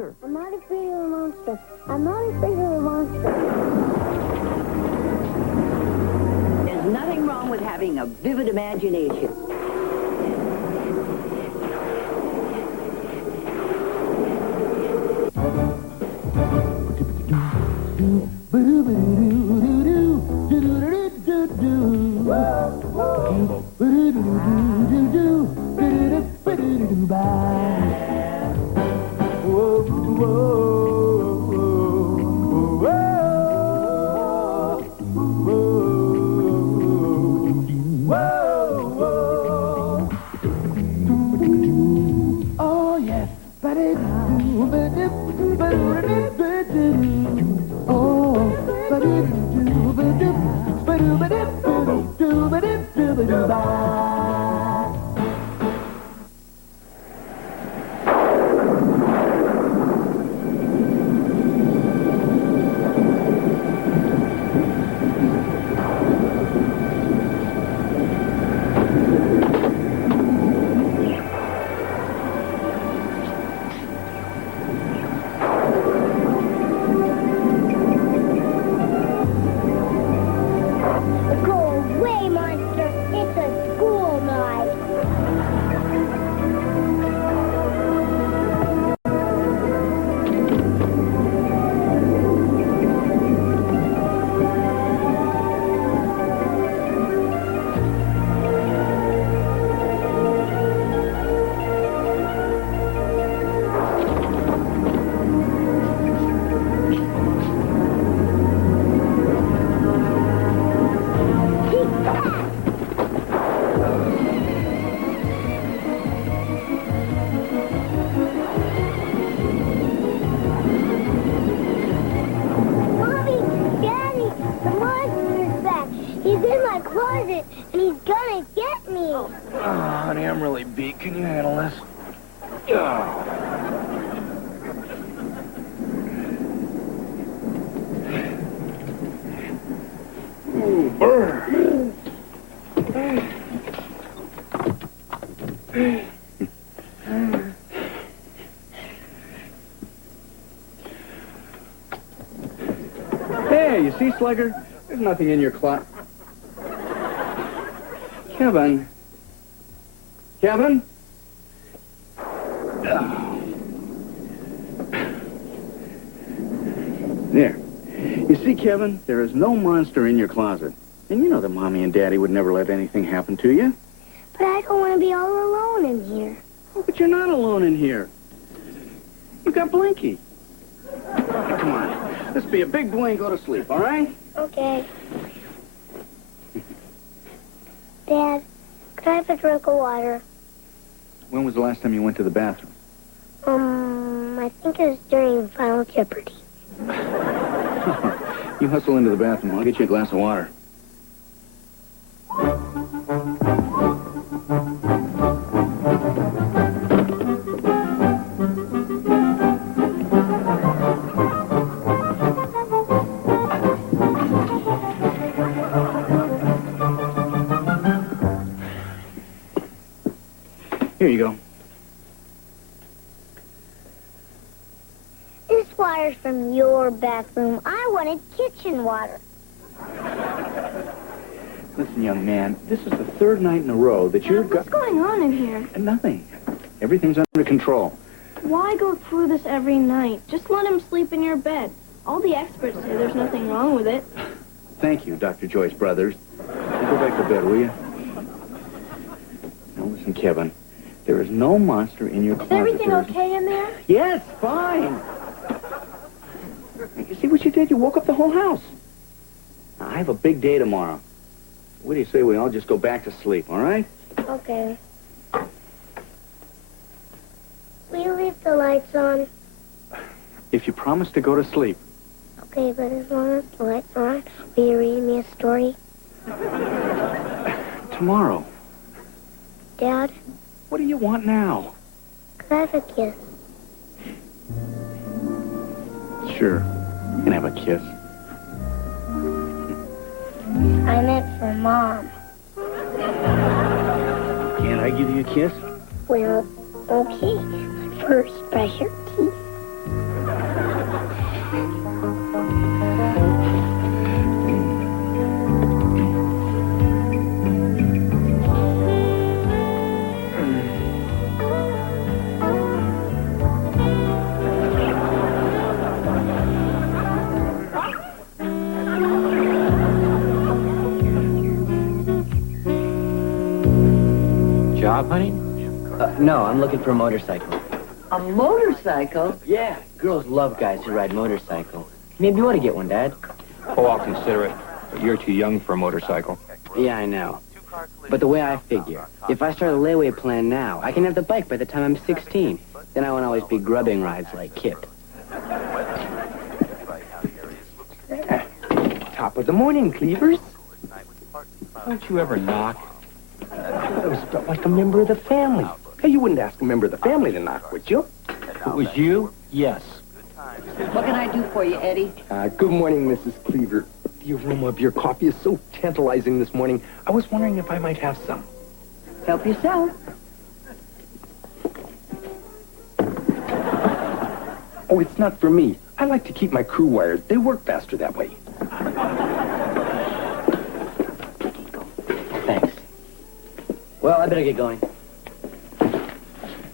Beaver. I'm not afraid of a monster. I'm not afraid of a monster. There's nothing wrong with having a vivid imagination. Oh, yes. Go away, monster. It's a school night. Mommy, Daddy, the monster's back. He's in my closet, and he's gonna get me. Oh, honey, I'm really beat. Can you handle this? Ooh, burn. Hey, you see, Slugger? There's nothing in your closet. Kevin? Kevin? There. You see, Kevin, there is no monster in your closet. And you know that Mommy and Daddy would never let anything happen to you. But I don't want to be all alone in here. Oh, but you're not alone in here. You got Blinky. Come on. Let's be a big boy and go to sleep, all right? Okay. Dad, could I have a drink of water? When was the last time you went to the bathroom? I think it was during Final Jeopardy. You hustle into the bathroom. I'll get you a glass of water. Here you go. This water's from your bathroom. I wanted kitchen water. Listen, young man, this is the third night in a row that you've got... What's going on in here? Nothing. Everything's under control. Why go through this every night? Just let him sleep in your bed. All the experts say there's nothing wrong with it. Thank you, Dr. Joyce Brothers. Now go back to bed, will you? Now listen, Kevin. There is no monster in your closet. Is everything okay in there? Yes, fine. You see what you did? You woke up the whole house. Now, I have a big day tomorrow. What do you say we all just go back to sleep, all right? Okay. Will you leave the lights on? If you promise to go to sleep. Okay, but as long as the lights are on, will you read me a story? Tomorrow. Dad, What do you want now? could I have a kiss? Sure. You can have a kiss. I meant for Mom. Can't I give you a kiss? Well, okay. But first, brush your teeth. job, honey? No, I'm looking for a motorcycle. A motorcycle? Yeah, girls love guys who ride motorcycles. Maybe you ought to get one, Dad. Oh, I'll consider it. But you're too young for a motorcycle. Yeah, I know. But the way I figure, if I start a layaway plan now, I can have the bike by the time I'm 16. Then I won't always be grubbing rides like Kip. Top of the morning, Cleavers. Don't you ever knock? I was felt like a member of the family. Hey, you wouldn't ask a member of the family to knock, would you? If it was you, yes. What can I do for you, Eddie? Good morning, Mrs. Cleaver. The aroma of your coffee is so tantalizing this morning. I was wondering if I might have some. Help yourself. Oh, it's not for me. I like to keep my crew wired. They work faster that way. Thanks. Well, I better get going.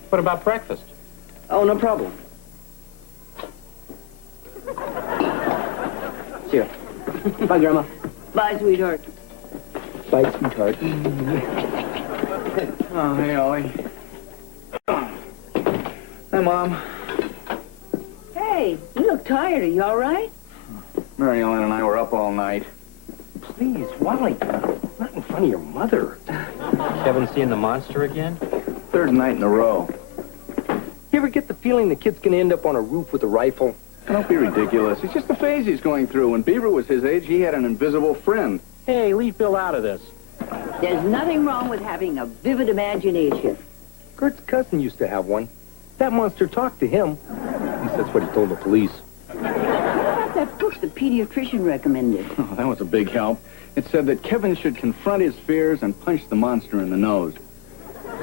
What about breakfast? Oh, no problem. See ya. Bye, Grandma. Bye, sweetheart. Bye, sweetheart. Oh, hey, Ollie. Hi, Mom. Hey, you look tired. Are you all right? Mary Ellen and I were up all night. Please, Wally, not in front of your mother. Kevin seeing the monster again? Third night in a row. You ever get the feeling the kid's gonna end up on a roof with a rifle? Don't be ridiculous. It's just the phase he's going through. When Beaver was his age, he had an invisible friend. Hey, leave Bill out of this. There's nothing wrong with having a vivid imagination. Gert's cousin used to have one. That monster talked to him. At least that's what he told the police. What about that book the pediatrician recommended? Oh, that was a big help. It said that Kevin should confront his fears and punch the monster in the nose.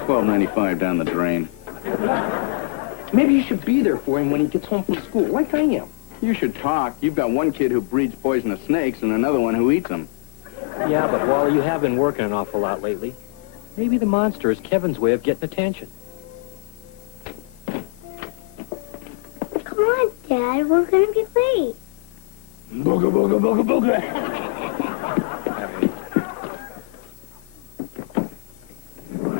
$12.95 down the drain. Maybe you should be there for him when he gets home from school, like I am. You should talk. You've got one kid who breeds poisonous snakes and another one who eats them. Yeah, but Wally, you have been working an awful lot lately. Maybe the monster is Kevin's way of getting attention. Come on, Dad. We're going to be late. Booga, booga, booga, booga.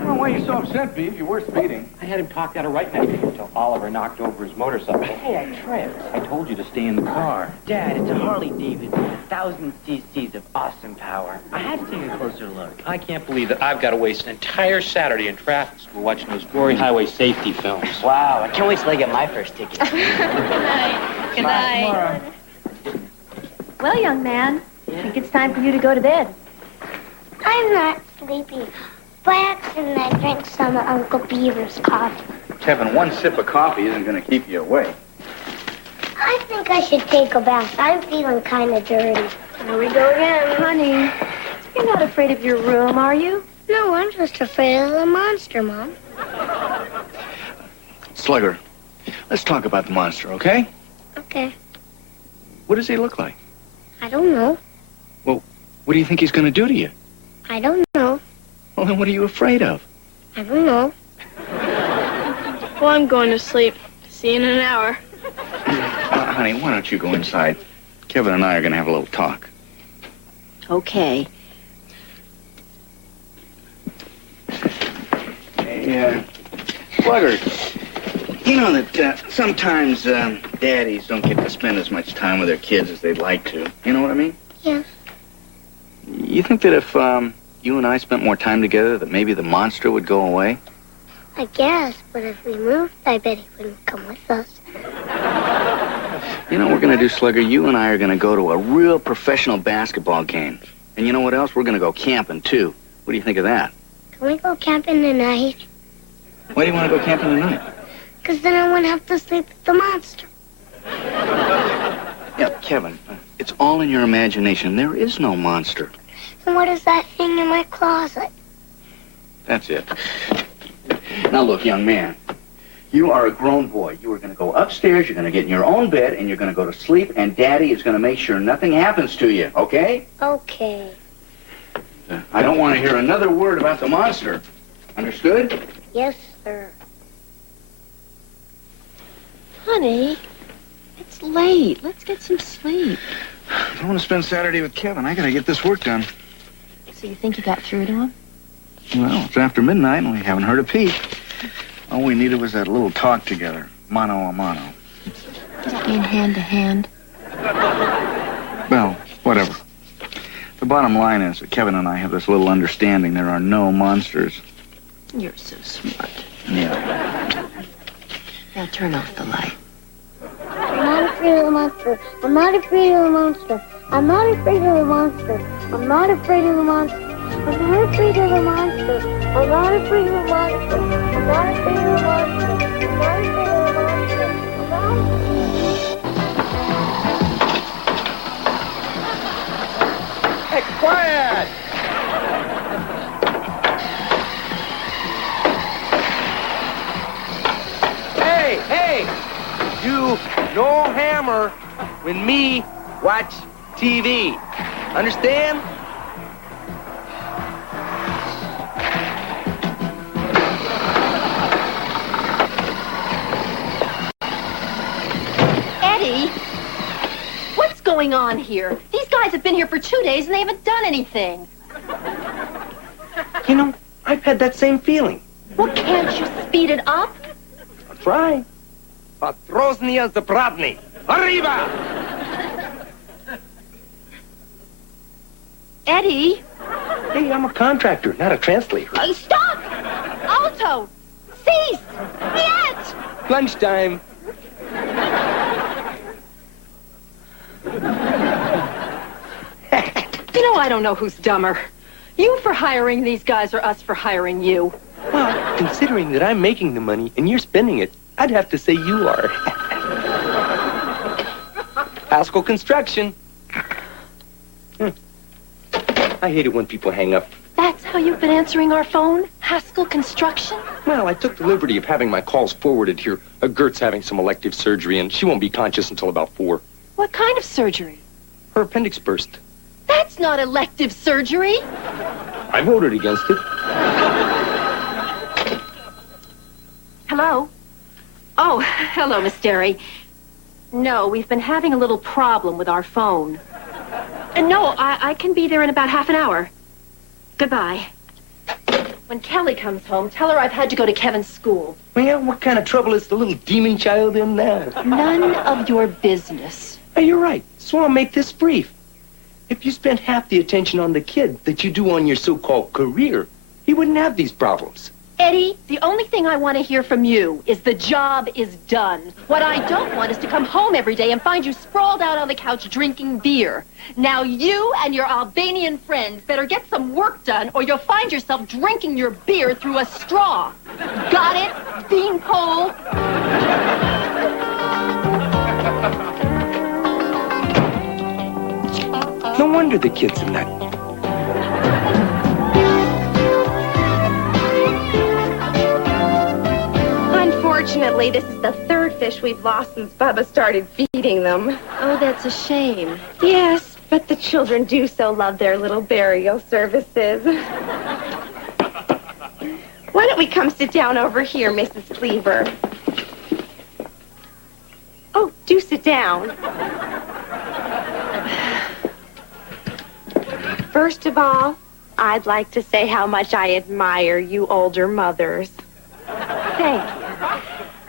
Well, why are you so upset, Beav? You were speeding. I had him talked out of right next to me until Oliver knocked over his motorcycle. Hey, I tripped. I told you to stay in the car. Dad, it's a Harley Davidson, 1,000 cc's of awesome power. I had to take a closer look. I can't believe that I've got to waste an entire Saturday in traffic school watching those gory highway safety films. Wow, I can't wait till I get my first ticket. Good night. Good night. Well, young man, I think it's time for you to go to bed. I'm not sleepy. By accident, I drank some of Uncle Beaver's coffee. Kevin, one sip of coffee isn't going to keep you awake. I think I should take a bath. I'm feeling kind of dirty. Here we go again. Honey, you're not afraid of your room, are you? No, I'm just afraid of the monster, Mom. Slugger, let's talk about the monster, okay? Okay. What does he look like? I don't know. Well, what do you think he's going to do to you? I don't know. Well, then what are you afraid of? I don't know. Well, I'm going to sleep. See you in an hour. Honey, why don't you go inside? Kevin and I are going to have a little talk. Okay. Hey, Slugger, you know that sometimes daddies don't get to spend as much time with their kids as they'd like to. You know what I mean? Yes. You think that if you and I spent more time together, that maybe the monster would go away? I guess, but if we moved, I bet he wouldn't come with us. You know what we're going to do, Slugger? You and I are going to go to a real professional basketball game. And you know what else? We're going to go camping, too. What do you think of that? Can we go camping tonight? Why do you want to go camping tonight? Because then I wouldn't have to sleep with the monster. Yeah, Kevin, it's all in your imagination. There is no monster. And what is that thing in my closet? That's it. Now, look, young man. You are a grown boy. You are going to go upstairs, you're going to get in your own bed, and you're going to go to sleep, and Daddy is going to make sure nothing happens to you, okay? Okay. I don't want to hear another word about the monster. Understood? Yes, sir. Honey, it's late. Let's get some sleep. I want to spend Saturday with Kevin. I got to get this work done. So you think you got through to him? Well, it's after midnight and we haven't heard a peep. All we needed was that little talk together, mano a mano. Does that mean hand to hand? Well, whatever. The bottom line is that Kevin and I have this little understanding. There are no monsters. You're so smart. Yeah. Now turn off the light. I'm not afraid of the monster. I'm not afraid of the monster. I'm not afraid of the monster. I'm not afraid of the monster. I'm not afraid of the monster. I'm not afraid of the monster. I'm not afraid of the monster. I'm not afraid of the monster. I'm not. Hey, quiet! Hey! You no hammer when me watch TV. Understand? Eddie, what's going on here? These guys have been here for 2 days and they haven't done anything. You know, I've had that same feeling. Well, can't you speed it up? I'll try. Patroznia Zabradny. Arriba! Eddie? Hey, I'm a contractor, not a translator. Stop! Alto! Cease! Yet! Lunchtime. You know, I don't know who's dumber. You for hiring these guys or us for hiring you? Well, considering that I'm making the money and you're spending it, I'd have to say you are. Haskell Construction. I hate it when people hang up. That's how you've been answering our phone? Haskell Construction? Well, I took the liberty of having my calls forwarded here. Gert's having some elective surgery, and she won't be conscious until about 4. What kind of surgery? Her appendix burst. That's not elective surgery. I voted against it. Hello? Oh, hello, Miss Derry. No, we've been having a little problem with our phone. No, I can be there in about half an hour. Goodbye. When Kelly comes home, tell her I've had to go to Kevin's school. Well, what kind of trouble is the little demon child in now? None of your business. Hey, you're right. So I'll make this brief. If you spent half the attention on the kid that you do on your so-called career, he wouldn't have these problems. Eddie, the only thing I want to hear from you is the job is done. What I don't want is to come home every day and find you sprawled out on the couch drinking beer. Now you and your Albanian friends better get some work done or you'll find yourself drinking your beer through a straw. Got it, beanpole? No wonder the kid's a nut. Unfortunately, this is the third fish we've lost since Bubba started feeding them. Oh, that's a shame. Yes, but the children do so love their little burial services. Why don't we come sit down over here, Mrs. Cleaver? Oh, do sit down. First of all, I'd like to say how much I admire you older mothers. Thank you.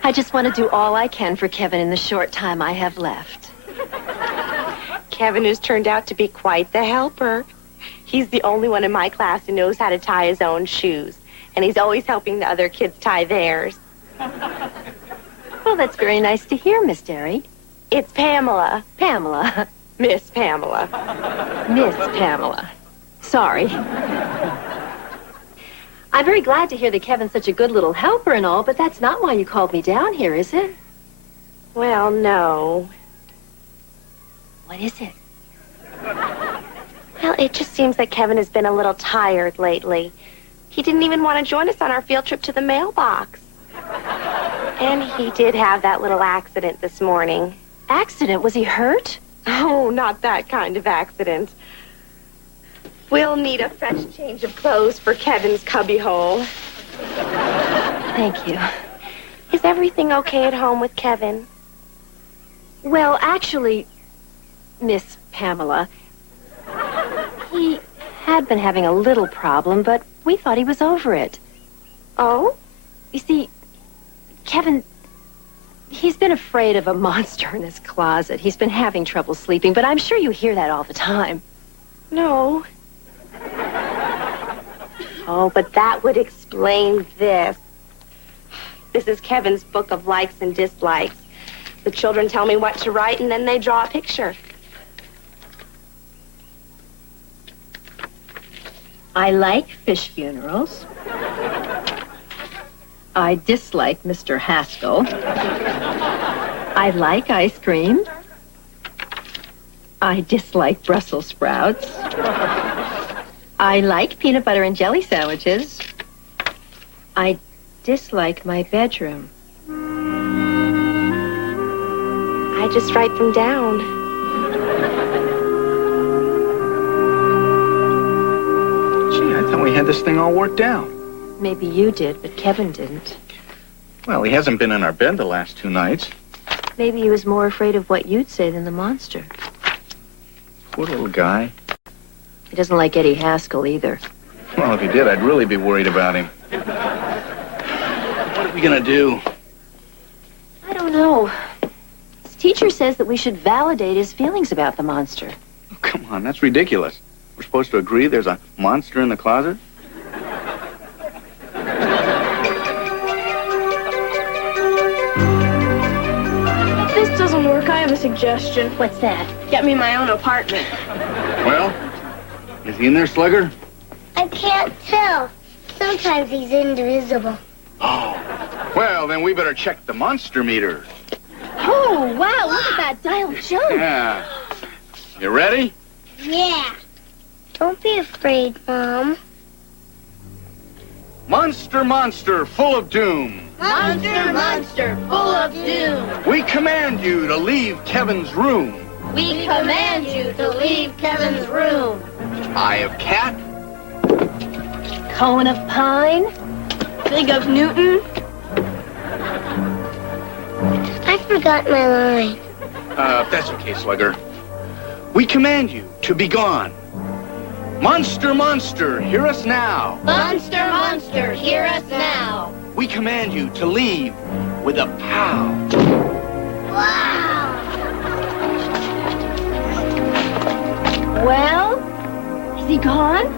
I just want to do all I can for Kevin in the short time I have left. Kevin has turned out to be quite the helper. He's the only one in my class who knows how to tie his own shoes, and he's always helping the other kids tie theirs. Well, that's very nice to hear, Miss Derry. It's Pamela. Pamela. Miss Pamela. Miss Pamela. Sorry. I'm very glad to hear that Kevin's such a good little helper and all, but that's not why you called me down here, is it? Well, no. What is it? Well, it just seems that Kevin has been a little tired lately. He didn't even want to join us on our field trip to the mailbox. And he did have that little accident this morning. Accident? Was he hurt? Oh, not that kind of accident. We'll need a fresh change of clothes for Kevin's cubbyhole. Thank you. Is everything okay at home with Kevin? Well, actually, Miss Pamela, he had been having a little problem, but We thought he was over it. Oh? You see, Kevin, he's been afraid of a monster in his closet. He's been having trouble sleeping, but I'm sure you hear that all the time. No. Oh, but that would explain this. This is Kevin's book of likes and dislikes. The children tell me what to write, and then they draw a picture. I like fish funerals. I dislike Mr. Haskell. I like ice cream. I dislike Brussels sprouts. I like peanut butter and jelly sandwiches. I dislike my bedroom. I just write them down. Gee, I thought we had this thing all worked out. Maybe you did, but Kevin didn't. Well, he hasn't been in our bed the last 2 nights. Maybe he was more afraid of what you'd say than the monster. Poor little guy. He doesn't like Eddie Haskell either. Well, if he did, I'd really be worried about him. What are we gonna do? I don't know. His teacher says that we should validate his feelings about the monster. Oh, come on, that's ridiculous. We're supposed to agree there's a monster in the closet? If this doesn't work, I have a suggestion. What's that? Get me my own apartment. Well, is he in there, Slugger? I can't tell. Sometimes he's invisible. Oh. Well, then we better check the monster meter. Oh, wow, look at that dial jump. Yeah. You ready? Yeah. Don't be afraid, Mom. Monster, monster, full of doom. Monster, monster, full of doom. We command you to leave Kevin's room. We command you to leave Kevin's room. Eye of cat. Cone of pine? Fig of Newton. I forgot my line. That's okay, Slugger. We command you to be gone. Monster, monster, hear us now. Monster, monster, hear us now. We command you to leave with a pow. Wow. Well, is he gone?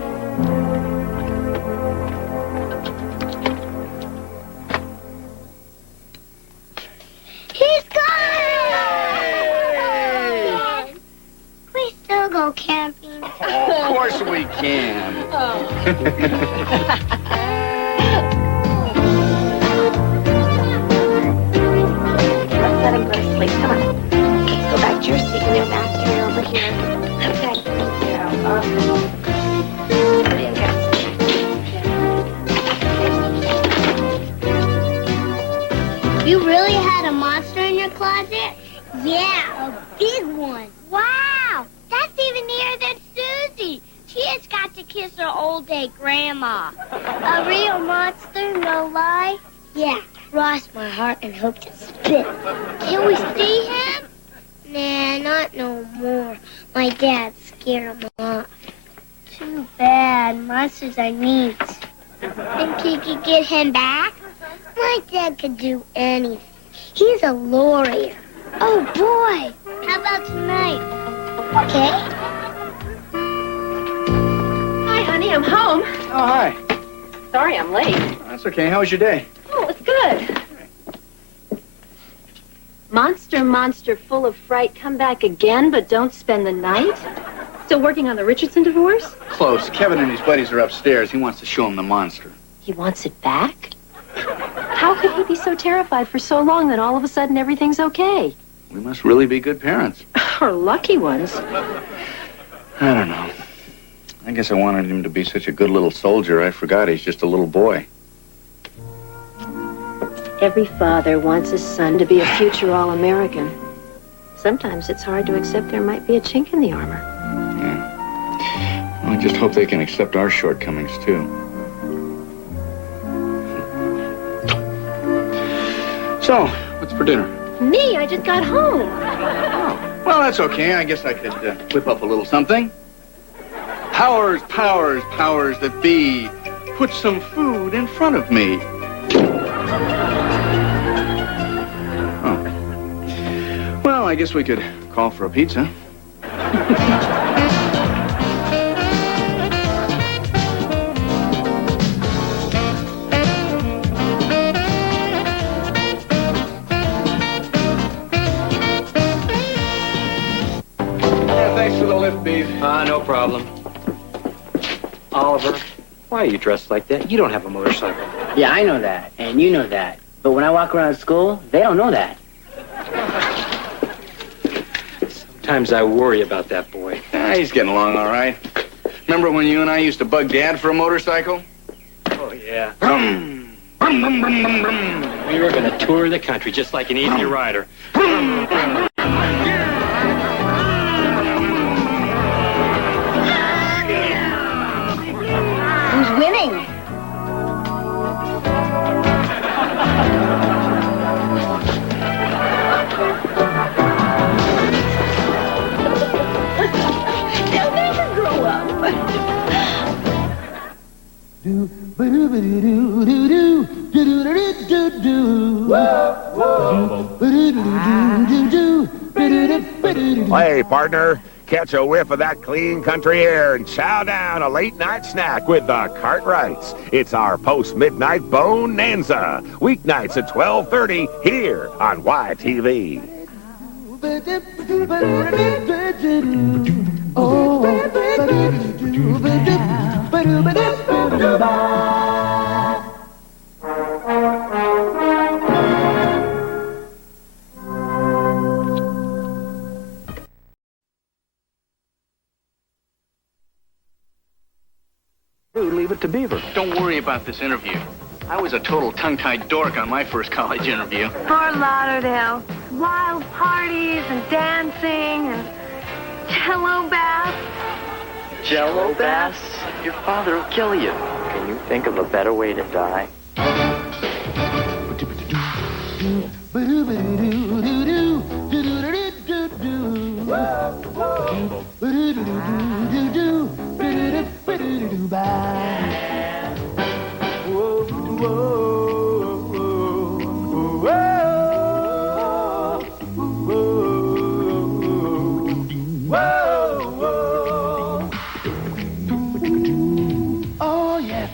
He's gone! We still go camping. Of course we can. Let's let him go to sleep. Come on. Okay, go back to your seat in your basket over here. Okay. You really had a monster in your closet? Yeah, a big one. Wow, that's even nearer than Susie. She has got to kiss her old day grandma. A real monster, no lie? Yeah, cross my heart and hope to spit. Can we see him? Nah, not no more. My dad scared him off. Too bad. Monsters are neat. Think you could get him back? My dad could do anything. He's a lawyer. Oh, boy. How about tonight? Okay. Hi, honey, I'm home. Oh, hi. Sorry I'm late. That's okay. How was your day? Oh, it's good. Monster, monster, full of fright, come back again, but don't spend the night? Still working on the Richardson divorce? Close. Kevin and his buddies are upstairs. He wants to show him the monster. He wants it back? How could he be so terrified for so long that all of a sudden everything's okay? We must really be good parents. Or lucky ones. I don't know. I guess I wanted him to be such a good little soldier, I forgot he's just a little boy. Every father wants his son to be a future All-American. Sometimes it's hard to accept there might be a chink in the armor. Yeah. Well, I just hope they can accept our shortcomings, too. So, what's for dinner? Me, I just got home. Oh, well, that's okay. I guess I could whip up a little something. Powers, powers, powers that be. put some food in front of me. Oh. Well, I guess we could call for a pizza. Thanks for the lift, Beaver. No problem. Oliver, why are you dressed like that? You don't have a motorcycle. Yeah, I know that, and you know that. But when I walk around school, they don't know that. Sometimes I worry about that boy. He's getting along all right. Remember when you and I used to bug Dad for a motorcycle? Oh, yeah. Brum, brum, brum, brum, brum, brum. We were going to tour the country just like an Easy Rider. Who's winning? They'll never grow up. Hey, partner, catch a whiff of that clean country air and chow down a late-night snack with the Cartwrights. It's our post-midnight bonanza. Weeknights at 12:30 here on YTV. Leave it to Beaver. Don't worry about this interview. I was a total tongue-tied dork on my first college interview. Fort Lauderdale. Wild parties and dancing and jello baths. Jello baths? Your father will kill you. Can you think of a better way to die? Oh, yeah.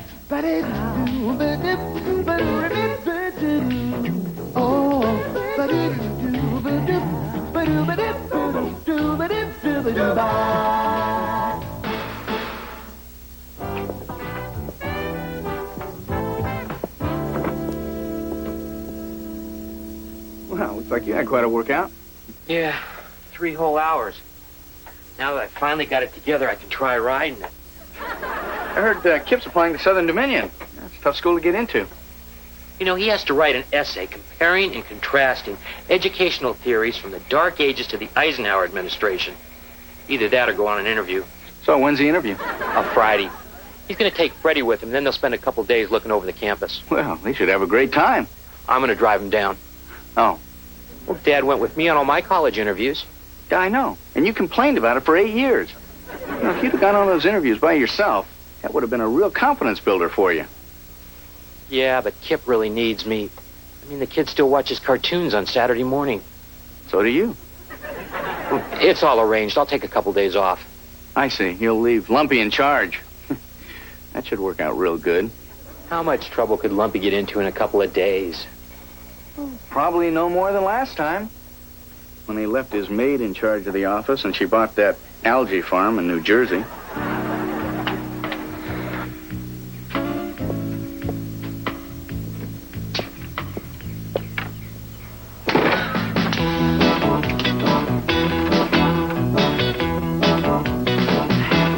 Well, looks like you had quite a workout. Yeah, 3 whole hours. Now that I finally got it together, I can try riding it. I heard Kip's applying to Southern Dominion. That's a tough school to get into. You know, he has to write an essay comparing and contrasting educational theories from the Dark Ages to the Eisenhower administration. Either that or go on an interview. So when's the interview? On Friday. He's going to take Freddie with him, then they'll spend a couple days looking over the campus. Well, they should have a great time. I'm going to drive him down. Oh. Well, Dad went with me on all my college interviews. Yeah, I know. And you complained about it for 8 years. You know, if you'd have gone on those interviews by yourself, that would have been a real confidence builder for you. Yeah, but Kip really needs me. I mean, the kid still watches cartoons on Saturday morning. So do you. It's all arranged. I'll take a couple days off. I see. You'll leave Lumpy in charge. That should work out real good. How much trouble could Lumpy get into in a couple of days? Probably no more than last time. When he left his maid in charge of the office and she bought that algae farm in New Jersey.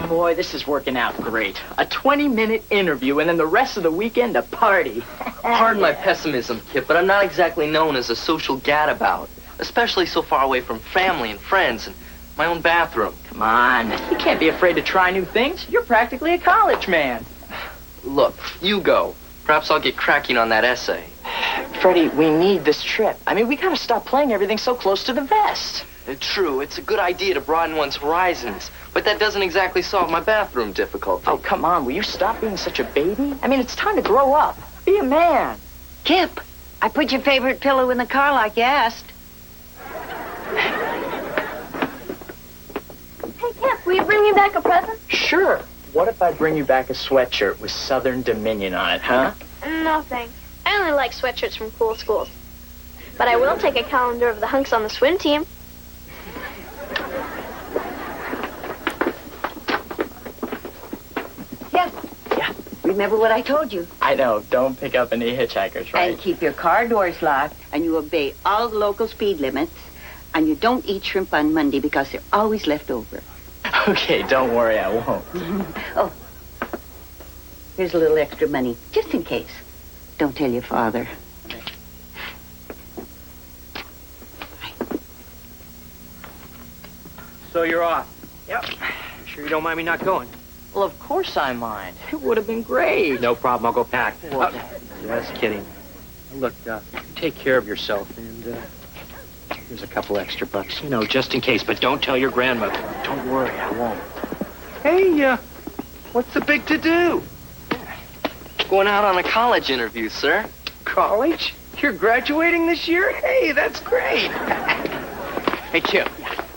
Boy, this is working out great. A 20-minute interview and then the rest of the weekend a party. Pardon my pessimism, Kip, but I'm not exactly known as a social gadabout, especially so far away from family and friends and my own bathroom. Come on, you can't be afraid to try new things. You're practically a college man. Look, you go. Perhaps I'll get cracking on that essay. Freddie, we need this trip. I mean, we gotta stop playing everything so close to the vest. True, it's a good idea to broaden one's horizons, but that doesn't exactly solve my bathroom difficulty. Oh, come on, will you stop being such a baby? I mean, it's time to grow up. Be a man. Kip, I put your favorite pillow in the car like you asked. Hey, Kip, will you bring me back a present? Sure. What if I bring you back a sweatshirt with Southern Dominion on it, huh? No, thanks. I only like sweatshirts from cool schools. But I will take a calendar of the hunks on the swim team. Kip. Yeah. Remember what I told you. I know. Don't pick up any hitchhikers, right? And keep your car doors locked, and you obey all the local speed limits, and you don't eat shrimp on Monday because they're always left over. Okay, don't worry, I won't. Oh, here's a little extra money, just in case. Don't tell your father. So you're off. Yep. Sure you don't mind me not going? Well, of course I mind. It would have been great. No problem. I'll go pack. Just kidding. Look, take care of yourself, and here's a couple extra bucks, you know, just in case. But don't tell your grandmother. Don't worry, I won't. Hey, what's the big to-do? Going out on a college interview, sir. College? You're graduating this year? Hey, that's great. Hey, Chip,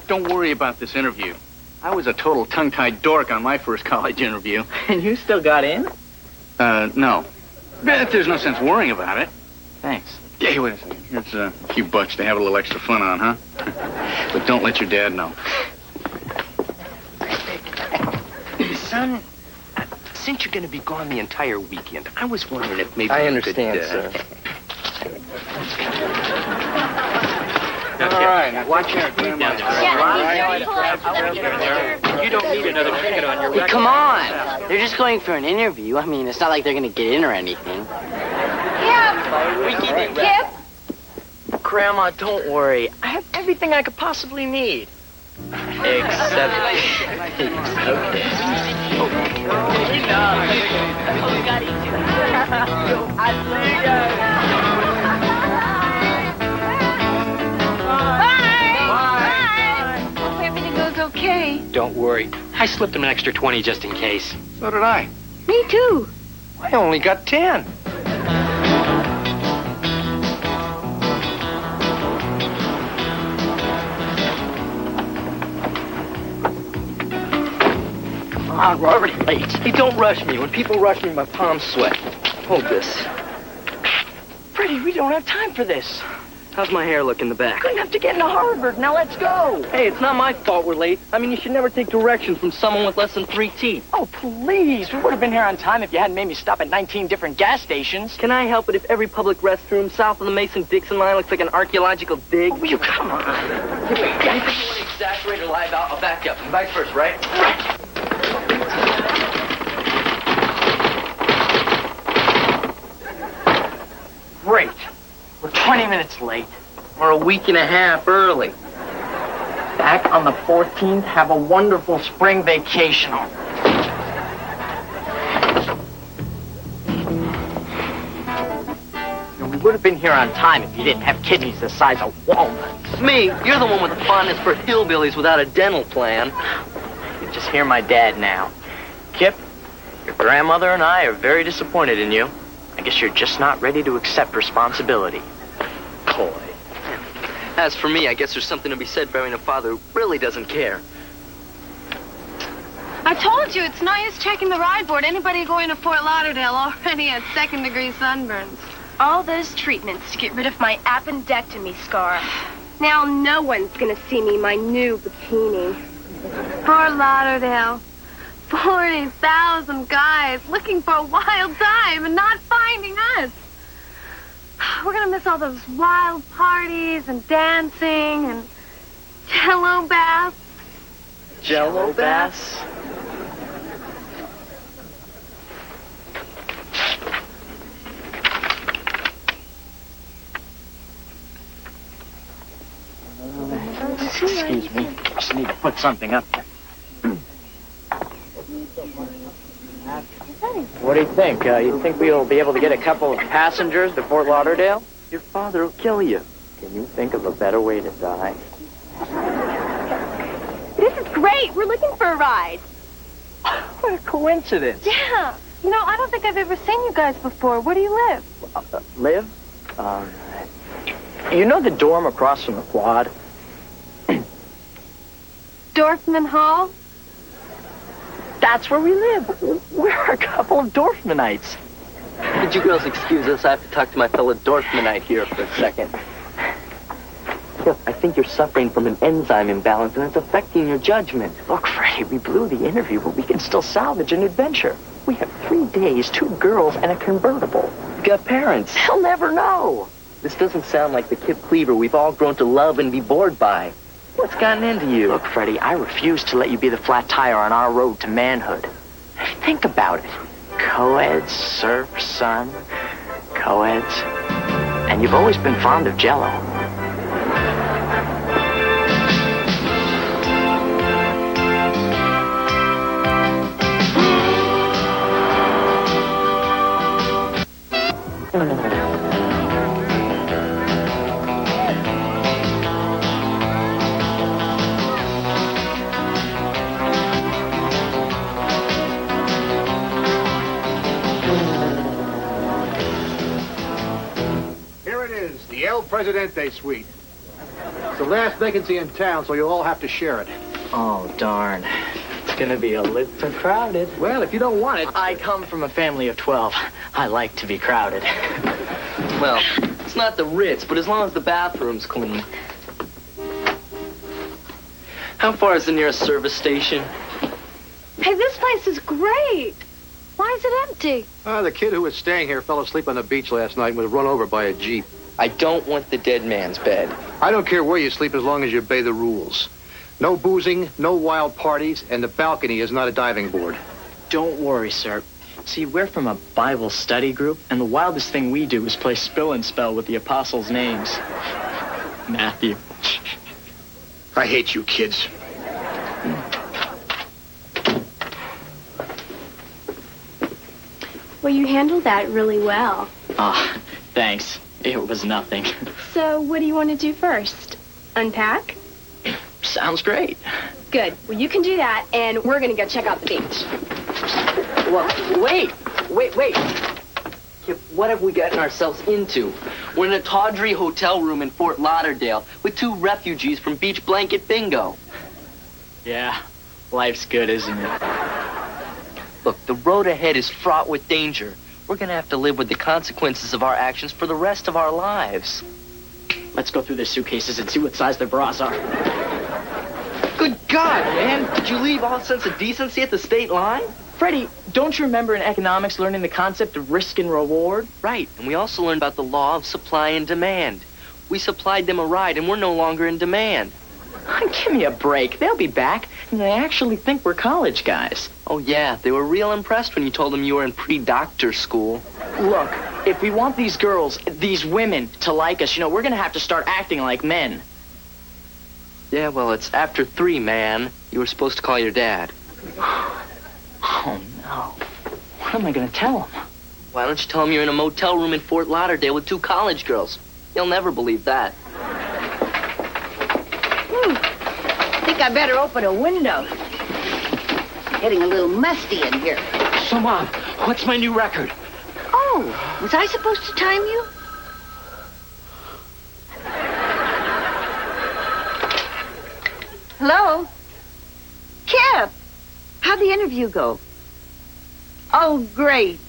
don't worry about this interview. I was a total tongue-tied dork on my first college interview. And you still got in? No. But there's no sense worrying about it. Thanks. Hey, wait a second. Here's a few bucks to have a little extra fun on, huh? But don't let your dad know. Son, since you're going to be gone the entire weekend, I was wondering if maybe I you understand, could, sir. All right, watch your feet down there. You don't need another ticket on your record. Come on. They're just going for an interview. I mean, it's not like they're going to get in or anything. Kip! Grandma, don't worry. I have everything I could possibly need. Except... Okay. Okay. Don't worry. I slipped him an extra 20 just in case. So did I. Me too. I only got 10. Come on, we're already late. Hey, don't rush me. When people rush me, my palms sweat. Hold this. Freddie, we don't have time for this. How's my hair look in the back? Good enough to get into Harvard. Now let's go. Hey, it's not my fault we're late. I mean, you should never take directions from someone with less than 3 teeth. Oh, please. We would have been here on time if you hadn't made me stop at 19 different gas stations. Can I help it if every public restroom south of the Mason-Dixon line looks like an archaeological dig? Oh, will you come on? Anything you want to exaggerate or lie about, I'll back up. And vice versa, right? Great. We're 20 minutes late. We're a week and a half early. Back on the 14th, have a wonderful spring vacation. We would have been here on time if you didn't have kidneys the size of walnuts. Me, you're the one with the fondness for hillbillies without a dental plan. You just hear my dad now. Kip, your grandmother and I are very disappointed in you. I guess you're just not ready to accept responsibility. Boy. As for me, I guess there's something to be said for having a father who really doesn't care. I told you, it's no use checking the ride board. Anybody going to Fort Lauderdale already had second-degree sunburns. All those treatments to get rid of my appendectomy scar. Now no one's gonna see me in my new bikini. Fort Lauderdale. 40,000 guys looking for a wild time and not finding us. We're gonna miss all those wild parties and dancing and jello baths. Jello baths? Excuse me. Just need to put something up there. What do you think? You think we'll be able to get a couple of passengers to Fort Lauderdale? Your father will kill you. Can you think of a better way to die? This is great. We're looking for a ride. What a coincidence. Yeah. You know, I don't think I've ever seen you guys before. Where do you live? Live? You know the dorm across from the quad? Dorfman Hall? That's where we live. We're a couple of Dorfmanites. Would you girls excuse us? I have to talk to my fellow Dorfmanite here for a second. Kip, I think you're suffering from an enzyme imbalance and it's affecting your judgment. Look, Freddie, we blew the interview, but we can still salvage an adventure. We have 3 days, 2 girls, and a convertible. We've got parents. They'll never know. This doesn't sound like the Kip Cleaver we've all grown to love and be bored by. What's gotten into you? Look, Freddie, I refuse to let you be the flat tire on our road to manhood. Think about it. Co-eds, surf, sun, co-eds. And you've always been fond of Jell-O. Presidente suite. It's the last vacancy in town, so you'll all have to share it. Oh, darn. It's gonna be a little crowded. Well, if you don't want it... I come from a family of 12. I like to be crowded. Well, it's not the Ritz, but as long as the bathroom's clean. How far is the nearest service station? Hey, this place is great. Why is it empty? The kid who was staying here fell asleep on the beach last night and was run over by a Jeep. I don't want the dead man's bed. I don't care where you sleep as long as you obey the rules. No boozing, no wild parties, and the balcony is not a diving board. Don't worry, sir. See, we're from a Bible study group, and the wildest thing we do is play spill and spell with the apostles' names. Matthew. I hate you kids. Well, you handled that really well. Ah, thanks. It was nothing. So, what do you want to do first? Unpack? Sounds great. Good. Well, you can do that, and we're going to go check out the beach. Well, wait. Kip, what have we gotten ourselves into? We're in a tawdry hotel room in Fort Lauderdale with 2 refugees from Beach Blanket Bingo. Yeah, life's good, isn't it? Look, the road ahead is fraught with danger. We're gonna have to live with the consequences of our actions for the rest of our lives. Let's go through their suitcases and see what size their bras are. Good God, man! Did you leave all sense of decency at the state line? Freddie, don't you remember in economics learning the concept of risk and reward? Right, and we also learned about the law of supply and demand. We supplied them a ride, and we're no longer in demand. Give me a break. They'll be back, and they actually think we're college guys. Oh, yeah, they were real impressed when you told them you were in pre-doctor school. Look, if we want these girls, these women, to like us, we're going to have to start acting like men. Yeah, well, it's after 3, man. You were supposed to call your dad. Oh, no. What am I going to tell him? Why don't you tell him you're in a motel room in Fort Lauderdale with 2 college girls? He'll never believe that. I think I better open a window. Getting a little musty in here. So, Mom, what's my new record? Oh, was I supposed to time you? Hello? Kip! How'd the interview go? Oh, great.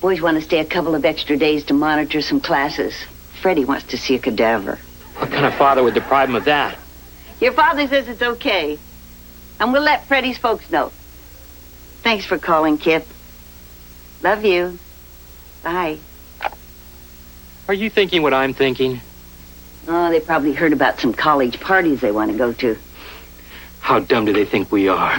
Boys want to stay a couple of extra days to monitor some classes. Freddie wants to see a cadaver. What kind of father would deprive him of that? Your father says it's okay. And we'll let Freddie's folks know. Thanks for calling, Kip. Love you. Bye. Are you thinking what I'm thinking? Oh, they probably heard about some college parties they want to go to. How dumb do they think we are?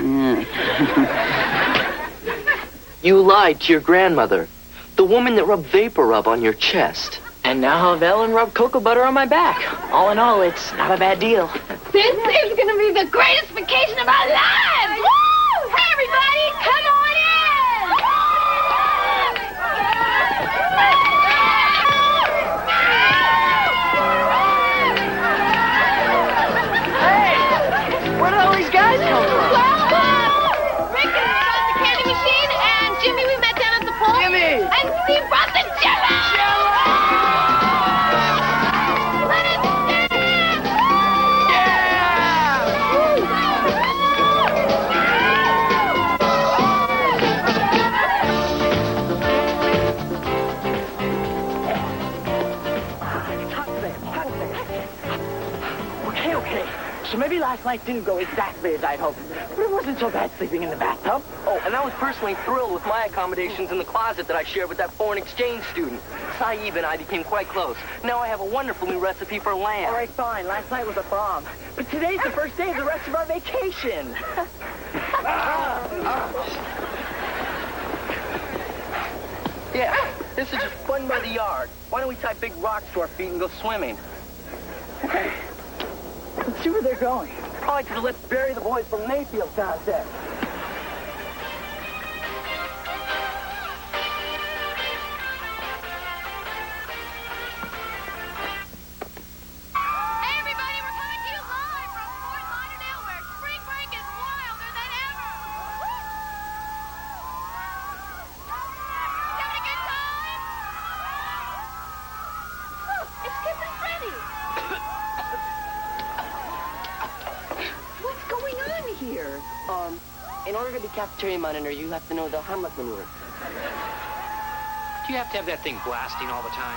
You lied to your grandmother. The woman that rubbed vapor rub on your chest. And now I'll have Ellen rub cocoa butter on my back. All in all, it's not a bad deal. This is going to be the greatest vacation of our lives! Woo! Hey, everybody, come on in! So maybe last night didn't go exactly as I'd hoped. But it wasn't so bad sleeping in the bathtub. Oh, and I was personally thrilled with my accommodations in the closet that I shared with that foreign exchange student. Saeed and I became quite close. Now I have a wonderful new recipe for lamb. All right, fine. Last night was a bomb. But today's the first day of the rest of our vacation. Yeah, this is just fun by the yard. Why don't we tie big rocks to our feet and go swimming? Okay. Let's see where they're going. Probably to the Let's Bury the Boys from Mayfield contest. Hey, everybody, we're coming to you live from Fort Lauderdale, where spring break is wilder than ever. Having a good time? Look, it's Kip and Freddie. What's going on here? In order to be cafeteria monitor, you have to know the Hamlet maneuver. Do you have to have that thing blasting all the time?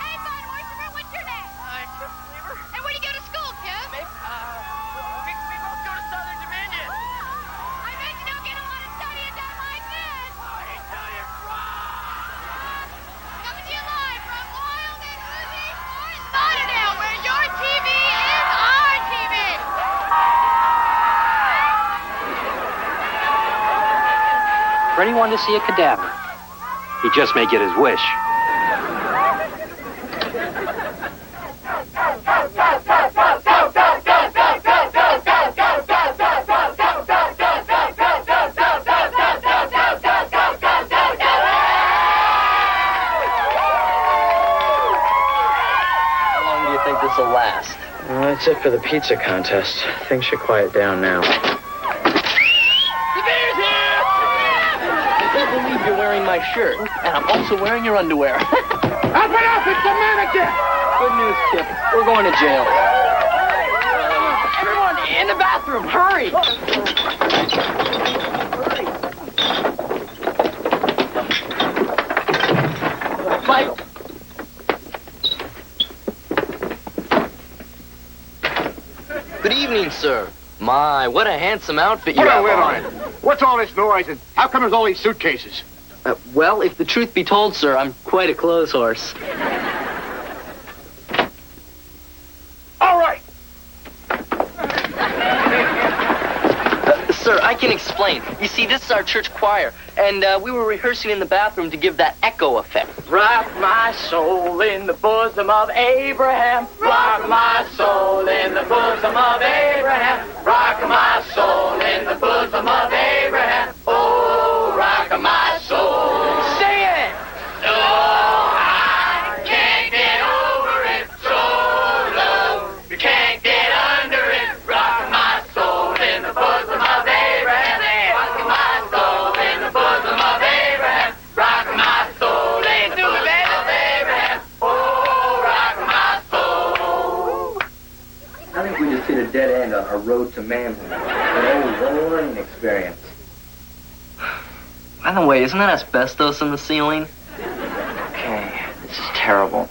Hey, bud, what's your name? Kip Beaver. And where do you go to school, Kip? We both go to Southern Dominion. I bet you don't get a lot of studying done like this. I tell you, Coming to you live from Wild and Woozy Fort Lauderdale, where your TV is our TV. Freddie wanted to see a cadaver. He just may get his wish. How long do you think this will last? Well, that's it for the pizza contest. Things should quiet down now. The bear's here! I can't believe you're wearing my shirt, and I'm also wearing your underwear. Up and up! It's the manager! Good news, Kip. We're going to jail. Everyone in the bathroom, hurry! Michael. Good evening, sir. My, what a handsome outfit you Put a have lid on. on it. What's all this noise and how come there's all these suitcases? Well, if the truth be told, sir, I'm quite a clothes horse. All right. Sir, I can explain. You see, this is our church choir, and we were rehearsing in the bathroom to give that echo effect. Rock my soul in the bosom of Abraham. Rock my soul in the bosom of Abraham. Rock my soul in the bosom of Abraham. Oh, rock my soul. Sing it! No, I can't get over it. So low, you can't get under it. Rock my soul in the bosom of Abraham. Rock my soul in the bosom of Abraham. Rock my soul in the bosom of Abraham. Oh, rock my soul. I think we just hit a dead end on our road to manhood. An old learning experience. By the way, isn't that asbestos in the ceiling? Okay, this is terrible.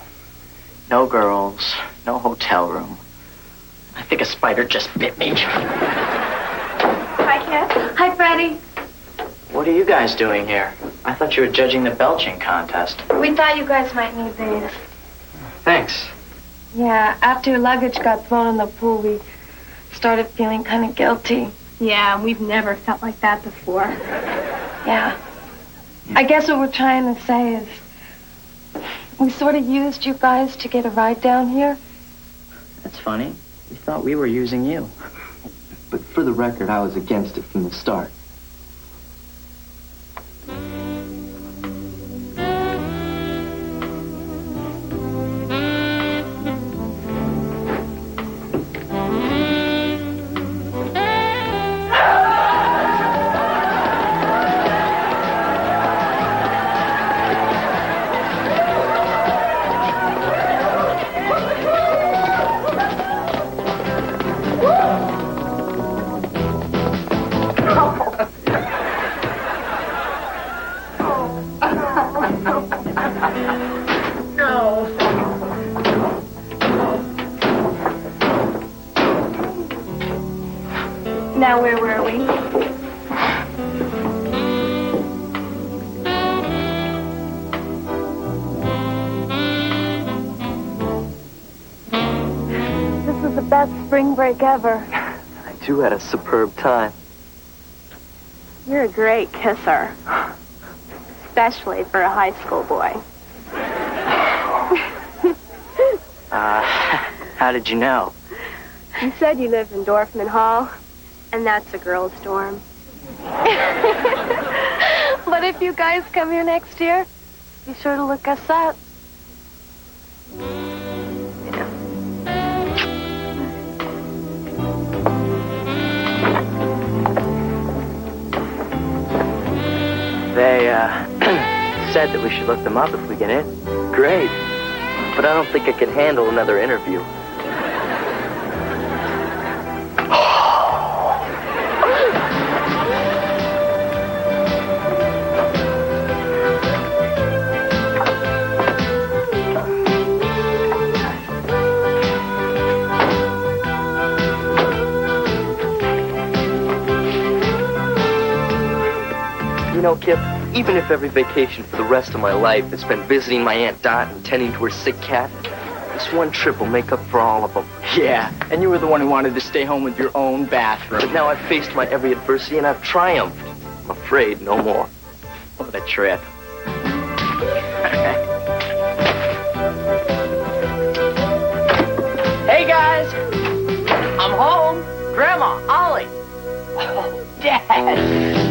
No girls, no hotel room. I think a spider just bit me. Hi, Kip. Hi, Freddie. What are you guys doing here? I thought you were judging the belching contest. We thought you guys might need these. Thanks. Yeah, after your luggage got thrown in the pool, we started feeling kind of guilty. Yeah, we've never felt like that before. Yeah. I guess what we're trying to say is we sort of used you guys to get a ride down here. That's funny. We thought we were using you. But for the record, I was against it from the start. Now, where were we? This was the best spring break ever. I too had a superb time. You're a great kisser. Especially for a high school boy. How did you know? You said you lived in Dorfman Hall, and that's a girls' dorm. But if you guys come here next year, be sure to look us up. They, said that we should look them up if we get in. Great. But I don't think I can handle another interview. You know, Kip, even if every vacation for the rest of my life is spent visiting my Aunt Dot and tending to her sick cat, this one trip will make up for all of them. Yeah, and you were the one who wanted to stay home with your own bathroom. But now I've faced my every adversity and I've triumphed. I'm afraid no more. What a trip. Hey, guys! I'm home. Grandma, Ollie. Oh, Dad.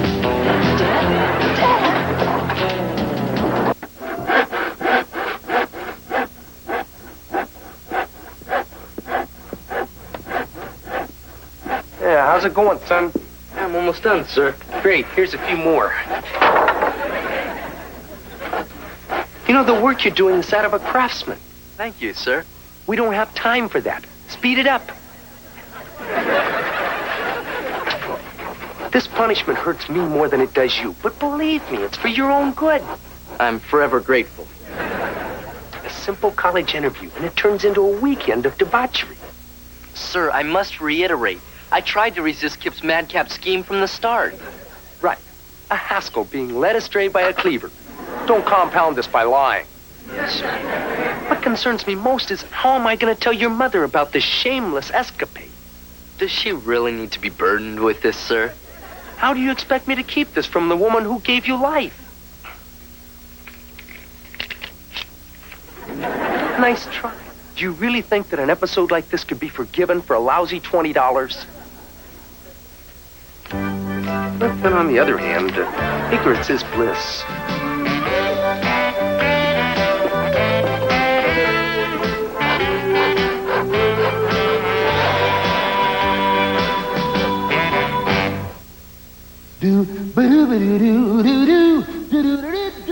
Yeah, how's it going, son? I'm almost done, sir. Great, here's a few more. You know, the work you're doing is that of a craftsman. Thank you, sir. We don't have time for that. Speed it up. This punishment hurts me more than it does you, but believe me, it's for your own good. I'm forever grateful. A simple college interview, and it turns into a weekend of debauchery. Sir, I must reiterate. I tried to resist Kip's madcap scheme from the start. Right. A Haskell being led astray by a Cleaver. Don't compound this by lying. Yes, sir. What concerns me most is how am I going to tell your mother about this shameless escapade? Does she really need to be burdened with this, sir? How do you expect me to keep this from the woman who gave you life? Nice try. Do you really think that an episode like this could be forgiven for a lousy $20? But then on the other hand, ignorance is bliss.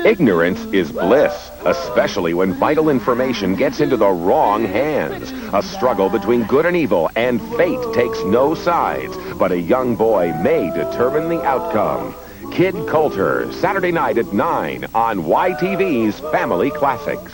Ignorance is bliss, especially when vital information gets into the wrong hands. A struggle between good and evil, and fate takes no sides. But a young boy may determine the outcome. Kid Coulter, Saturday night at 9 on YTV's Family Classics.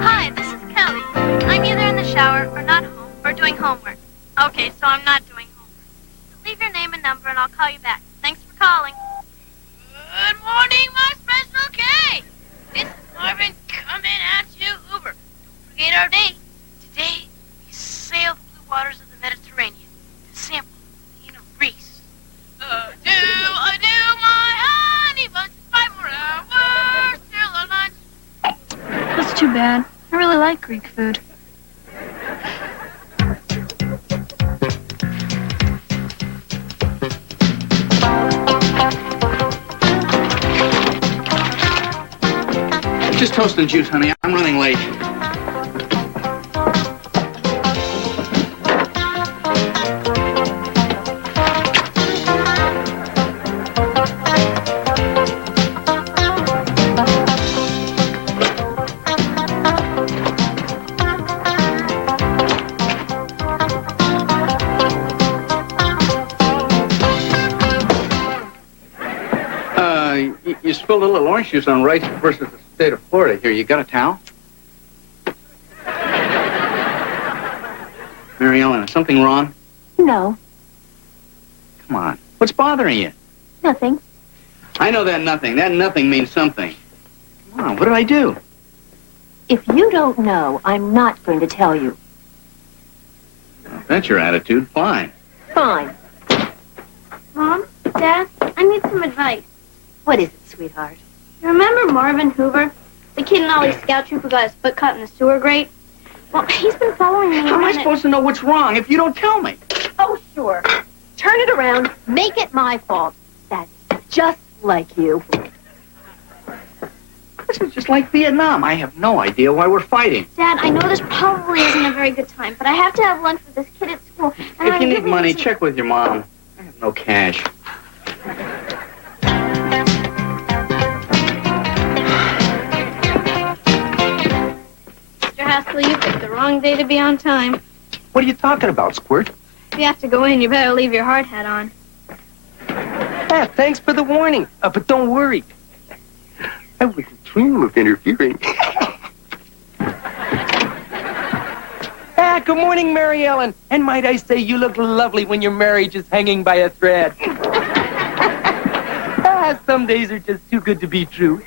Hi, this is Kelly. I'm either in the shower or not home or doing homework. Okay, so I'm not doing homework. Leave your name and number and I'll call you back. Thanks for calling. Good morning, my special K. This is Marvin coming at you Uber. Don't forget our date. That's too bad. I really like Greek food. Just toast and juice, honey. I'm running late. You spilled a little orange juice on rice versus the state of Florida. Here, you got a towel? Mary Ellen, is something wrong? No, Come on. What's bothering you? nothing. I know that nothing. That nothing means something. Come on, what did I do? If you don't know, I'm not going to tell you. If that's your attitude, fine. Fine. Mom, Dad, I need some advice. What is it, sweetheart? You remember Marvin Hoover? The kid in Ollie's scout troop who got his foot cut in the sewer grate? Well, he's been following me How am I around. supposed to know what's wrong if you don't tell me? Oh, sure. Turn it around. Make it my fault. That's just like you. This is just like Vietnam. I have no idea why we're fighting. Dad, I know this probably isn't a very good time, but I have to have lunch with this kid at school. And If I you need really money, check with your mom. I have no cash. Mr. Haskell, you picked the wrong day to be on time. What are you talking about, Squirt? If you have to go in, you better leave your hard hat on. Ah, thanks for the warning. But don't worry. I wouldn't dream of interfering. Good morning, Mary Ellen. And might I say, you look lovely when your marriage is hanging by a thread. Some days are just too good to be true.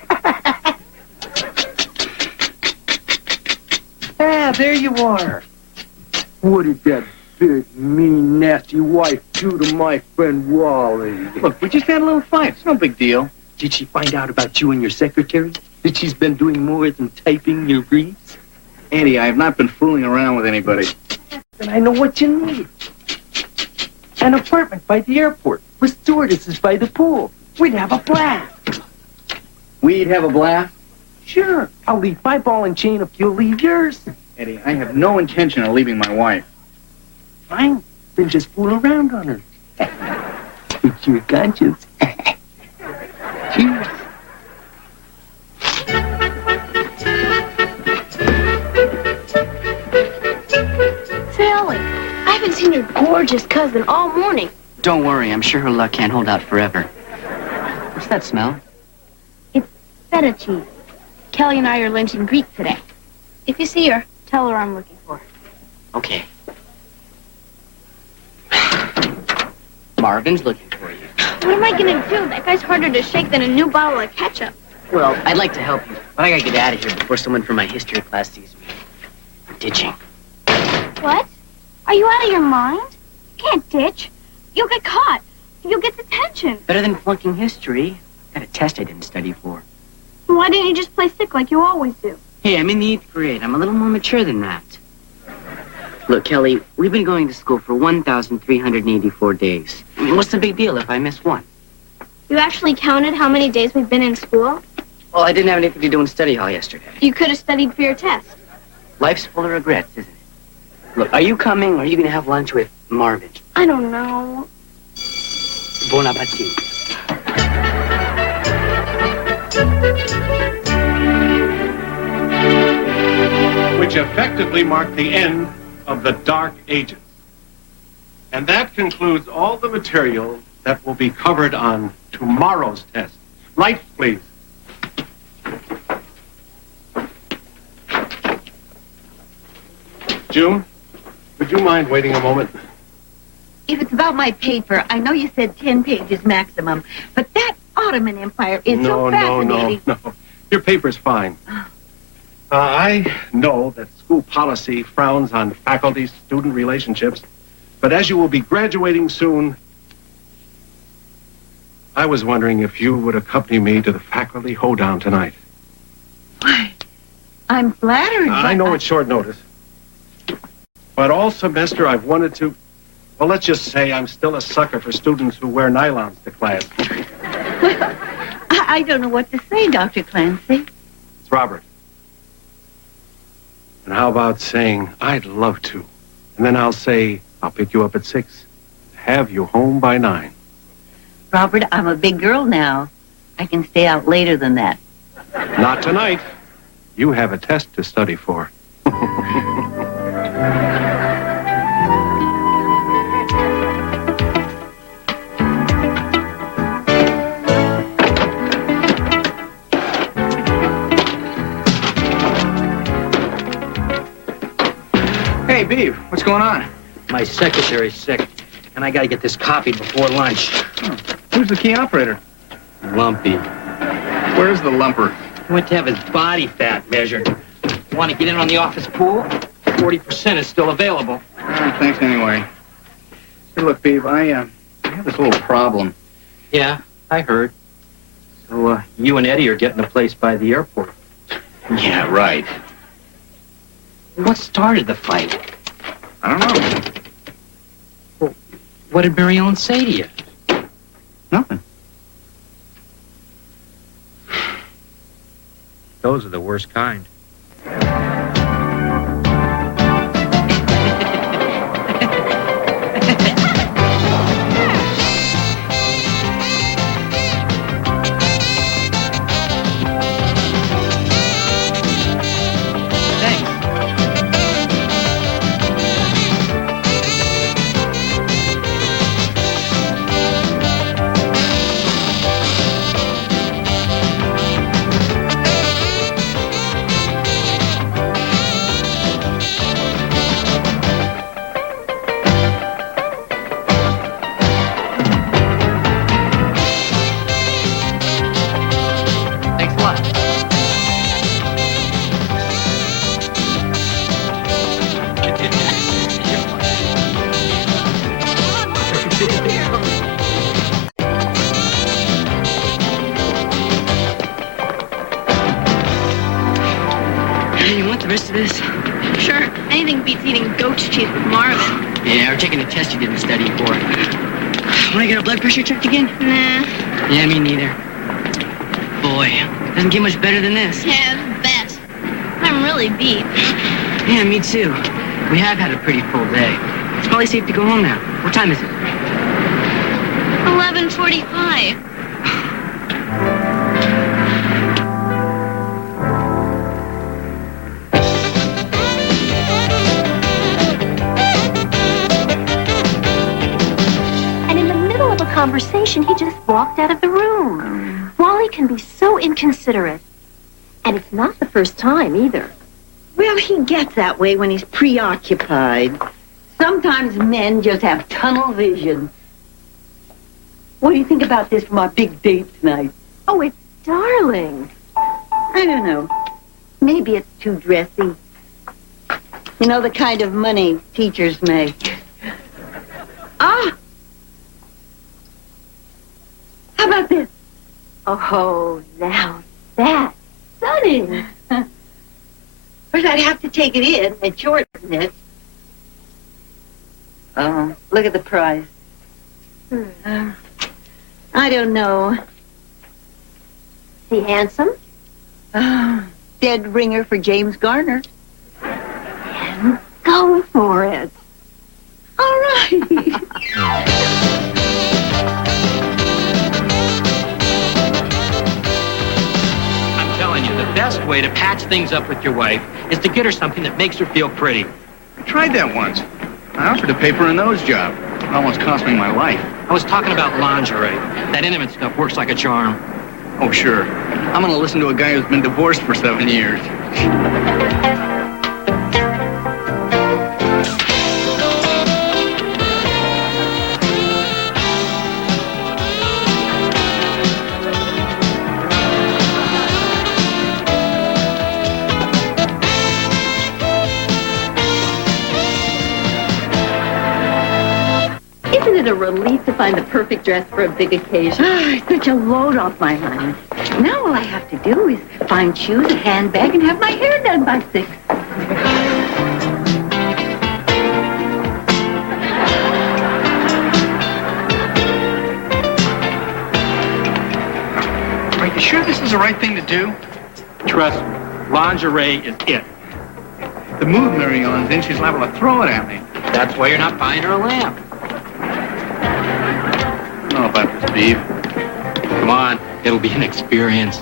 There you are. What did that big, mean, nasty wife do to my friend Wally? Look, we just had a little fight. It's no big deal. Did she find out about you and your secretary? That she's been doing more than typing your briefs? Andy, I have not been fooling around with anybody. Then I know what you need. An apartment by the airport with stewardesses by the pool. We'd have a blast. We'd have a blast? Sure. I'll leave my ball and chain if you'll leave yours. Eddie, I have no intention of leaving my wife. Fine. Then just fool around on her. It's your conscience. Cheers. Sally, I haven't seen your gorgeous cousin all morning. Don't worry, I'm sure her luck can't hold out forever. What's that smell? It's feta cheese. Kelly and I are lunching Greek today. If you see her, tell her I'm looking for her. Okay. Marvin's looking for you. What am I gonna do? That guy's harder to shake than a new bottle of ketchup. Well, I'd like to help you, but I gotta get out of here before someone from my history class sees me. I'm ditching. What? Are you out of your mind? You can't ditch. You'll get caught. You'll get detention. Better than flunking history. Got a test I didn't study for. Why didn't you just play sick like you always do? Hey, I'm in the 8th grade. I'm a little more mature than that. Look, Kelly, we've been going to school for 1,384 days. I mean, what's the big deal if I miss one? You actually counted how many days we've been in school? Well, I didn't have anything to do in study hall yesterday. You could have studied for your test. Life's full of regrets, isn't it? Look, are you coming or are you going to have lunch with Marvin? I don't know. Bon appetit. Which effectively marked the end of the Dark Ages. And that concludes all the material that will be covered on tomorrow's test. Lights, please. June, would you mind waiting a moment? If it's about my paper, I know you said 10 pages maximum, but that Ottoman Empire is so fascinating. No. Your paper's fine. I know that school policy frowns on faculty-student relationships, but as you will be graduating soon, I was wondering if you would accompany me to the faculty hoedown tonight. Why, I'm flattered. I know it's short notice. But all semester I've wanted to... Well, let's just say I'm still a sucker for students who wear nylons to class. I don't know what to say, Dr. Clancy. It's Robert. And how about saying, I'd love to. And then I'll say, I'll pick you up at 6. Have you home by 9. Robert, I'm a big girl now. I can stay out later than that. Not tonight. You have a test to study for. Hey, Beaver, what's going on? My secretary's sick, and I gotta get this copied before lunch. Who's the key operator? Lumpy. Where's the lumper? He went to have his body fat measured. Want to get in on the office pool? 40% is still available. Thanks anyway. Hey, look, Beaver, I have this little problem. Yeah, I heard. So, you and Eddie are getting a place by the airport. Yeah, right. What started the fight? I don't know. Well, what did Mary Ellen say to you? Nothing. Those are the worst kind. Yeah, or taking a test you didn't study for. Want to get our blood pressure checked again? Nah. Yeah, me neither. Boy, doesn't get much better than this. Yeah, bet. I'm really beat. Yeah, me too. We have had a pretty full day. It's probably safe to go home now. What time is it? 11:45. Conversation, he just walked out of the room. Wally can be so inconsiderate. And it's not the first time, either. Well, he gets that way when he's preoccupied. Sometimes men just have tunnel vision. What do you think about this for my big date tonight? Oh, it's darling. I don't know. Maybe it's too dressy. You know, the kind of money teachers make. Ah! How about this? Oh, now that's stunning. First, I'd have to take it in and shorten it. Oh, look at the price. I don't know. Is he handsome? Dead ringer for James Garner. Then go for it. All right. The best way to patch things up with your wife is to get her something that makes her feel pretty. I tried that once. I offered to pay for a nose job. It almost cost me my life. I was talking about lingerie. That intimate stuff works like a charm. Oh, sure. I'm going to listen to a guy who's been divorced for 7 years. Isn't it a relief to find the perfect dress for a big occasion? Such a load off my mind. Now all I have to do is find shoes, a handbag, and have my hair done by 6. Are you sure this is the right thing to do? Trust me, lingerie is it. The mood Mary Ellen's in, she's liable to throw it at me. That's why you're not buying her a lamp. I don't know about this, Beaver. Come on, it'll be an experience.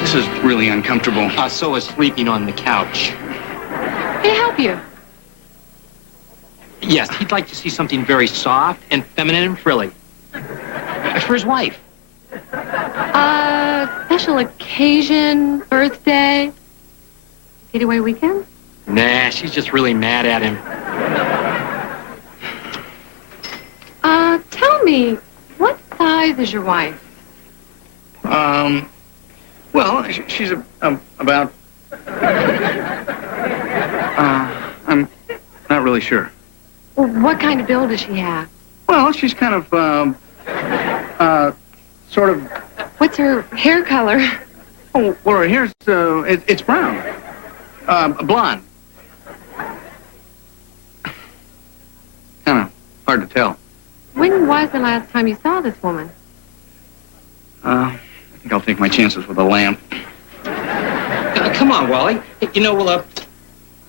This is really uncomfortable. So is sleeping on the couch. Can I help you? Yes, he'd like to see something very soft and feminine and frilly. For his wife. Special occasion, birthday, getaway weekend? Nah, she's just really mad at him. Tell me, what size is your wife? Well, she's about... I'm not really sure. Well, what kind of build does she have? Well, she's kind of, sort of... What's her hair color? Oh, well, her hair's, it's brown. Blonde. Kind of hard to tell. When was the last time you saw this woman? I think I'll take my chances with a lamp. Come on, Wally. You know, well,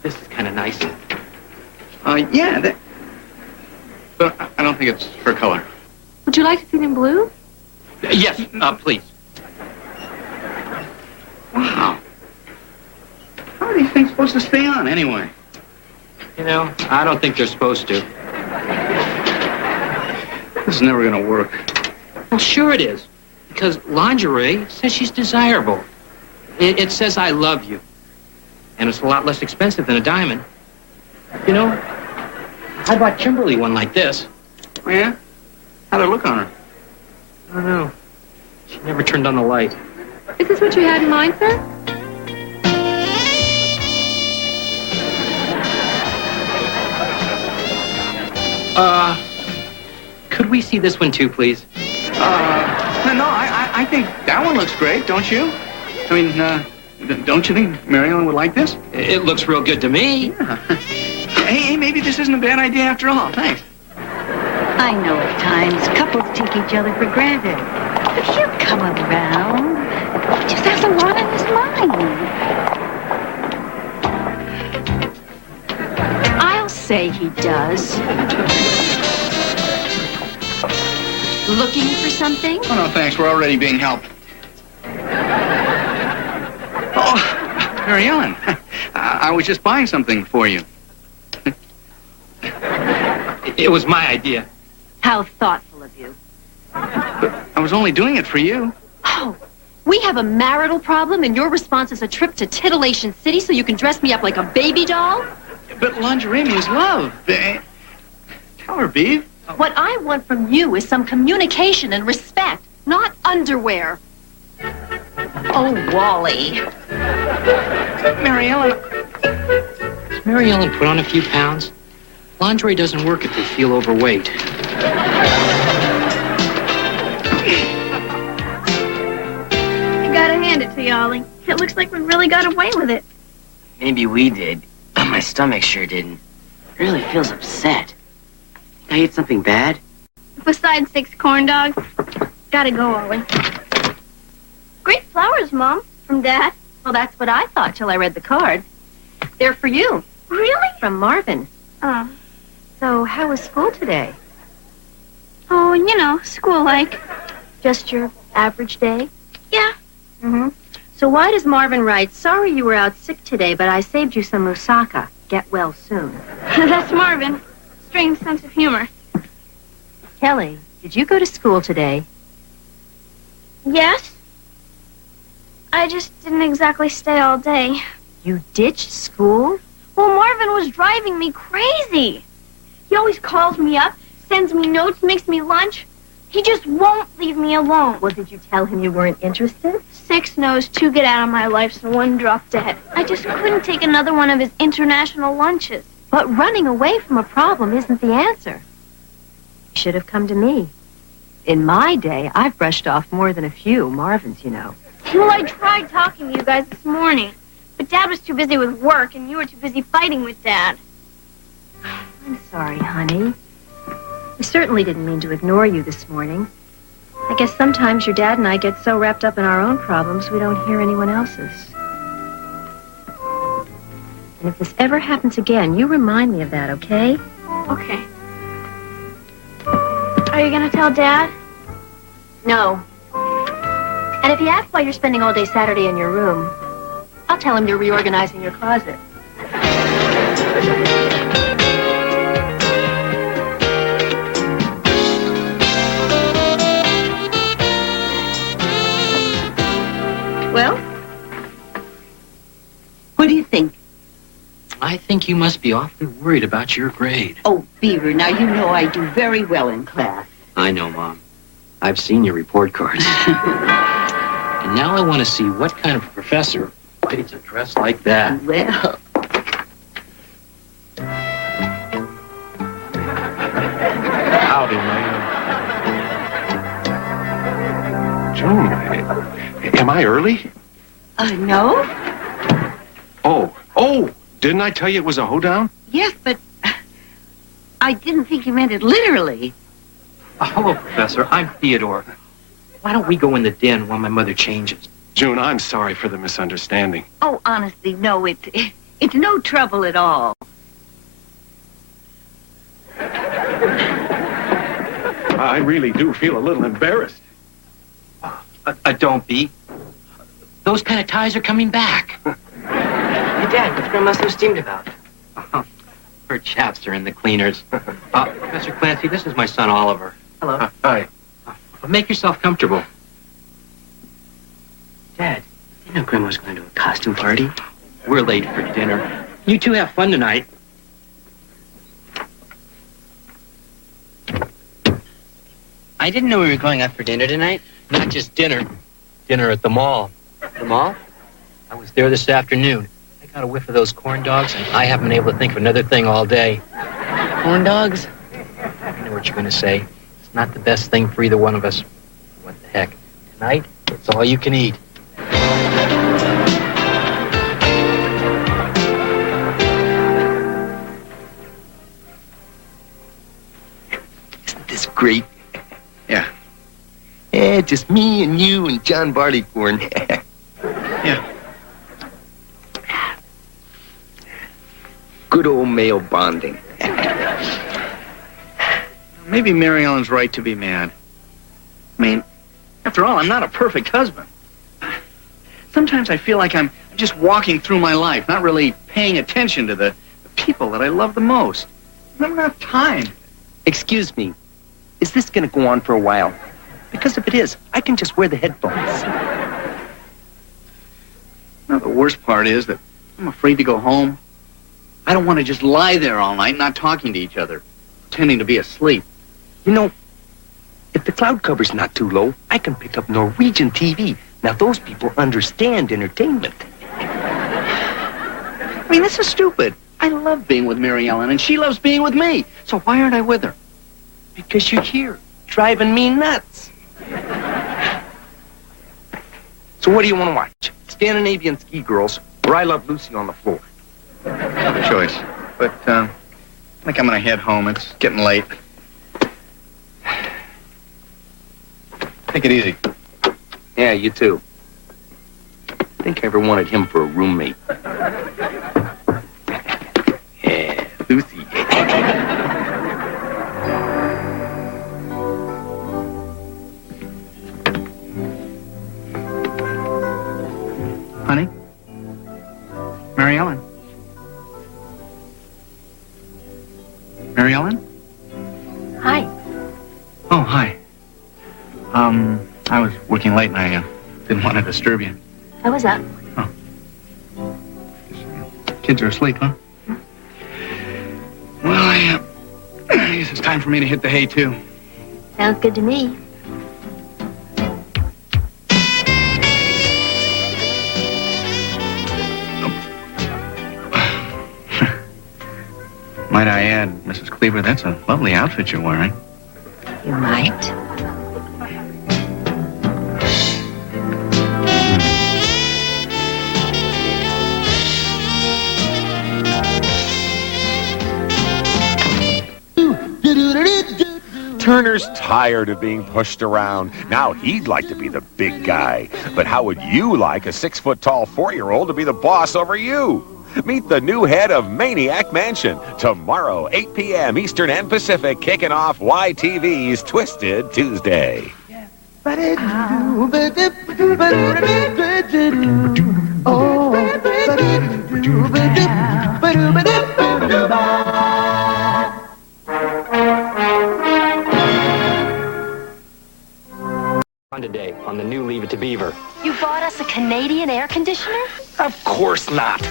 this is kind of nice. Yeah, but I don't think it's her color. Would you like to see it in blue? Yes, please. Wow. How are these things supposed to stay on, anyway? You know, I don't think they're supposed to. This is never going to work. Well, sure it is. Because lingerie says she's desirable. It says I love you. And it's a lot less expensive than a diamond. You know, I bought Kimberly one like this. Oh, yeah? How'd it look on her? I don't know. She never turned on the light. Is this what you had in mind, sir? Could we see this one too, please? No, I think that one looks great, don't you? I mean, don't you think Mary Ellen would like this? It looks real good to me. Yeah. Hey, maybe this isn't a bad idea after all. Thanks. I know at times couples take each other for granted. But he'll come around. He just has a lot on his mind. I'll say he does. Looking for something? Oh, no, thanks. We're already being helped. Oh, Mary Ellen, I was just buying something for you. It was my idea. How thoughtful of you. But I was only doing it for you. Oh, we have a marital problem and your response is a trip to Titillation City so you can dress me up like a baby doll? But lingerie means love. Tell her, Beav. What I want from you is some communication and respect, not underwear. Oh, Wally. Mary Ellen. Has Mary Ellen put on a few pounds? Lingerie doesn't work if they feel overweight. I gotta hand it to you, Ollie. It looks like we really got away with it. Maybe we did, but my stomach sure didn't. It really feels upset. I ate something bad? Besides 6 corn dogs. Gotta go, Ollie. Great flowers, Mom. From Dad. Well, that's what I thought till I read the card. They're for you. Really? From Marvin. Oh. So, how was school today? Oh, you know, school-like. Just your average day? Yeah. Mm-hmm. So why does Marvin write, sorry you were out sick today, but I saved you some moussaka. Get well soon. That's Marvin. Strange sense of humor. Kelly, did you go to school today? Yes. I just didn't exactly stay all day. You ditched school? Well, Marvin was driving me crazy. He always calls me up, sends me notes, makes me lunch. He just won't leave me alone. Well, did you tell him you weren't interested? 6 no's, 2 get out of my life, so 1 dropped dead. I just couldn't take another one of his international lunches. But running away from a problem isn't the answer. You should have come to me. In my day, I've brushed off more than a few. Marvin's, you know. Well, I tried talking to you guys this morning, but Dad was too busy with work, and you were too busy fighting with Dad. I'm sorry, honey. I certainly didn't mean to ignore you this morning. I guess sometimes your dad and I get so wrapped up in our own problems we don't hear anyone else's. And if this ever happens again, you remind me of that, okay? Okay. Are you gonna tell Dad? No. And if he asks why you're spending all day Saturday in your room, I'll tell him you're reorganizing your closet. Well, what do you think? I think you must be awfully worried about your grade. Oh, Beaver, now you know I do very well in class. I know, Mom. I've seen your report cards. And now I want to see what kind of professor grades a dress like that. Well... Howdy, man. June, am I early? No? Oh, didn't I tell you it was a hoedown? Yes, but I didn't think you meant it literally. Hello, Professor. I'm Theodore. Why don't we go in the den while my mother changes? June, I'm sorry for the misunderstanding. Oh, honestly, no, it's no trouble at all. I really do feel a little embarrassed. Don't be. Those kind of ties are coming back. Hey, Dad, what's Grandma so steamed about? Her chaps are in the cleaners. Professor Clancy, this is my son, Oliver. Hello. Hi. Make yourself comfortable. Dad, you know Grandma's going to a costume party? We're late for dinner. You two have fun tonight. I didn't know we were going out for dinner tonight. Not just dinner. Dinner at the mall. The mall? I was there this afternoon. I got a whiff of those corn dogs, and I haven't been able to think of another thing all day. Corn dogs? I know what you're going to say. It's not the best thing for either one of us. What the heck? Tonight, it's all you can eat. Isn't this great? Yeah. Yeah, just me and you and John Barleycorn. Yeah. Good old male bonding. Maybe Mary Ellen's right to be mad. I mean, after all, I'm not a perfect husband. Sometimes I feel like I'm just walking through my life, not really paying attention to the people that I love the most. I don't have time. Excuse me, is this going to go on for a while? Because if it is, I can just wear the headphones. No, the worst part is that I'm afraid to go home. I don't want to just lie there all night, not talking to each other, pretending to be asleep. You know, if the cloud cover's not too low, I can pick up Norwegian TV. Now, those people understand entertainment. I mean, this is stupid. I love being with Mary Ellen, and she loves being with me. So why aren't I with her? Because you're here, driving me nuts. So what do you want to watch? Scandinavian Ski Girls, or I Love Lucy on the Floor? Another choice. But, I think I'm going to head home. It's getting late. Take it easy. Yeah, you too. I think I ever wanted him for a roommate. Yeah, Lucy. Honey? Mary Ellen? Mary Ellen? Hi. Oh, hi. I was working late and I didn't want to disturb you. How was that? Kids are asleep, huh? Well, I guess it's time for me to hit the hay, too. Sounds good to me. Might I add, Mrs. Cleaver, that's a lovely outfit you're wearing. You might. Turner's tired of being pushed around. Now he'd like to be the big guy. But how would you like a 6-foot-tall 4-year-old to be the boss over you? Meet the new head of Maniac Mansion. Tomorrow, 8 p.m. Eastern and Pacific, kicking off YTV's Twisted Tuesday. Today on the new Leave It to Beaver. You bought us a Canadian air conditioner? Of course not.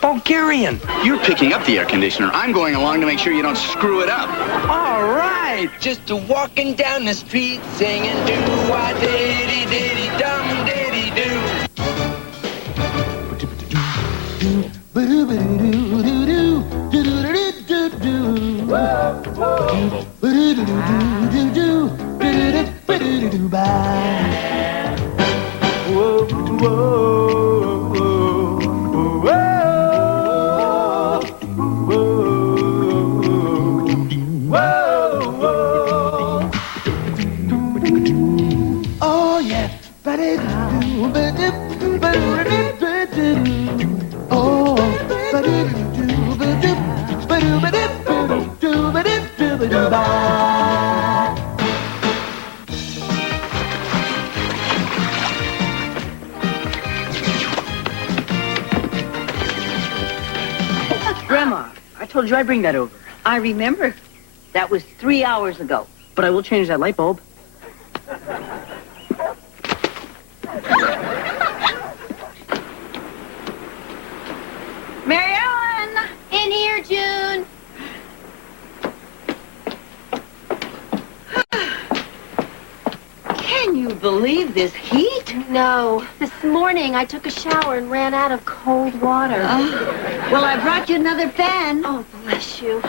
Bulgarian. You're picking up the air conditioner. I'm going along to make sure you don't screw it up. All right, just a walking down the street singing do-wah-diddy-diddy-dum-diddy-do. Oh yeah, Grandma, I told you I'd bring that over. I remember. That was 3 hours ago. But I will change that light bulb. Mary Ellen! In here, June! Can you believe this heat? No. This morning I took a shower and ran out of cold water. Well, I brought you another fan. Oh, bless you.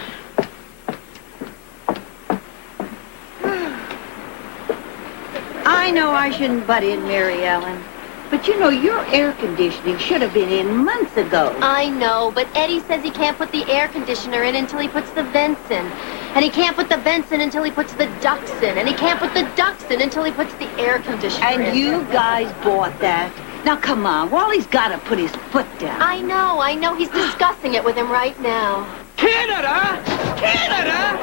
I know I shouldn't butt in, Mary Ellen. But you know, your air conditioning should have been in months ago. I know, but Eddie says he can't put the air conditioner in until he puts the vents in. And he can't put the vents in until he puts the ducts in. And he can't put the ducts in until he puts the air conditioner in. And you guys bought that. Now, come on. Wally's got to put his foot down. I know. He's discussing it with him right now. Canada! Canada!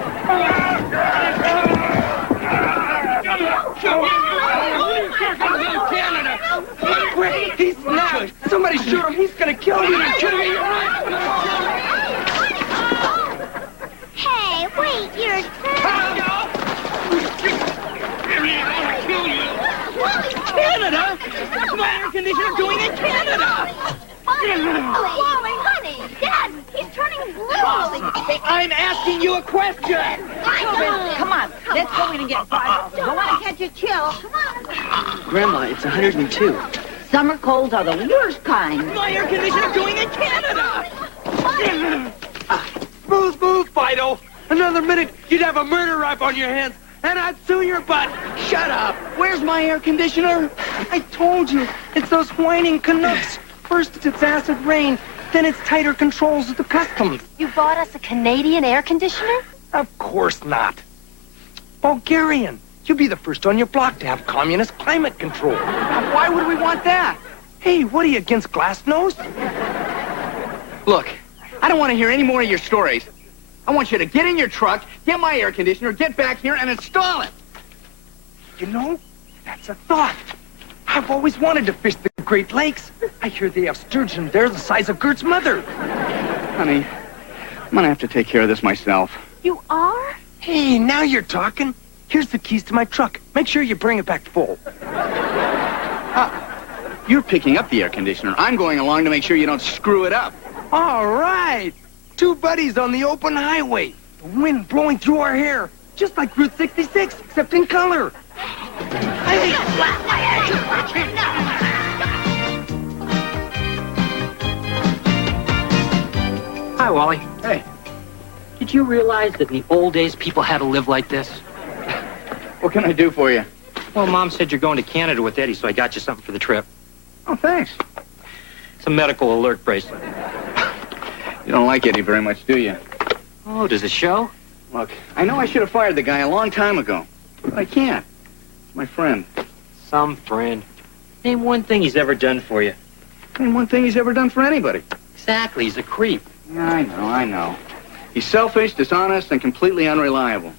Wait, he's snapped. Somebody shoot him. He's gonna kill you. Hey, wait, your turn. Canada? What's my air conditioner doing in Canada? Wally, honey, Dad, he's turning blue. I'm asking you a question. Come on. Let's go in and get $5. Don't want to catch a chill. Grandma, it's 102. Summer colds are the worst kind. My air conditioner doing in Canada. Move, Fido. Another minute, you'd have a murder rap on your hands, and I'd sue your butt. Shut up. Where's my air conditioner? I told you, it's those whining Canucks. First it's acid rain, then it's tighter controls at the customs. You bought us a Canadian air conditioner? Of course not. Bulgarian. You'll be the first on your block to have communist climate control. Why would we want that? Hey, what are you, against glass nose? Look, I don't want to hear any more of your stories. I want you to get in your truck, get my air conditioner, get back here, and install it. You know, that's a thought. I've always wanted to fish the Great Lakes. I hear they have sturgeon there the size of Gert's mother. Honey, I'm gonna have to take care of this myself. You are? Hey, now you're talking. Here's the keys to my truck. Make sure you bring it back full. You're picking up the air conditioner. I'm going along to make sure you don't screw it up. All right. Two buddies on the open highway. The wind blowing through our hair. Just like Route 66, except in color. Hey! Hi, Wally. Hey. Don't you realize that in the old days, people had to live like this? What can I do for you? Well, Mom said you're going to Canada with Eddie, so I got you something for the trip. Oh, thanks. It's a medical alert bracelet. You don't like Eddie very much, do you? Oh, does it show? Look, I know I should have fired the guy a long time ago, but I can't. He's my friend. Some friend. Name one thing he's ever done for you. Name one thing he's ever done for anybody. Exactly, he's a creep. Yeah, I know. He's selfish, dishonest, and completely unreliable.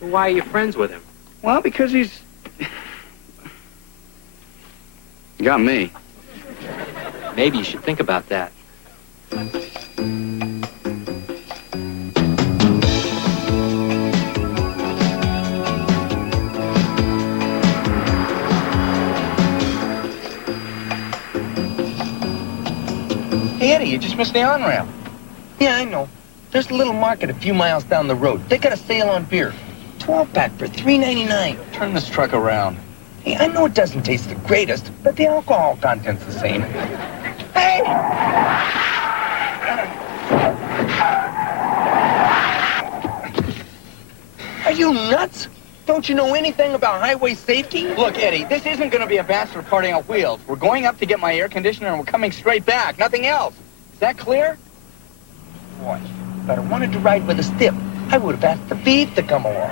So why are you friends with him? Well, because he's... got me. Maybe you should think about that. Hey, Eddie, you just missed the on-ramp. Yeah, I know. There's a little market a few miles down the road. They got a sale on beer. 12-pack for $3.99. Turn this truck around. Hey, I know it doesn't taste the greatest, but the alcohol content's the same. Hey! Are you nuts? Don't you know anything about highway safety? Look, Eddie, this isn't going to be a bachelor party on wheels. We're going up to get my air conditioner, and we're coming straight back. Nothing else. Is that clear? Boy, if I'd wanted to ride with a stiff, I would have asked the beef to come along.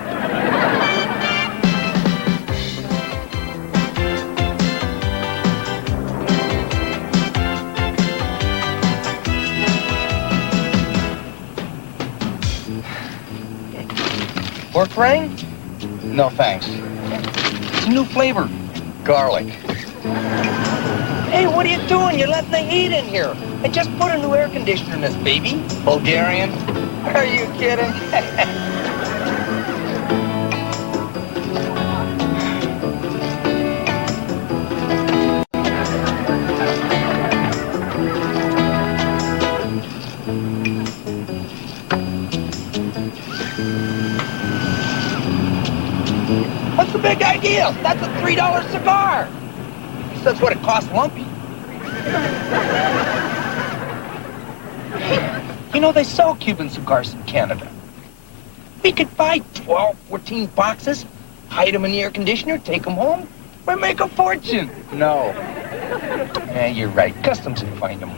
Pork ring? No, thanks. It's a new flavor. Garlic. Hey, what are you doing? You're letting the heat in here. I just put a new air conditioner in this baby. Bulgarian? Are you kidding? What's the big idea? That's a $3 cigar. That's what it costs lumpy. You know, they sell Cuban cigars in Canada. We could buy 12, 14 boxes, hide them in the air conditioner, take them home, we'd make a fortune. No. Yeah, you're right. Customs will find them.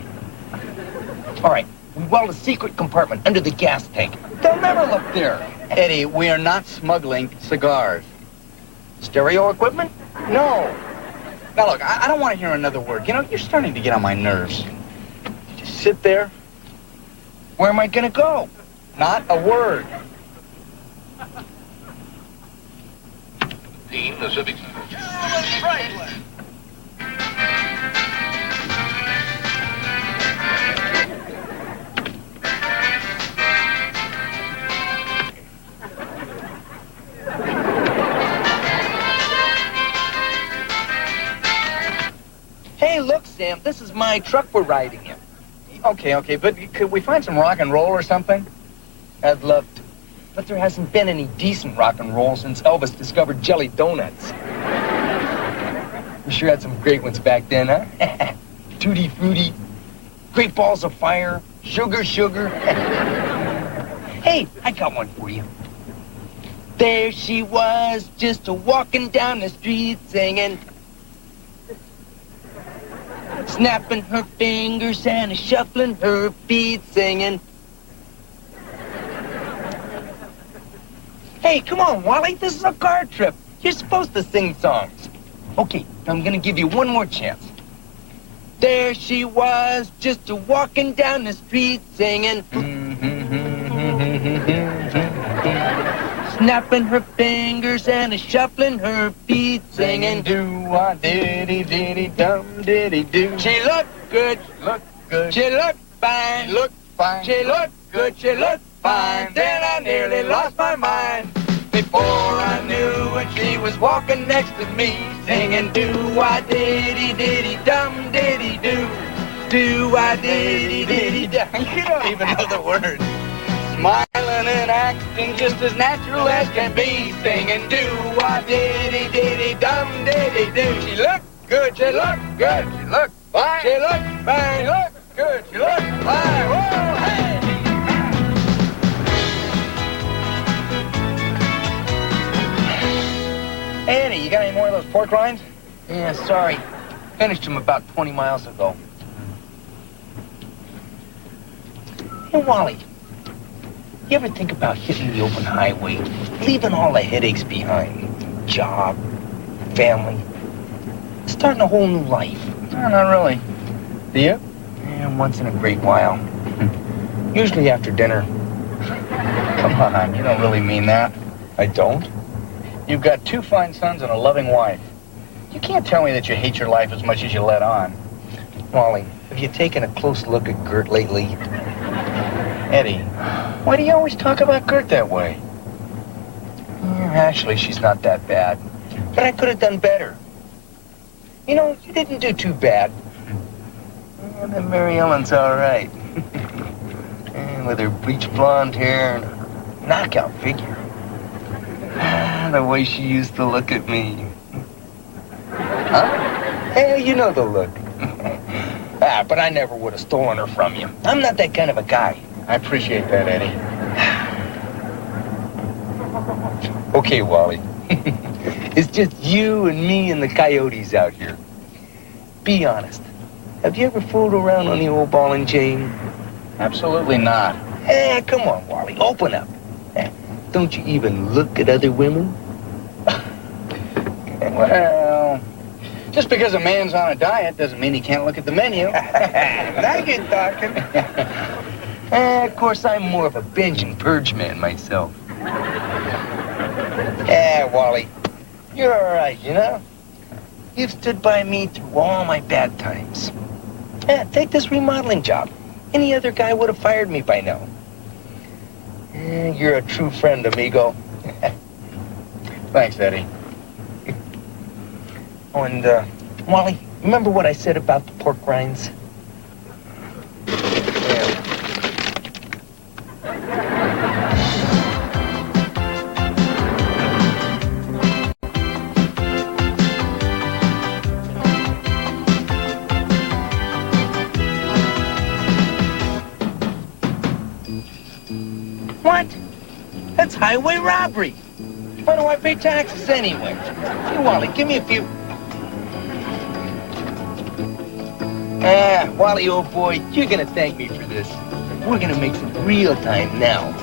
All right, we weld a secret compartment under the gas tank. They'll never look there. Eddie, we are not smuggling cigars. Stereo equipment? No. Now, look, I don't want to hear another word. You know, you're starting to get on my nerves. Just sit there. Where am I going to go? Not a word. Dean, the Civic Center. Hey, look, Sam, this is my truck we're riding in. Okay, but could we find some rock and roll or something? I'd love to. But there hasn't been any decent rock and roll since Elvis discovered jelly donuts. We sure had some great ones back then, huh? Tutti Frutti, Great Balls of Fire, Sugar, Sugar. Hey, I got one for you. There she was, just a-walking down the street singing, snapping her fingers and a-shuffling her feet singing. Hey, come on, Wally, this is a car trip. You're supposed to sing songs. Okay, I'm gonna give you one more chance. There she was, just a-walking down the street singing, snapping her fingers and a-shuffling her feet singing, do-wah-diddy-diddy-dum-diddy-do. She looked good, she looked fine, she looked good, she looked fine. Then I nearly lost my mind. Before I knew it, she was walking next to me, singing do-wah-diddy-diddy-dum-diddy-do, do-wah-diddy-diddy-dum. You don't even know the words. Smiling and acting just as natural as can be, singing do-wah-diddy-diddy-dum-diddy-do. She looked good, she looked good, she looked fine, she looked fine, she looked good, she looked fine. Whoa, hey! Hey, Eddie, you got any more of those pork rinds? Yeah, sorry. Finished them about 20 miles ago. Hey, Wally, you ever think about hitting the open highway, leaving all the headaches behind? Job, family, starting a whole new life. No, not really. Do you? Yeah, once in a great while. Usually after dinner. Come on, you don't really mean that. I don't? You've got 2 fine sons and a loving wife. You can't tell me that you hate your life as much as you let on. Wally, have you taken a close look at Gert lately? Eddie, why do you always talk about Gert that way? Actually, she's not that bad. But I could have done better. You know, you didn't do too bad. And then Mary Ellen's all right. And with her bleach blonde hair and her knockout figure. The way she used to look at me. Huh? Hey, you know the look. But I never would have stolen her from you. I'm not that kind of a guy. I appreciate that, Eddie. Okay, Wally. It's just you and me and the coyotes out here. Be honest. Have you ever fooled around on the old ball and chain? Absolutely not. Come on, Wally. Open up. Don't you even look at other women? Well, just because a man's on a diet doesn't mean he can't look at the menu. Now you're talking. Of course, I'm more of a binge and purge man myself. Wally, you're all right, you know? You've stood by me through all my bad times. Take this remodeling job. Any other guy would have fired me by now. You're a true friend, amigo. Thanks, Eddie. Oh, and, Wally, remember what I said about the pork rinds? What? That's highway robbery. Why do I pay taxes anyway? Hey, Wally, give me a few. Wally, old boy, you're gonna thank me for this. We're gonna make some real time now.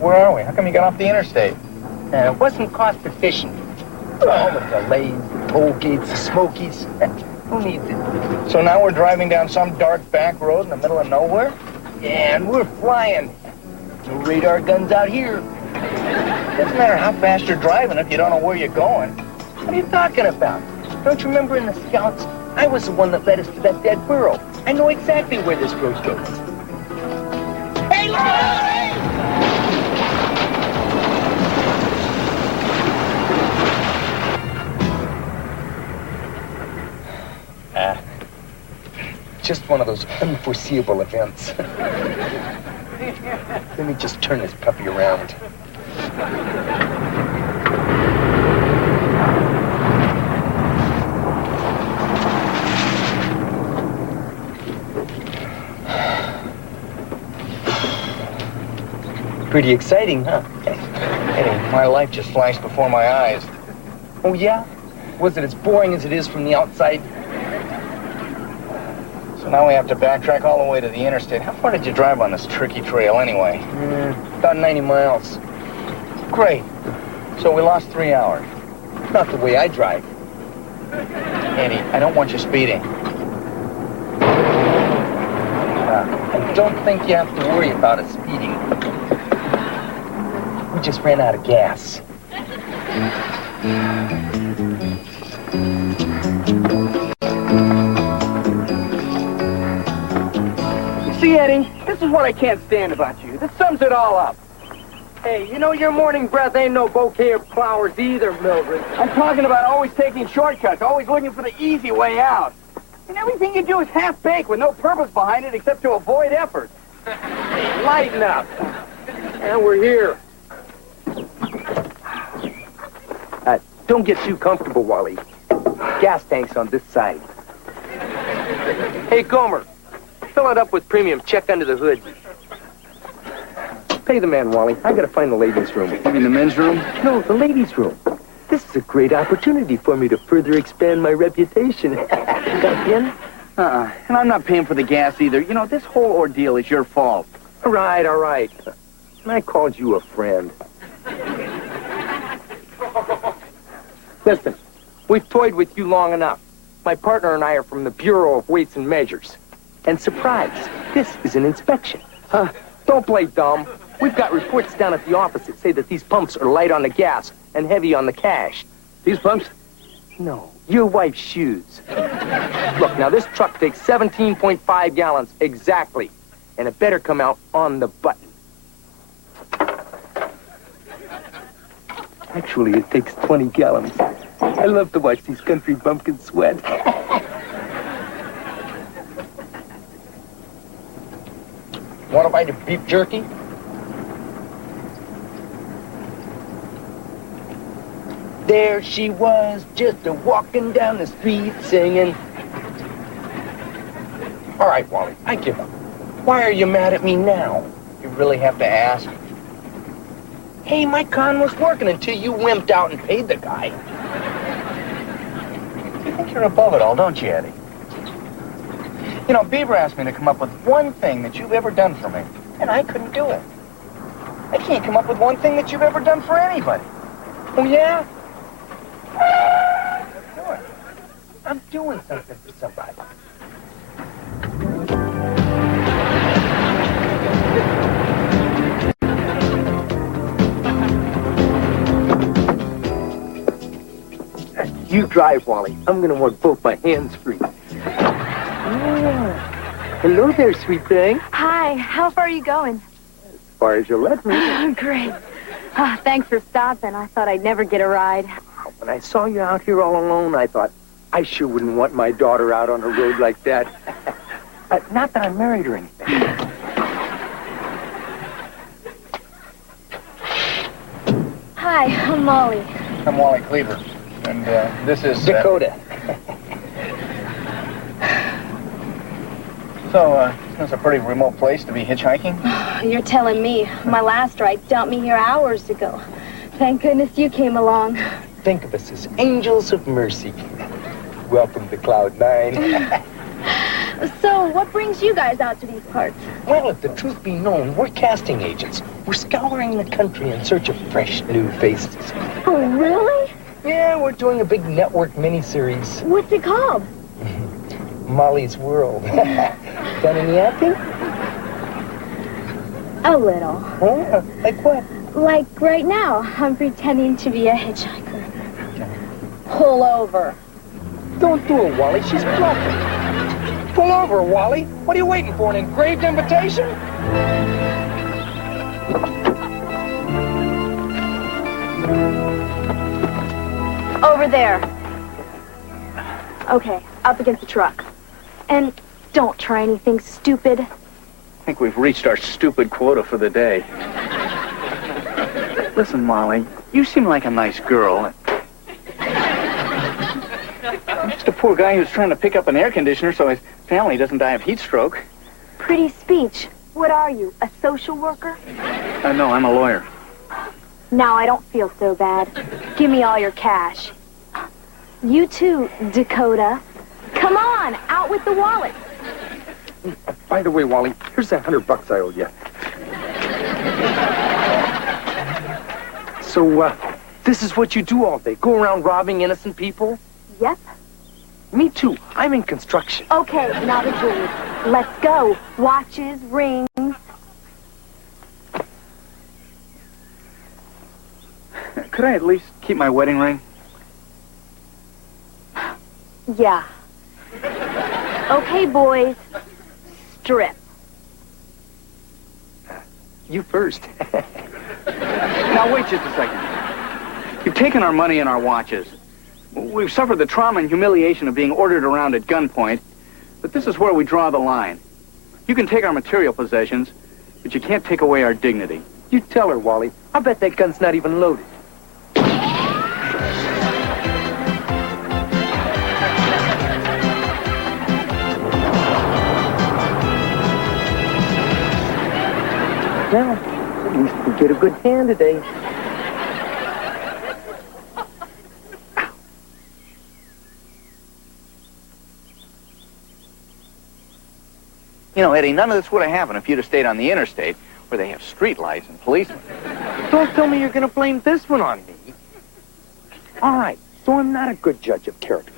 Where are we? How come you got off the interstate? It wasn't cost efficient. All the delays, the toll gates, the smokies. Who needs it? So now we're driving down some dark back road in the middle of nowhere? Yeah, and we're flying. No radar guns out here. Doesn't matter how fast you're driving if you don't know where you're going. What are you talking about? Don't you remember in the Scouts? I was the one that led us to that dead burro. I know exactly where this road goes. Hey, look! Just one of those unforeseeable events. Let me just turn this puppy around. Pretty exciting, huh? Hey, my life just flashed before my eyes. Oh, yeah? Was it as boring as it is from the outside? So now we have to backtrack all the way to the interstate. How far did you drive on this tricky trail anyway? About 90 miles. Great. So we lost 3 hours. Not the way I drive. Eddie, I don't want you speeding. I don't think you have to worry about us speeding. We just ran out of gas. See, Eddie, this is what I can't stand about you. This sums it all up. Hey, you know your morning breath ain't no bouquet of flowers either, Mildred. I'm talking about always taking shortcuts, always looking for the easy way out. And everything you do is half-baked with no purpose behind it except to avoid effort. Hey, lighten up. And we're here. Don't get too comfortable, Wally. Gas tank's on this side. Hey, Gomer, fill it up with premium. Check under the hood. Pay the man, Wally. I gotta find the ladies' room. You mean the men's room? No, the ladies' room. This is a great opportunity for me to further expand my reputation. You got a pin? And I'm not paying for the gas either. You know, this whole ordeal is your fault. All right, all right. And I called you a friend. Listen, we've toyed with you long enough. My partner and I are from the Bureau of Weights and Measures. And surprise, this is an inspection. Don't play dumb. We've got reports down at the office that say that these pumps are light on the gas and heavy on the cash. These pumps? No, your wife's shoes. Look, now this truck takes 17.5 gallons exactly. And it better come out on the button. Actually, it takes 20 gallons. I love to watch these country bumpkins sweat. Want a bite of beef jerky? There she was, just a-walking down the street singing. All right, Wally, I give up. Why are you mad at me now? You really have to ask. Hey, my con was working until you wimped out and paid the guy. You think you're above it all, don't you, Eddie? You know, Beaver asked me to come up with one thing that you've ever done for me, and I couldn't do it. I can't come up with one thing that you've ever done for anybody. Oh, yeah? Do it. I'm doing something for somebody. You drive, Wally. I'm gonna want both my hands free. Hello there, sweet thing. Hi, how far are you going? As far as you'll let me. Great. Thanks for stopping. I thought I'd never get a ride. When I saw you out here all alone, I thought, I sure wouldn't want my daughter out on a road like that. Not that I'm married or anything. Hi, I'm Molly. I'm Wally Cleaver, and this is... Dakota. So, it's a pretty remote place to be hitchhiking? You're telling me. My last ride dumped me here hours ago. Thank goodness you came along. Think of us as angels of mercy. Welcome to Cloud 9. So, what brings you guys out to these parts? Well, if the truth be known, we're casting agents. We're scouring the country in search of fresh, new faces. Oh, really? Yeah, we're doing a big network miniseries. What's it called? Molly's World. Done any acting? A little. Huh? Like what? Like right now, I'm pretending to be a hitchhiker. Pull over. Don't do it, Wally. She's bluffing. Pull over, Wally. What are you waiting for, an engraved invitation? Over there. Okay, up against the truck. And don't try anything stupid. I think we've reached our stupid quota for the day. Listen, Molly, you seem like a nice girl. I'm just a poor guy who's trying to pick up an air conditioner so his family doesn't die of heat stroke. Pretty speech. What are you, a social worker? No, I'm a lawyer. Now I don't feel so bad. Give me all your cash. You too, Dakota. Come on, out with the wallet. By the way, Wally, here's that $100 I owed you. So, this is what you do all day? Go around robbing innocent people? Yep. Me too. I'm in construction. Okay, now the jewelry. Let's go. Watches, rings. Could I at least keep my wedding ring? Yeah. Okay, boys. Strip. You first. Now, wait just a second. You've taken our money and our watches. We've suffered the trauma and humiliation of being ordered around at gunpoint, but this is where we draw the line. You can take our material possessions, but you can't take away our dignity. You tell her, Wally. I bet that gun's not even loaded. Well, at least we get a good hand today. You know, Eddie, none of this would have happened if you'd have stayed on the interstate, where they have street lights and policemen. Don't tell me you're going to blame this one on me. All right, so I'm not a good judge of character.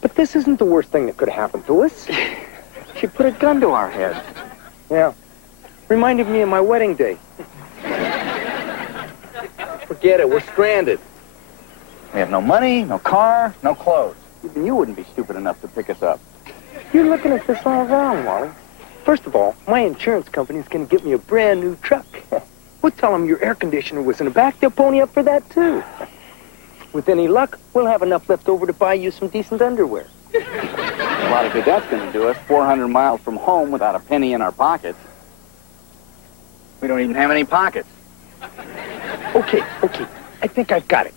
But this isn't the worst thing that could have happened to us. She put a gun to our heads. Yeah. Reminded me of my wedding day. Forget it, we're stranded. We have no money, no car, no clothes. Even you wouldn't be stupid enough to pick us up. You're looking at this all wrong, Wally. First of all, my insurance company's going to get me a brand new truck. We'll tell them your air conditioner was in the back. They'll pony up for that, too. With any luck, we'll have enough left over to buy you some decent underwear. A lot of good that's going to do us, 400 miles from home without a penny in our pockets. We don't even have any pockets. Okay. I think I've got it.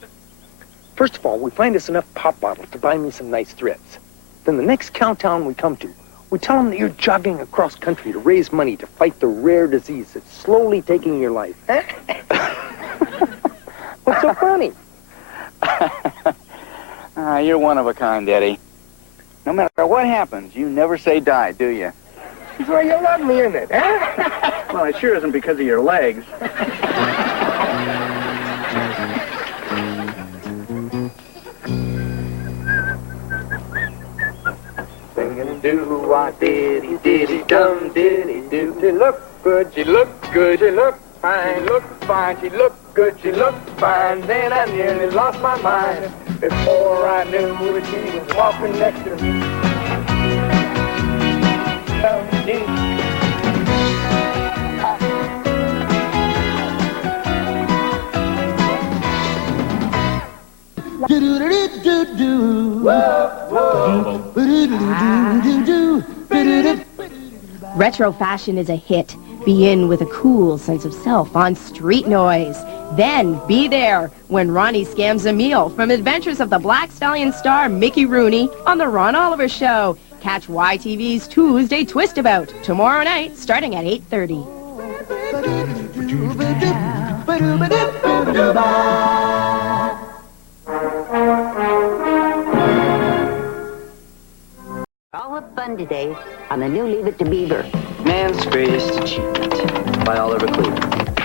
First of all, we find us enough pop bottles to buy me some nice threads. Then the next town we come to, we tell them that you're jogging across country to raise money to fight the rare disease that's slowly taking your life. What's so funny? You're one of a kind, Eddie. No matter what happens, you never say die, do you? That's why you love me, isn't it? Huh? Well, it sure isn't because of your legs. Singing do-wah-diddy-diddy dum diddy-do. She look good, she look good, she look fine, she look good, she look fine. Then I nearly lost my mind before I knew that she was walking next to me. Retro fashion is a hit. Be in with a cool sense of self on Street Noise. Then be there when Ronnie scams a meal from Adventures of the Black Stallion star Mickey Rooney on The Ron Oliver Show. Catch YTV's Tuesday Twistabout tomorrow night starting at 8:30. All have fun today on the new Leave It to Beaver. Man's greatest achievement by Oliver Cleveland.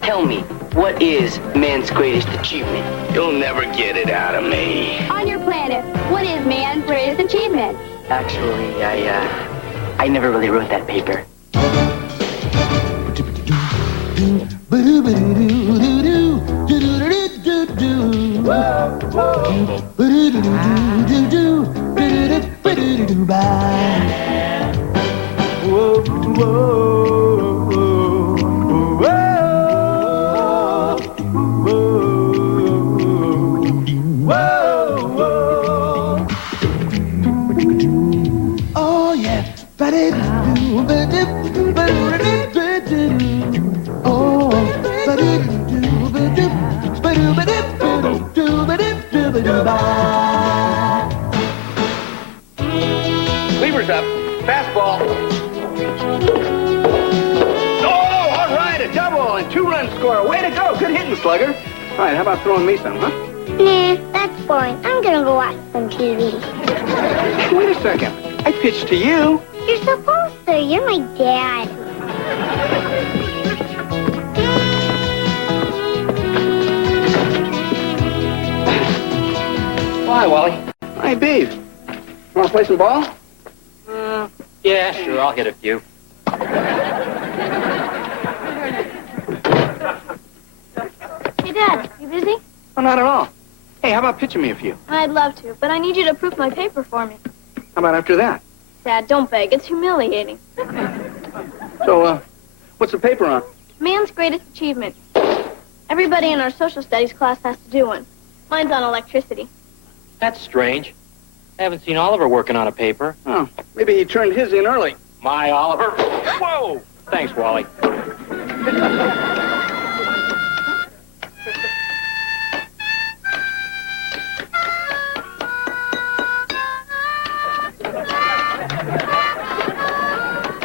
Tell me, what is man's greatest achievement? You'll never get it out of me. On your planet, what is man's greatest achievement? Actually, I never really wrote that paper. Oh yeah, Cleaver's up. Fastball. Oh, all right, a double and 2-run score. Way to go. Good hitting, Slugger. All right, how about throwing me some, huh? Nah, that's boring. I'm gonna go watch some TV. Wait a second. I pitched to you. You're supposed to. You're my dad. Why, Wally? Hi, Beaver. Want to play some ball? Yeah, sure, I'll hit a few. Hey, Dad, you busy? Oh, not at all. Hey, how about pitching me a few? I'd love to, but I need you to proof my paper for me. How about after that? Dad, don't beg. It's humiliating. So, what's the paper on? Man's greatest achievement. Everybody in our social studies class has to do one. Mine's on electricity. That's strange. I haven't seen Oliver working on a paper. Oh, maybe he turned his in early. My Oliver. Whoa! Thanks, Wally.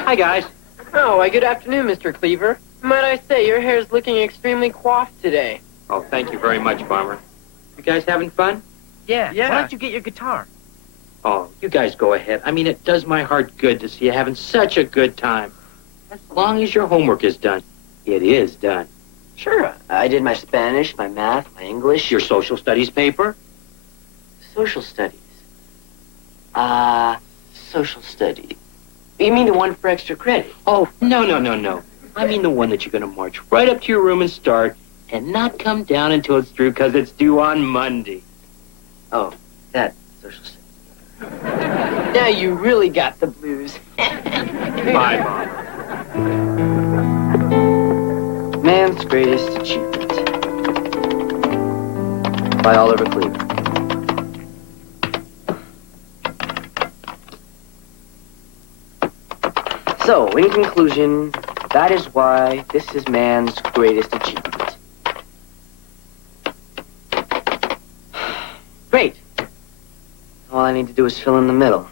Hi, guys. Oh, why, good afternoon, Mr. Cleaver. Might I say, your hair's looking extremely coiffed today. Oh, thank you very much, Farmer. You guys having fun? Yeah. Yeah. Why don't you get your guitar? Oh, you guys go ahead. I mean, it does my heart good to see you having such a good time. As long as your homework is done. It is done. Sure. I did my Spanish, my math, my English. Your social studies paper? Social studies. Social studies. You mean the one for extra credit? Oh, no. I mean the one that you're going to march right up to your room and start and not come down until it's through because it's due on Monday. Oh, that social studies. Now you really got the blues. Bye, Mom. Man's Greatest Achievement by Oliver Cleaver. So, in conclusion, that is why this is man's greatest achievement. Great. All I need to do is fill in the middle.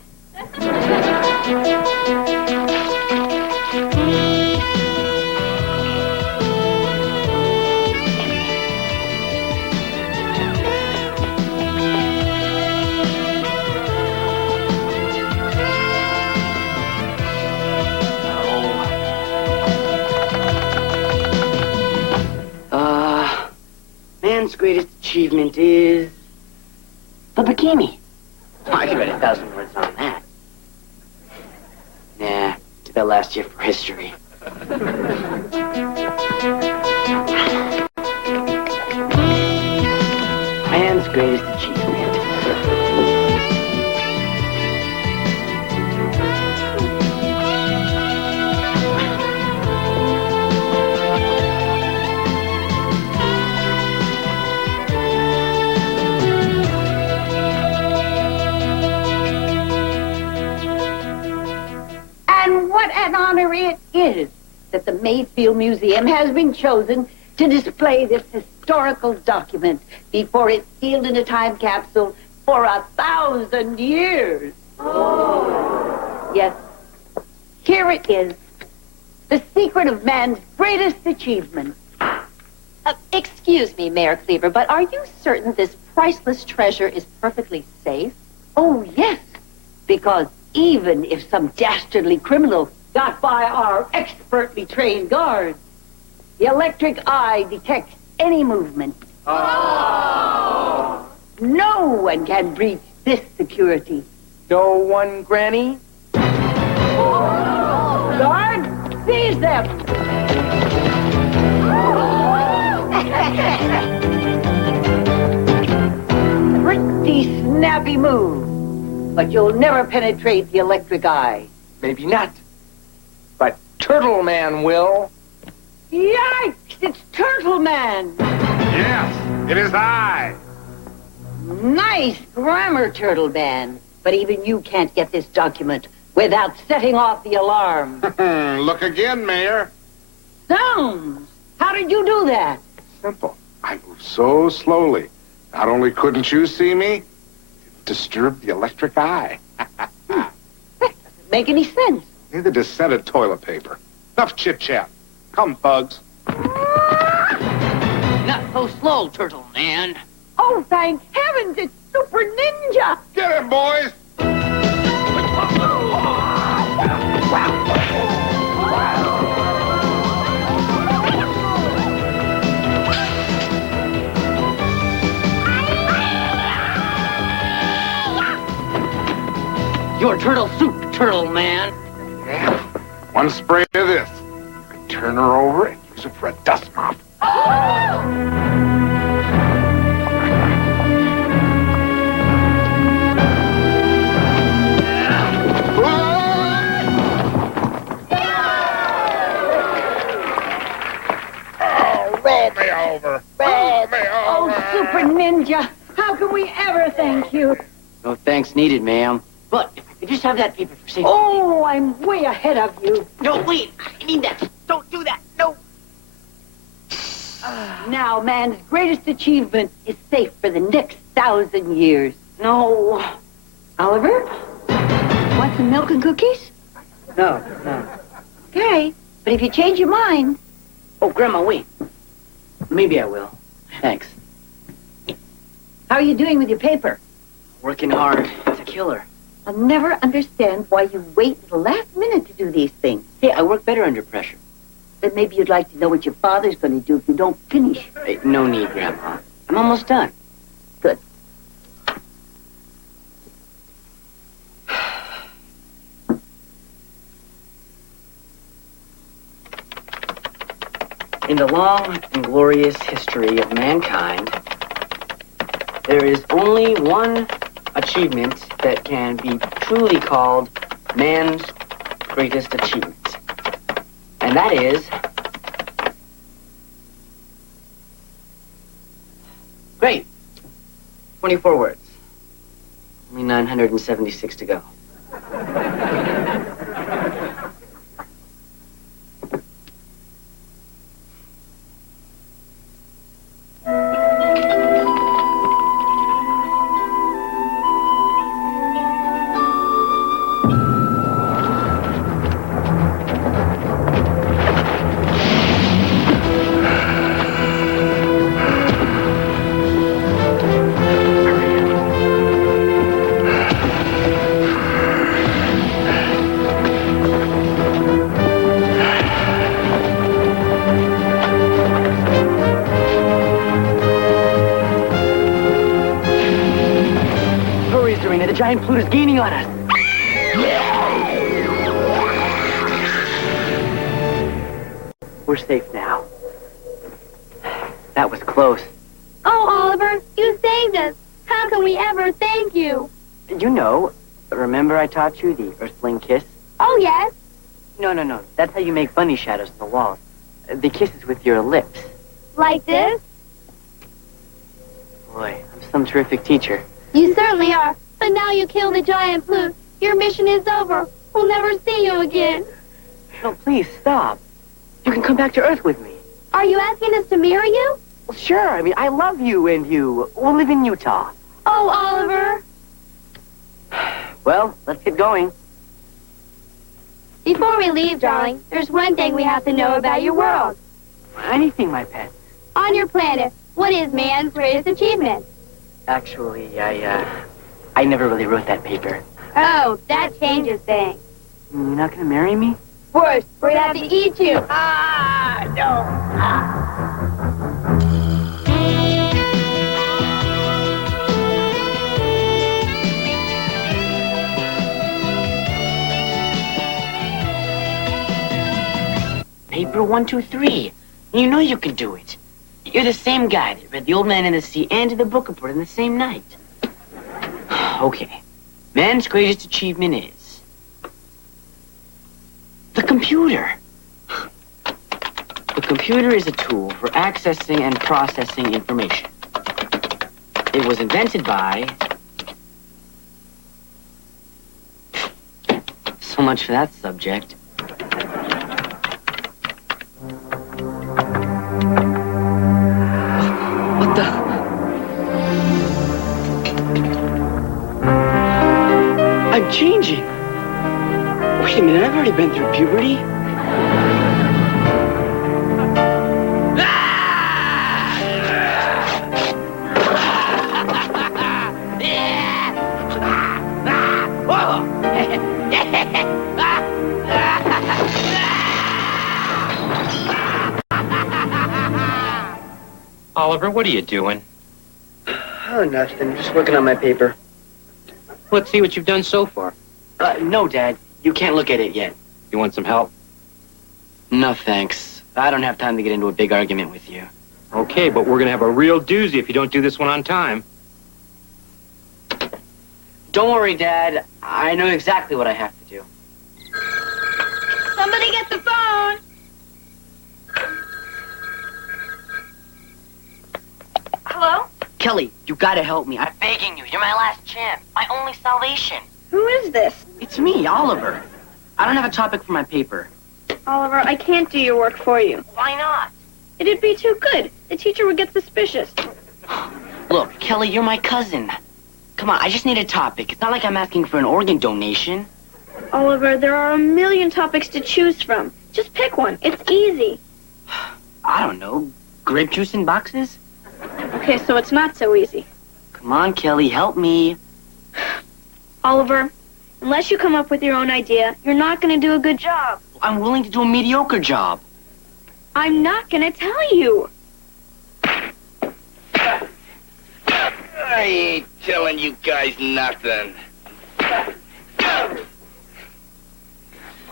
Man's greatest achievement is the bikini. I could write 1,000 words on that. Nah, to that last year for history. Man's greatest achievement. And what an honor it is that the Mayfield Museum has been chosen to display this historical document before it's sealed in a time capsule for 1,000 years. Oh. Yes, here it is, the secret of man's greatest achievement. Excuse me, Mayor Cleaver, but are you certain this priceless treasure is perfectly safe? Oh, yes, because even if some dastardly criminal got by our expertly trained guards, the electric eye detects any movement. Oh. No one can breach this security. No one, Granny? Guard, seize them! Pretty snappy move, but you'll never penetrate the electric eye. Maybe not. But Turtle Man will. Yikes! It's Turtle Man! Yes, it is I. Nice grammar, Turtle Man. But even you can't get this document without setting off the alarm. Look again, Mayor. Zounds! How did you do that? Simple. I move so slowly. Not only couldn't you see me, it disturbed the electric eye. That doesn't make any sense. Neither does scented toilet paper. Enough chit-chat. Come, thugs. Not so slow, Turtle Man. Oh, thank heavens, it's Super Ninja! Get him, boys! Your turtle soup, Turtle Man. Yeah. One spray of this. I turn her over and use it for a dust mop. ever thank you? No thanks needed, ma'am. But if I could just have that paper for safety. Oh, I'm way ahead of you. No, wait. I need that. Don't do that. No. Now, man's greatest achievement is safe for the next 1,000 years. No. Oliver? Want some milk and cookies? No, no. Okay, but if you change your mind... Oh, Grandma, wait. Maybe I will. Thanks. How are you doing with your paper? Working hard. It's a killer. I'll never understand why you wait till the last minute to do these things. Hey, I work better under pressure. Then maybe you'd like to know what your father's going to do if you don't finish. Hey, no need, Grandma. I'm almost done. Good. In the long and glorious history of mankind, there is only one achievement that can be truly called man's greatest achievement. And that is... Great. 24 words. Only 976 to go. The giant Pluto's gaining on us. We're safe now. That was close. Oh, Oliver, you saved us. How can we ever thank you? You know, remember I taught you the Earthling kiss? Oh, yes. No. That's how you make bunny shadows on the walls. The kiss is with your lips. Like this? Boy, I'm some terrific teacher. You certainly are. But now you killed the giant Plute. Your mission is over. We'll never see you again. No, please, stop. You can come back to Earth with me. Are you asking us to marry you? Well, sure. I mean, I love you, and you. We'll live in Utah. Oh, Oliver. Well, let's get going. Before we leave, darling, there's one thing we have to know about your world. Anything, my pet. On your planet, what is man's greatest achievement? Actually, I never really wrote that paper. Oh, that changes things. You're not gonna marry me? Worse, we're gonna have to eat you. Paper 1, 2, 3. You know you can do it. You're the same guy that read The Old Man and the Sea and did the book report in the same night. Okay. Man's greatest achievement is... the computer. The computer is a tool for accessing and processing information. It was invented by... So much for that subject. What the... I'm changing. Wait a minute, I've already been through puberty. Oliver, what are you doing? Oh, nothing. Just working on my paper. Let's see what you've done so far. No, Dad. You can't look at it yet. You want some help? No, thanks. I don't have time to get into a big argument with you. Okay, but we're gonna have a real doozy if you don't do this one on time. Don't worry, Dad. I know exactly what I have to do. Somebody get the phone. Hello? Kelly, you gotta help me. I'm begging you. You're my last chance. My only salvation. Who is this? It's me, Oliver. I don't have a topic for my paper. Oliver, I can't do your work for you. Why not? It'd be too good. The teacher would get suspicious. Look, Kelly, you're my cousin. Come on, I just need a topic. It's not like I'm asking for an organ donation. Oliver, there are a million topics to choose from. Just pick one. It's easy. I don't know. Grape juice in boxes? Okay, so it's not so easy. Come on, Kelly, help me. Oliver, unless you come up with your own idea, you're not going to do a good job. I'm willing to do a mediocre job. I'm not going to tell you. I ain't telling you guys nothing. Come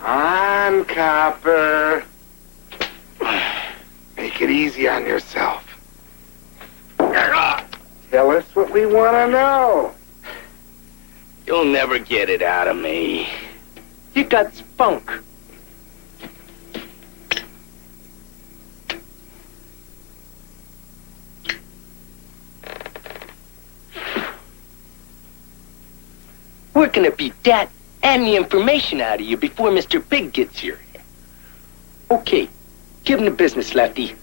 on, Copper. Make it easy on yourself. Tell us what we want to know. You'll never get it out of me. You got spunk. We're gonna beat that and the information out of you before Mr. Big gets here. Okay, give him the business, Lefty.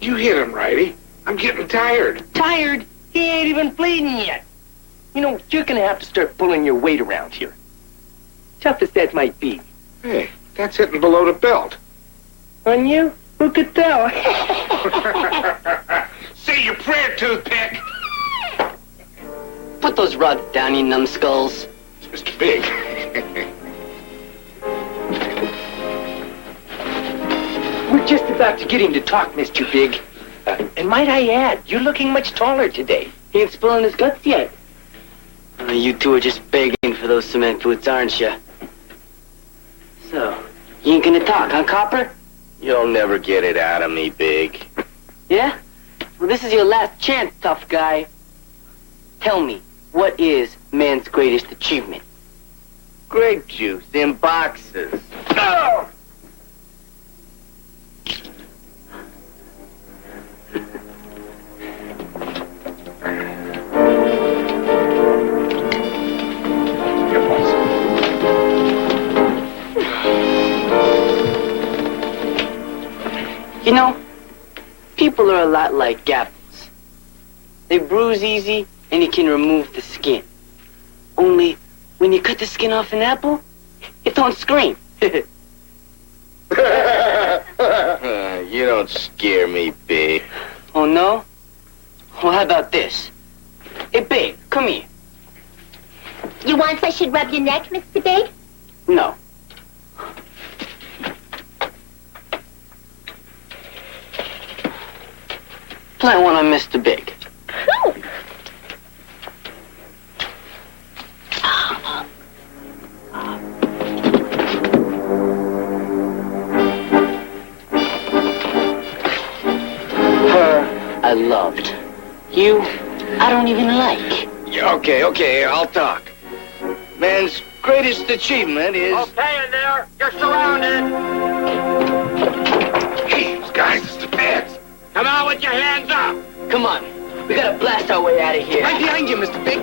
You hit him, Righty. I'm getting tired. Tired? He ain't even bleeding yet. You know, you're gonna have to start pulling your weight around here. Tough as that might be. Hey, that's hitting below the belt. On you? Who could tell? Say your prayer, toothpick. Put those rods down, you numbskulls. It's Mr. Big. We're just about to get him to talk, Mr. Big. And might I add, you're looking much taller today. He ain't spilling his guts yet. You two are just begging for those cement boots, aren't you? So, you ain't gonna talk, huh, Copper? You'll never get it out of me, Big. Yeah? Well, this is your last chance, tough guy. Tell me, what is man's greatest achievement? Grape juice in boxes. Oh! You know, people are a lot like apples. They bruise easy, and you can remove the skin. Only, when you cut the skin off an apple, it don't scream. You don't scare me, Big. Oh, no? Well, how about this? Hey, Big, come here. You want I should rub your neck, Mr. Big? No. Plant one on Mr. Big. Her, I loved. You, I don't even like. Okay, I'll talk. Man's greatest achievement is... Okay, in there. You're surrounded. Hey, guys, it's the feds. Come on with your hands up. Come on. We gotta blast our way out of here. Right behind you, Mr. Big.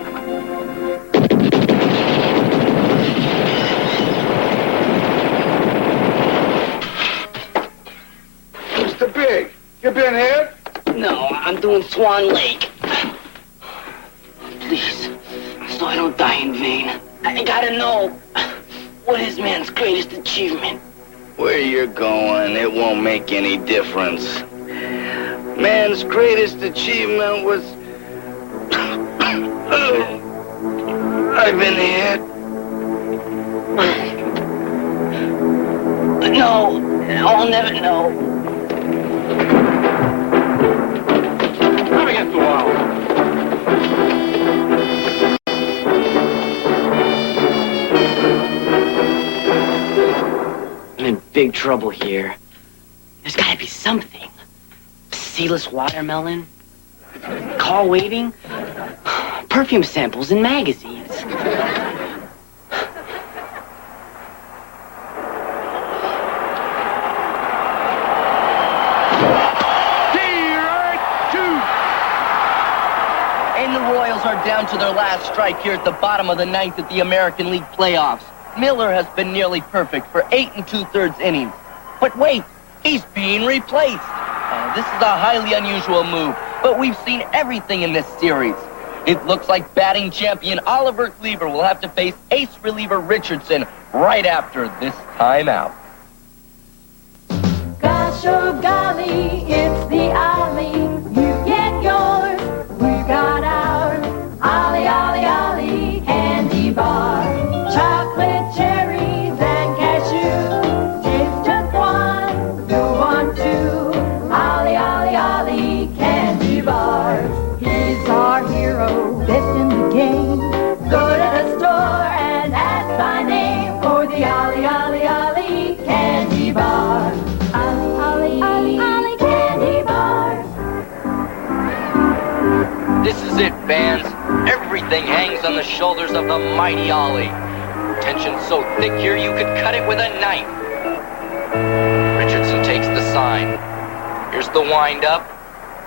Mr. Big, you been hit? No, I'm doing Swan Lake. Please, so I don't die in vain. I gotta know, what is man's greatest achievement? Where you're going, it won't make any difference. Man's greatest achievement was... I've been hit. No, I'll never know. Come against the wall. I'm in big trouble here. There's gotta be something. Seedless watermelon? Call waiting? Perfume samples in magazines. down to their last strike here at the bottom of the ninth at the American League playoffs. Miller has been nearly perfect for 8 2/3 innings. But wait, he's being replaced. This is a highly unusual move, but we've seen everything in this series. It looks like batting champion Oliver Cleaver will have to face ace reliever Richardson right after this timeout. Gosh, oh golly, it's the Ollie. You get yours, we got ours. Ollie, Ollie, Ollie, candy bar. Chocolate, cherries, and cashew. Taste just one, you want two. Ollie, Ollie, Ollie, candy bars. He's our hero, best in the game. Go to the store and ask my name for the Ollie, Ollie, Ollie, candy bar. Ollie, Ollie, Ollie, candy bars. This is it, fans. Everything hangs on the shoulders of the mighty Ollie. Tension so thick here you could cut it with a knife. Richardson takes the sign. Here's the wind-up.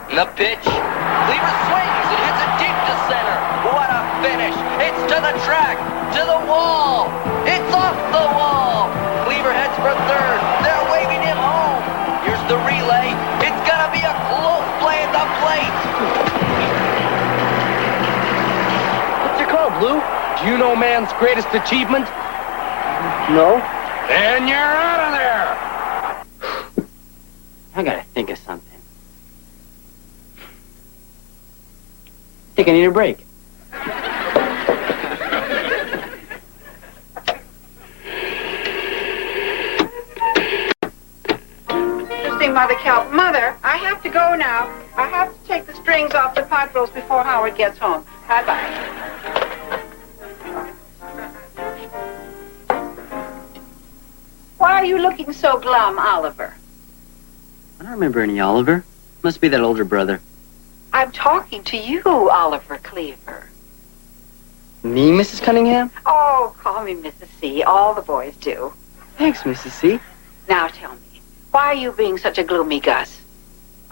And the pitch. Cleaver swings and hits it deep to center. What a finish. It's to the track, to the wall. It's off the wall. Cleaver heads for third. They're waving him home. Here's the relay. It's going to be a close play at the plate. What's your call, Blue? Do you know man's greatest achievement? No? Then you're out of there! I gotta think of something. I think I need a break. Interesting, Mother Kelp. Mother, I have to go now. I have to take the strings off the pot rolls before Howard gets home. Bye-bye. Why are you looking so glum, Oliver? I don't remember any Oliver. Must be that older brother. I'm talking to you, Oliver Cleaver. Me, Mrs. Cunningham? Oh, call me Mrs. C. All the boys do. Thanks, Mrs. C. Now tell me, why are you being such a gloomy Gus?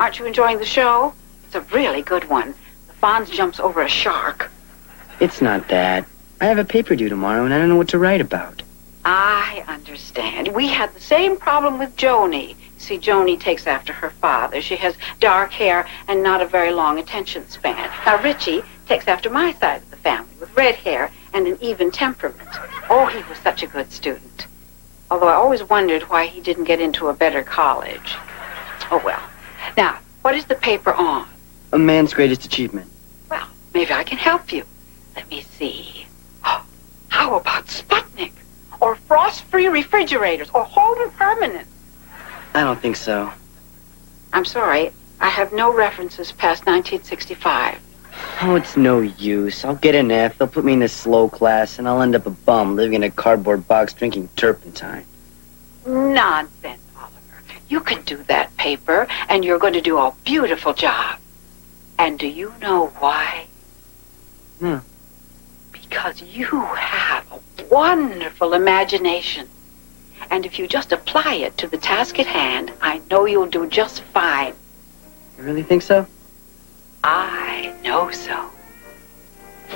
Aren't you enjoying the show? It's a really good one. The Fonz jumps over a shark. It's not that. I have a paper due tomorrow, and I don't know what to write about. I understand. We had the same problem with Joni. See, Joni takes after her father. She has dark hair and not a very long attention span. Now, Richie takes after my side of the family with red hair and an even temperament. Oh, he was such a good student. Although I always wondered why he didn't get into a better college. Oh, well. Now, what is the paper on? A man's greatest achievement. Well, maybe I can help you. Let me see. Oh, how about Sputnik? Or frost-free refrigerators? Or Holden Permanent? I don't think so. I'm sorry. I have no references past 1965. Oh, it's no use. I'll get an F, they'll put me in a slow class, and I'll end up a bum living in a cardboard box drinking turpentine. Nonsense, Oliver. You can do that paper, and you're going to do a beautiful job. And do you know why? No. Because you have a wonderful imagination. And if you just apply it to the task at hand, I know you'll do just fine. You really think so? I know so.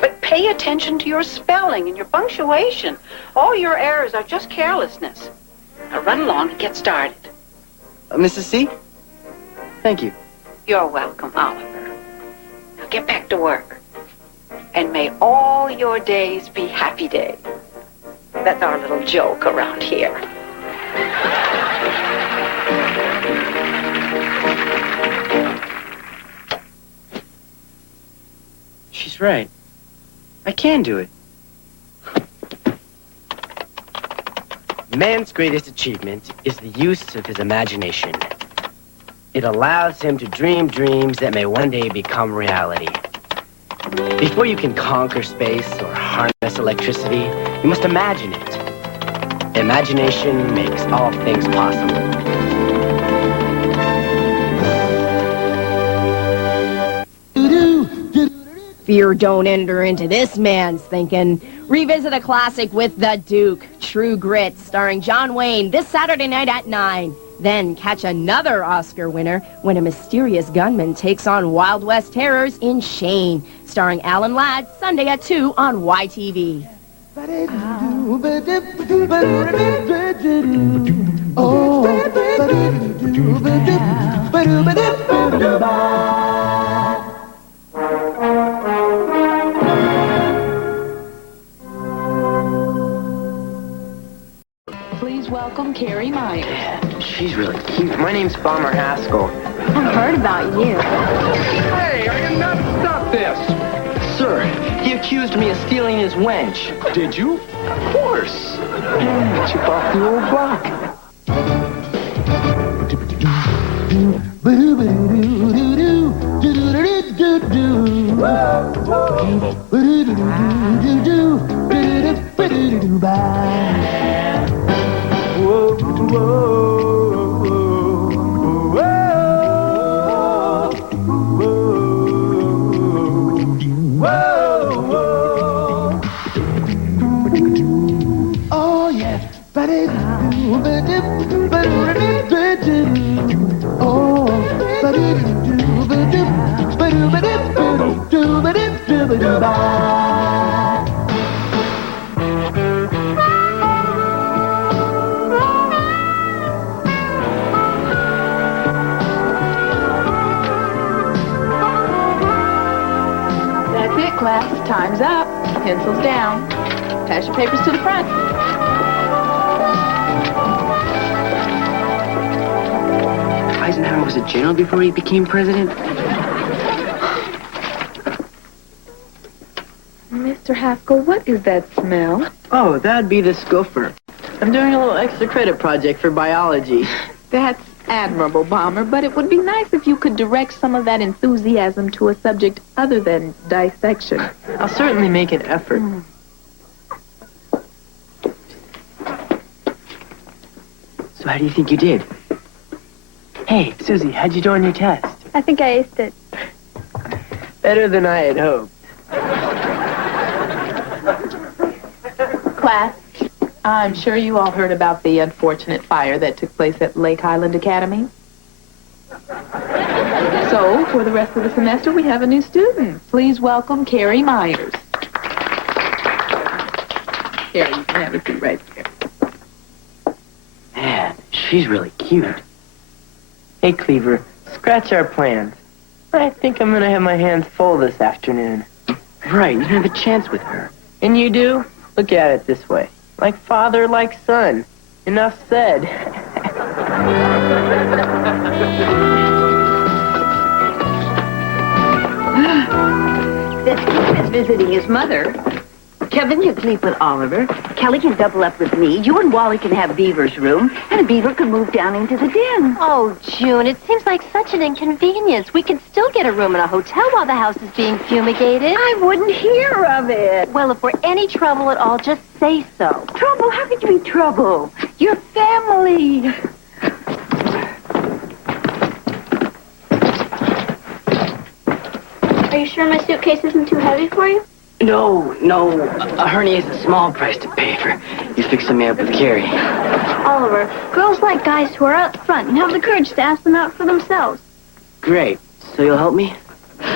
But pay attention to your spelling and your punctuation. All your errors are just carelessness. Now run along and get started. Mrs. C? Thank you. You're welcome, Oliver. Now get back to work. And may all your days be happy days. That's our little joke around here. She's right. I can do it. Man's greatest achievement is the use of his imagination. It allows him to dream dreams that may one day become reality. Before you can conquer space or harness electricity, you must imagine it. Imagination makes all things possible. Fear don't enter into this man's thinking. Revisit a classic with The Duke, True Grit, starring John Wayne, this Saturday night at 9. Then catch another Oscar winner when a mysterious gunman takes on Wild West terrors in Shane, starring Alan Ladd, Sunday at 2 on YTV. Please welcome Carrie Myers. She's really cute. My name's Bomber Haskell. I've heard about you. Hey, are you nuts? Stop this! Sir, he accused me of stealing his wench. Did you? Of course. Get you off the old block. Oh yeah, That's it, class. Time's up. Pencils down. Pass your papers to the front. Eisenhower was a general before he became president? Mr. Haskell, what is that smell? Oh, that'd be the scoofer. I'm doing a little extra credit project for biology. That's admirable, Bomber, but it would be nice if you could direct some of that enthusiasm to a subject other than dissection. I'll certainly make an effort. So how do you think you did? Hey, Susie, how'd you do on your test? I think I aced it. Better than I had hoped. Class, I'm sure you all heard about the unfortunate fire that took place at Lake Highland Academy. So, for the rest of the semester, we have a new student. Please welcome Carrie Myers. Carrie, you can have a seat right here. Man, she's really cute. Hey, Cleaver, scratch our plans. I think I'm gonna have my hands full this afternoon. Right, you don't have a chance with her. And you do? Look at it this way. Like father, like son. Enough said. This kid is visiting his mother. Kevin, you sleep with Oliver. Kelly can double up with me. You and Wally can have Beaver's room. And Beaver can move down into the den. Oh, June, it seems like such an inconvenience. We could still get a room in a hotel while the house is being fumigated. I wouldn't hear of it. Well, if we're any trouble at all, just say so. Trouble? How could you be trouble? You're family. Are you sure my suitcase isn't too heavy for you? No, a hernia is a small price to pay for you fixing me up with Carrie. Oliver, girls like guys who are out front and have the courage to ask them out for themselves. Great. So you'll help me? I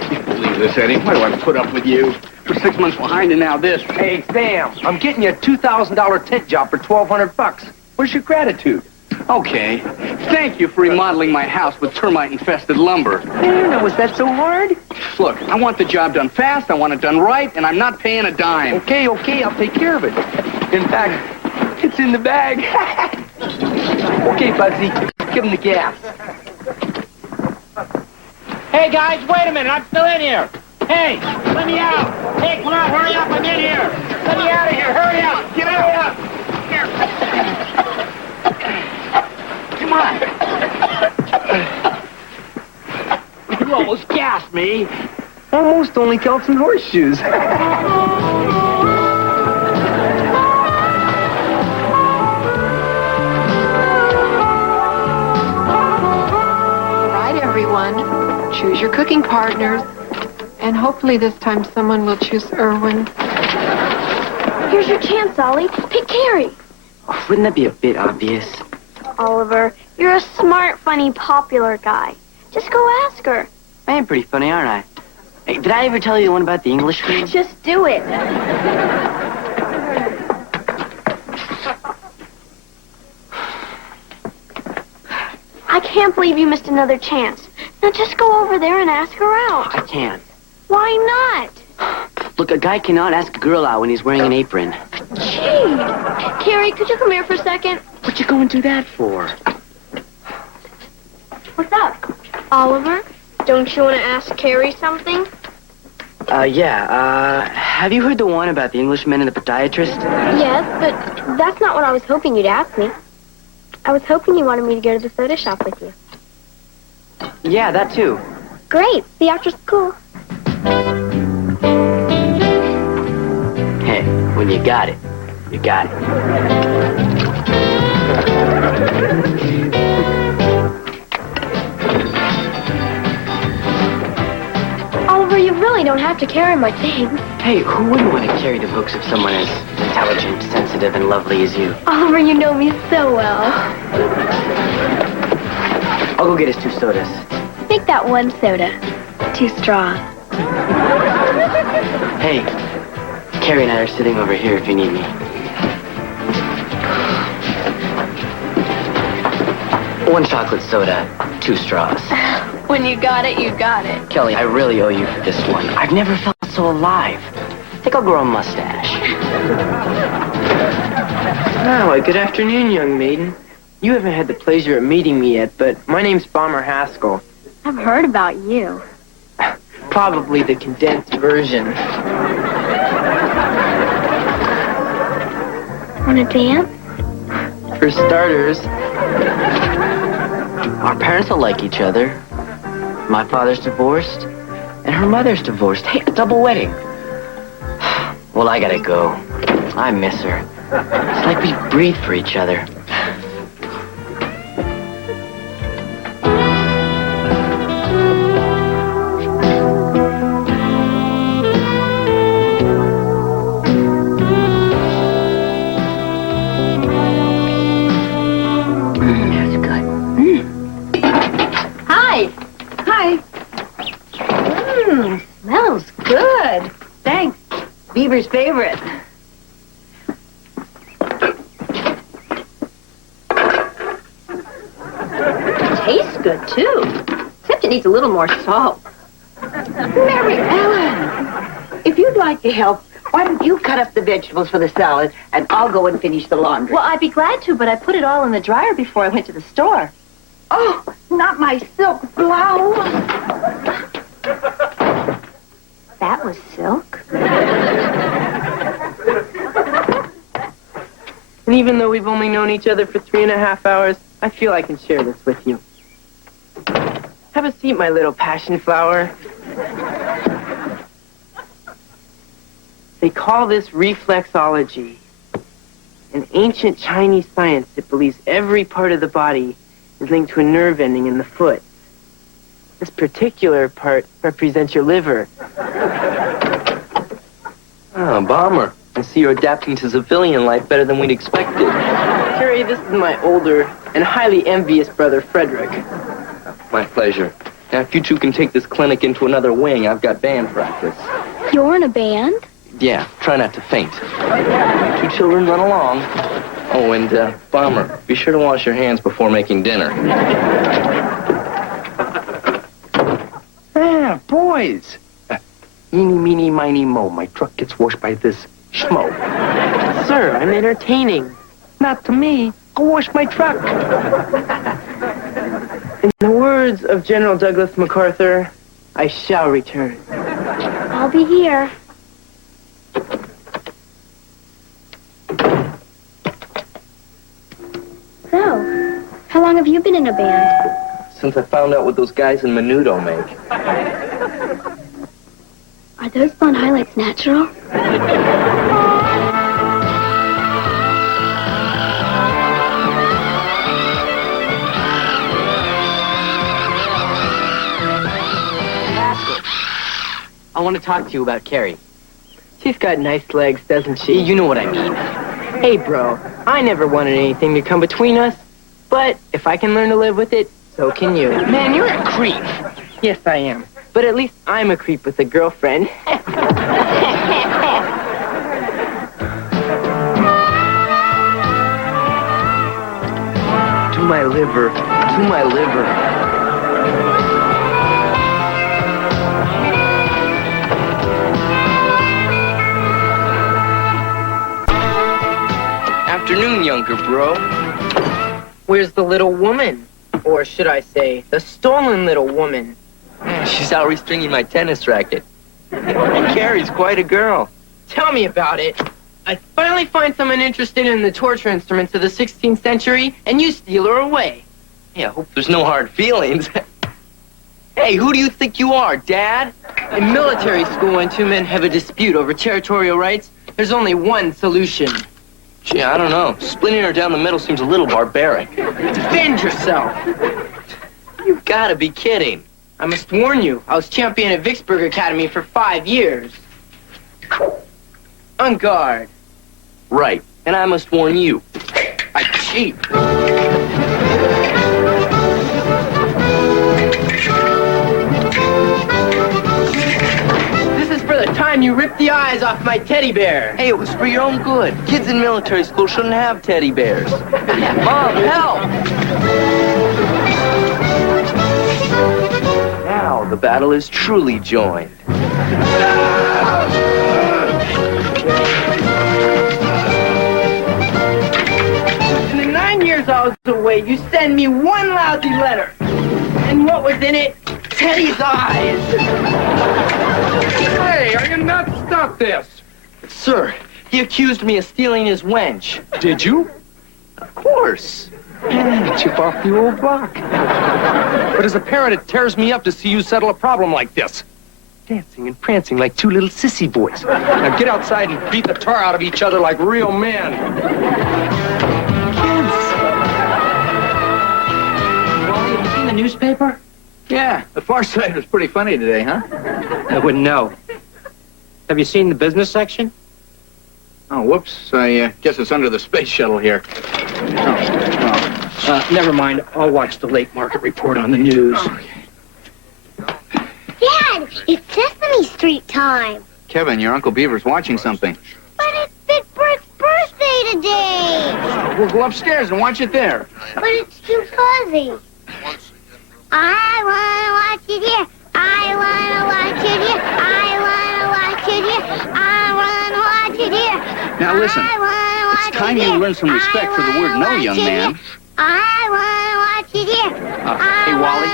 can't believe this, Eddie. Why do I put up with you? We're 6 months behind and now this. Hey, Sam, I'm getting you a $2,000 tent job for $1,200. Where's your gratitude? Okay. Thank you for remodeling my house with termite-infested lumber. Man, was that so hard? Look, I want the job done fast, I want it done right, and I'm not paying a dime. Okay, I'll take care of it. In fact, it's in the bag. Okay, Bugsy, give him the gas. Hey, guys, wait a minute. I'm still in here. Hey, let me out. Hey, come on, hurry up. I'm in here. Let me out of here. Hurry up. Get out. Here. Come on. You almost gassed me. Almost only Celts and horseshoes. Right, everyone. Choose your cooking partners. And hopefully this time someone will choose Irwin. Here's your chance, Ollie. Pick Carrie. Oh, wouldn't that be a bit obvious? Oliver, you're a smart, funny, popular guy. Just go ask her. I am pretty funny, aren't I? Hey, did I ever tell you the one about the Englishman? Just do it. I can't believe you missed another chance. Now just go over there and ask her out. I can't. Why not? Look, a guy cannot ask a girl out when he's wearing an apron. Gee. Carrie, could you come here for a second? What you going to do that for? What's up? Oliver, don't you want to ask Carrie something? Have you heard the one about the Englishman and the podiatrist? Yes, but that's not what I was hoping you'd ask me. I was hoping you wanted me to go to the soda shop with you. Yeah, that too. Great. The actress is cool. Hey, when you got it, you got it. Oliver, you really don't have to carry my things. Hey, who wouldn't want to carry the books of someone as intelligent, sensitive, and lovely as you? Oliver, you know me so well. I'll go get us 2 sodas. Make that 1 soda. 2 straws. Hey, Carrie and I are sitting over here if you need me. One chocolate soda, 2 straws. When you got it, you got it. Kelly, I really owe you for this one. I've never felt so alive. I think I'll grow a mustache. Oh, good afternoon, young maiden. You haven't had the pleasure of meeting me yet, but my name's Bomber Haskell. I've heard about you. Probably the condensed version. Want to dance? For starters, Our parents will like each other. My father's divorced, and her mother's divorced. Hey, a double wedding. Well, I gotta go. I miss her. It's like we breathe for each other. Smells good. Thanks. Beaver's favorite. It tastes good, too. Except it needs a little more salt. Mary Ellen, if you'd like to help, why don't you cut up the vegetables for the salad, and I'll go and finish the laundry. Well, I'd be glad to, but I put it all in the dryer before I went to the store. Oh, not my silk blouse. That was silk. and even though we've only known each other for 3.5 hours, I feel I can share this with you. Have a seat, my little passion flower. They call this reflexology, an ancient Chinese science that believes every part of the body is linked to a nerve ending in the foot. This particular part represents your liver. Oh, Bomber. I see you're adapting to civilian life better than we'd expected. Carrie, this is my older and highly envious brother, Frederick. My pleasure. Now, if you two can take this clinic into another wing, I've got band practice. You're in a band? Yeah, try not to faint. You 2 children run along. Oh, and, Bomber, be sure to wash your hands before making dinner. Ah, boys. Eeny, meeny, miny, mo. My truck gets washed by this schmo. Sir, I'm entertaining. Not to me. Go wash my truck. In the words of General Douglas MacArthur, I shall return. I'll be here. So, how long have you been in a band? Since I found out what those guys in Menudo make. Are those blonde highlights natural? I want to talk to you about Carrie. She's got nice legs, doesn't she? You know what I mean. Hey, bro, I never wanted anything to come between us, but if I can learn to live with it, so can you. Man, you're a creep. Yes, I am. But at least I'm a creep with a girlfriend. To my liver. To my liver. Afternoon, younger bro. Where's the little woman? Or should I say, the stolen little woman? She's out restringing my tennis racket. And Carrie's quite a girl. Tell me about it. I finally find someone interested in the torture instruments of the 16th century, and you steal her away. Hey, I hope there's no hard feelings. Hey, who do you think you are, Dad? In military school, when two men have a dispute over territorial rights, there's only one solution. Gee, I don't know. Splitting her down the middle seems a little barbaric. Defend yourself. You've got to be kidding. I must warn you, I was champion at Vicksburg Academy for 5 years. On guard. Right, and I must warn you. I cheat. This is for the time you ripped the eyes off my teddy bear. Hey, it was for your own good. Kids in military school shouldn't have teddy bears. Mom, help! Now the battle is truly joined. In the 9 years I was away, you sent me one lousy letter. And what was in it? Teddy's eyes. Hey, are you nuts? Stop this. Sir, he accused me of stealing his wench. Did you? Of course. Chip off the old block. But as a parent, it tears me up to see you settle a problem like this. Dancing and prancing like two little sissy boys. Now get outside and beat the tar out of each other like real men. Wally, have you seen the newspaper? Yeah, the Far Side was pretty funny today, huh? I wouldn't know. Have you seen the business section? Oh, whoops. I guess it's under the space shuttle here. Never mind. I'll watch the late market report on the news. Dad, it's Sesame Street time. Kevin, your Uncle Beaver's watching something. But it's Big Bert's birthday today. We'll go upstairs and watch it there. But it's too fuzzy. I want to watch it here. I want to watch it here. I want to watch it here. I want to watch it here. Now listen, it's time you learn some respect for the word no, young man. I want to watch it here. Hey, Wally,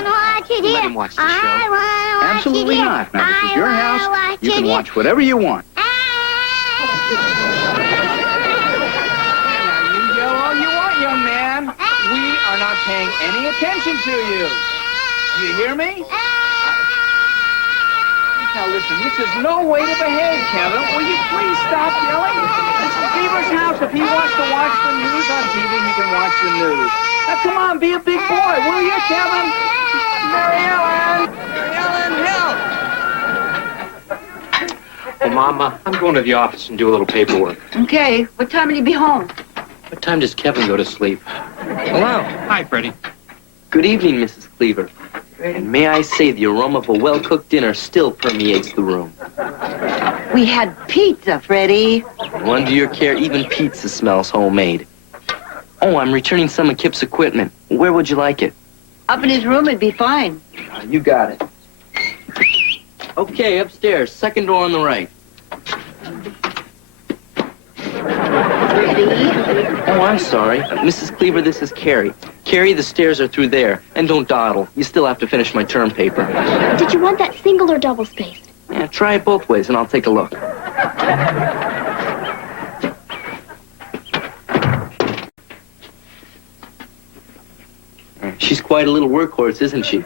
let him watch the show. Absolutely not. Now, this is your house. You can watch whatever you want. Now, you yell all you want, young man. We are not paying any attention to you. You hear me? Now listen, this is no way to behave, Kevin. Will you please stop yelling? This is Beaver's house. If he wants to watch the news on TV, he can watch the news. Now come on, be a big boy, will you, Kevin? Mary Ellen! Mary Ellen, help! Well, Mama, I'm going to the office and do a little paperwork. Okay, what time will you be home? What time does Kevin go to sleep? Hello. Hi, Freddie. Good evening, Mrs. Cleaver. And may I say the aroma of a well-cooked dinner still permeates the room. We had pizza, Freddie. And under your care, even pizza smells homemade. Oh, I'm returning some of Kip's equipment. Where would you like it? Up in his room, it'd be fine. You got it. Okay, upstairs. Second door on the right. Oh, I'm sorry. Mrs. Cleaver, this is Carrie. Carrie, the stairs are through there. And don't dawdle. You still have to finish my term paper. Did you want that single or double spaced? Yeah, try it both ways and I'll take a look. She's quite a little workhorse, isn't she?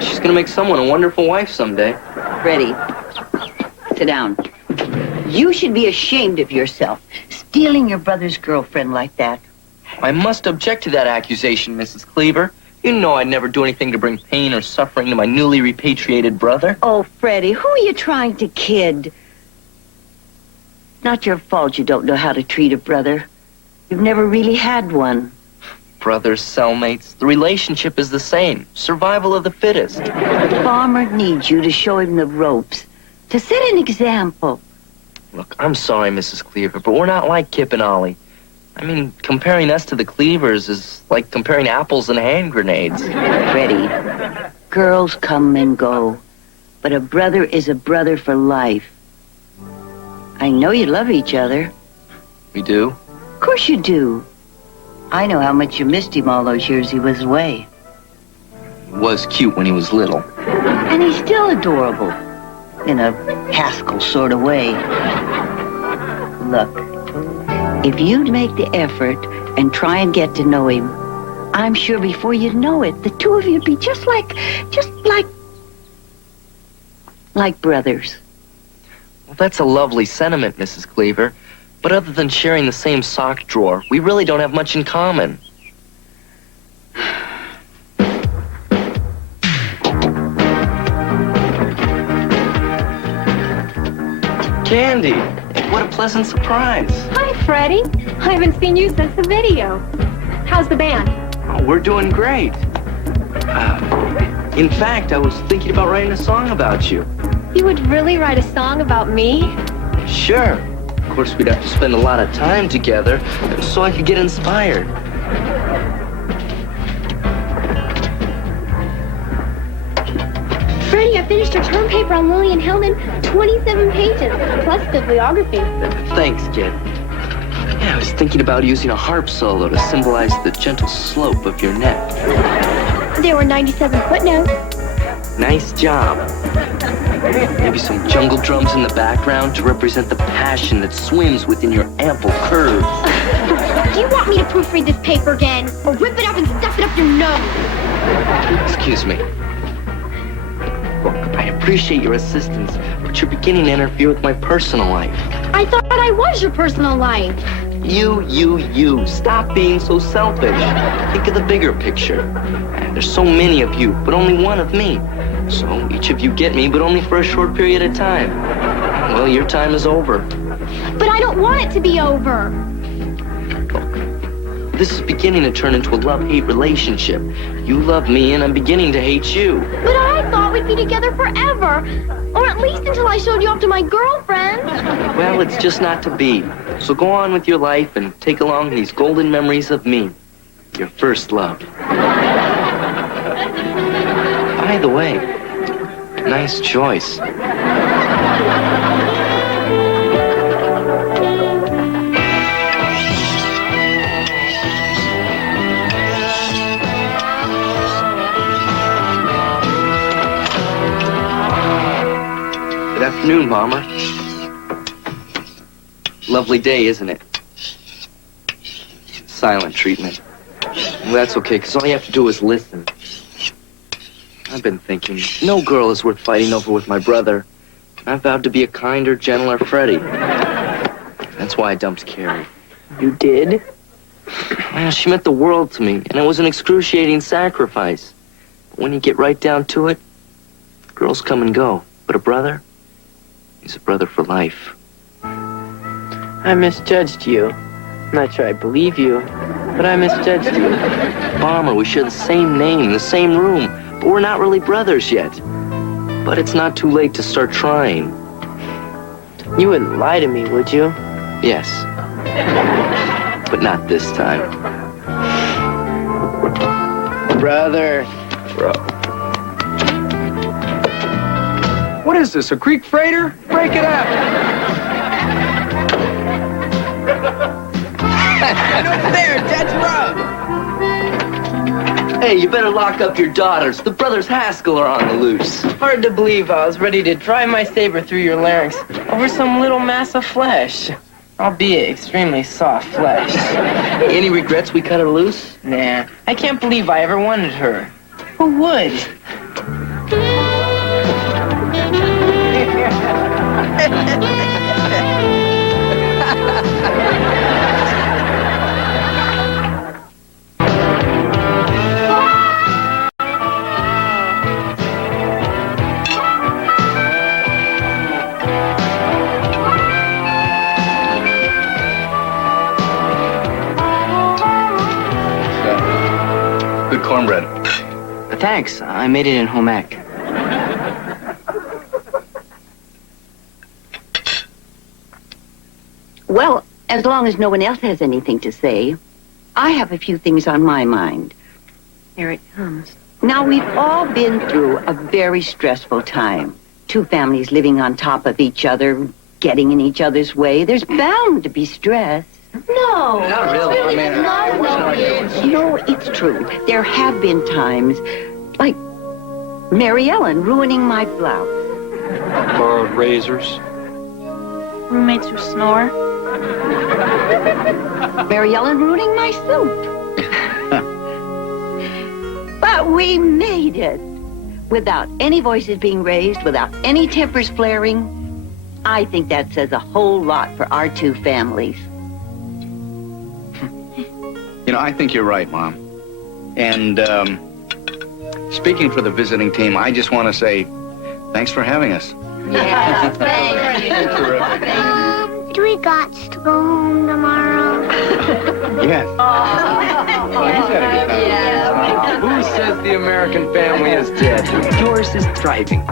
She's gonna make someone a wonderful wife someday. Freddie, sit down. You should be ashamed of yourself, stealing your brother's girlfriend like that. I must object to that accusation, Mrs. Cleaver. You know I'd never do anything to bring pain or suffering to my newly repatriated brother. Oh, Freddie, who are you trying to kid? Not your fault you don't know how to treat a brother. You've never really had one. Brothers, cellmates, the relationship is the same. Survival of the fittest. Farmer needs you to show him the ropes, to set an example. Look, I'm sorry, Mrs. Cleaver, but we're not like Kip and Ollie. I mean, comparing us to the Cleavers is like comparing apples and hand grenades. Freddie, girls come and go, but a brother is a brother for life. I know you love each other. We do? Of course you do. I know how much you missed him all those years he was away. He was cute when he was little. And he's still adorable. In a Haskell sort of way. Look, if you'd make the effort and try and get to know him, I'm sure before you'd know it, the two of you'd be just like brothers. Well, that's a lovely sentiment, Mrs. Cleaver. But other than sharing the same sock drawer, we really don't have much in common. Candy, what a pleasant surprise. Hi, Freddie. I haven't seen you since the video. How's the band? Oh, we're doing great. In fact, I was thinking about writing a song about you. You would really write a song about me? Sure. Of course, we'd have to spend a lot of time together so I could get inspired. Freddie, I finished your term paper on Lillian Hellman, 27 pages, plus bibliography. Thanks, kid. Yeah, I was thinking about using a harp solo to symbolize the gentle slope of your neck. There were 97 footnotes. Nice job. Maybe some jungle drums in the background to represent the passion that swims within your ample curves. Do you want me to proofread this paper again, or rip it up and stuff it up your nose? Excuse me. Look, I appreciate your assistance, but you're beginning to interfere with my personal life. I thought I was your personal life. You. Stop being so selfish. Think of the bigger picture. There's so many of you, but only one of me. So each of you get me, but only for a short period of time. Well, your time is over. But I don't want it to be over. Look, this is beginning to turn into a love-hate relationship. You love me, and I'm beginning to hate you. But I thought we'd be together forever. Or at least until I showed you off to my girlfriend. Well, it's just not to be. So go on with your life and take along these golden memories of me, your first love. By the way, nice choice. Good afternoon, Bomber. Lovely day, isn't it? Silent treatment. Well, that's okay, because all you have to do is listen. I've been thinking, no girl is worth fighting over with my brother. I vowed to be a kinder, gentler Freddie. That's why I dumped Carrie. You did? Well, she meant the world to me, and it was an excruciating sacrifice. But when you get right down to it, girls come and go. But a brother, he's a brother for life. I misjudged you. I'm not sure I believe you, but I misjudged you. Bomber, we share the same name, the same room, but we're not really brothers yet. But it's not too late to start trying. You wouldn't lie to me, would you? Yes. But not this time. Brother. Bro. What is this, a Greek freighter? Break it up! There, that's rough. Hey, you better lock up your daughters. The brothers Haskell are on the loose. Hard to believe I was ready to drive my saber through your larynx over some little mass of flesh. Albeit extremely soft flesh. Any regrets we cut her loose? Nah, I can't believe I ever wanted her. Who would? cornbread. Thanks. I made it in home ec. Well, as long as no one else has anything to say, I have a few things on my mind. Here it comes. Now, we've all been through a very stressful time. Two families living on top of each other, getting in each other's way. There's bound to be stress. No. Not really. No, it's true. There have been times, like Mary Ellen ruining my blouse. Borrowed razors. Roommates who snore. Mary Ellen ruining my soup. But we made it. Without any voices being raised, without any tempers flaring. I think that says a whole lot for our two families. You know, I think you're right, Mom. And speaking for the visiting team, I just want to say thanks for having us. Yeah, thank you. Terrific. Do we got to go home tomorrow? Yes. Who says the American family is dead? Yours is thriving,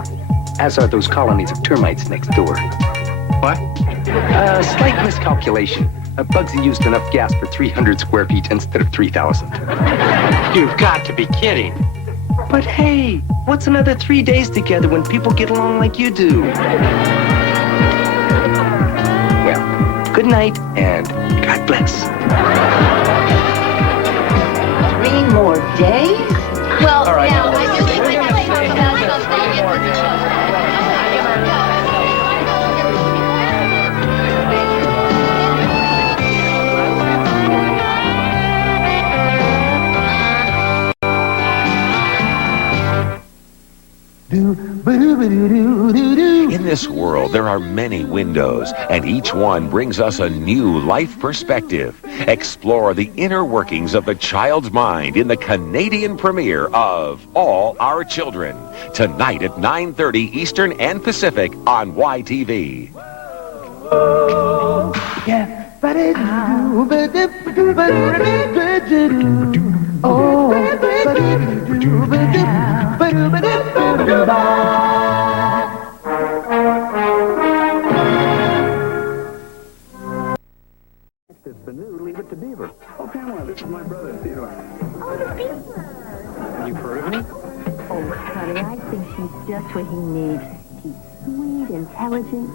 as are those colonies of termites next door. What? Slight miscalculation. Bugsy used enough gas for 300 square feet instead of 3,000. You've got to be kidding. But hey, what's another 3 days together when people get along like you do? Well, good night and God bless. 3 more days? Well, all right, now, now, I do think we have to talk about something. In this world, there are many windows, and each one brings us a new life perspective. Explore the inner workings of the child's mind in the Canadian premiere of All Our Children, tonight at 9:30 Eastern and Pacific on YTV. It's the new Leave It to Beaver. Oh, Pamela, this is my brother, Theodore. Oh, the Beaver. Are you Peruvian? Oh, honey, I think she's just what he needs. She's sweet, intelligent.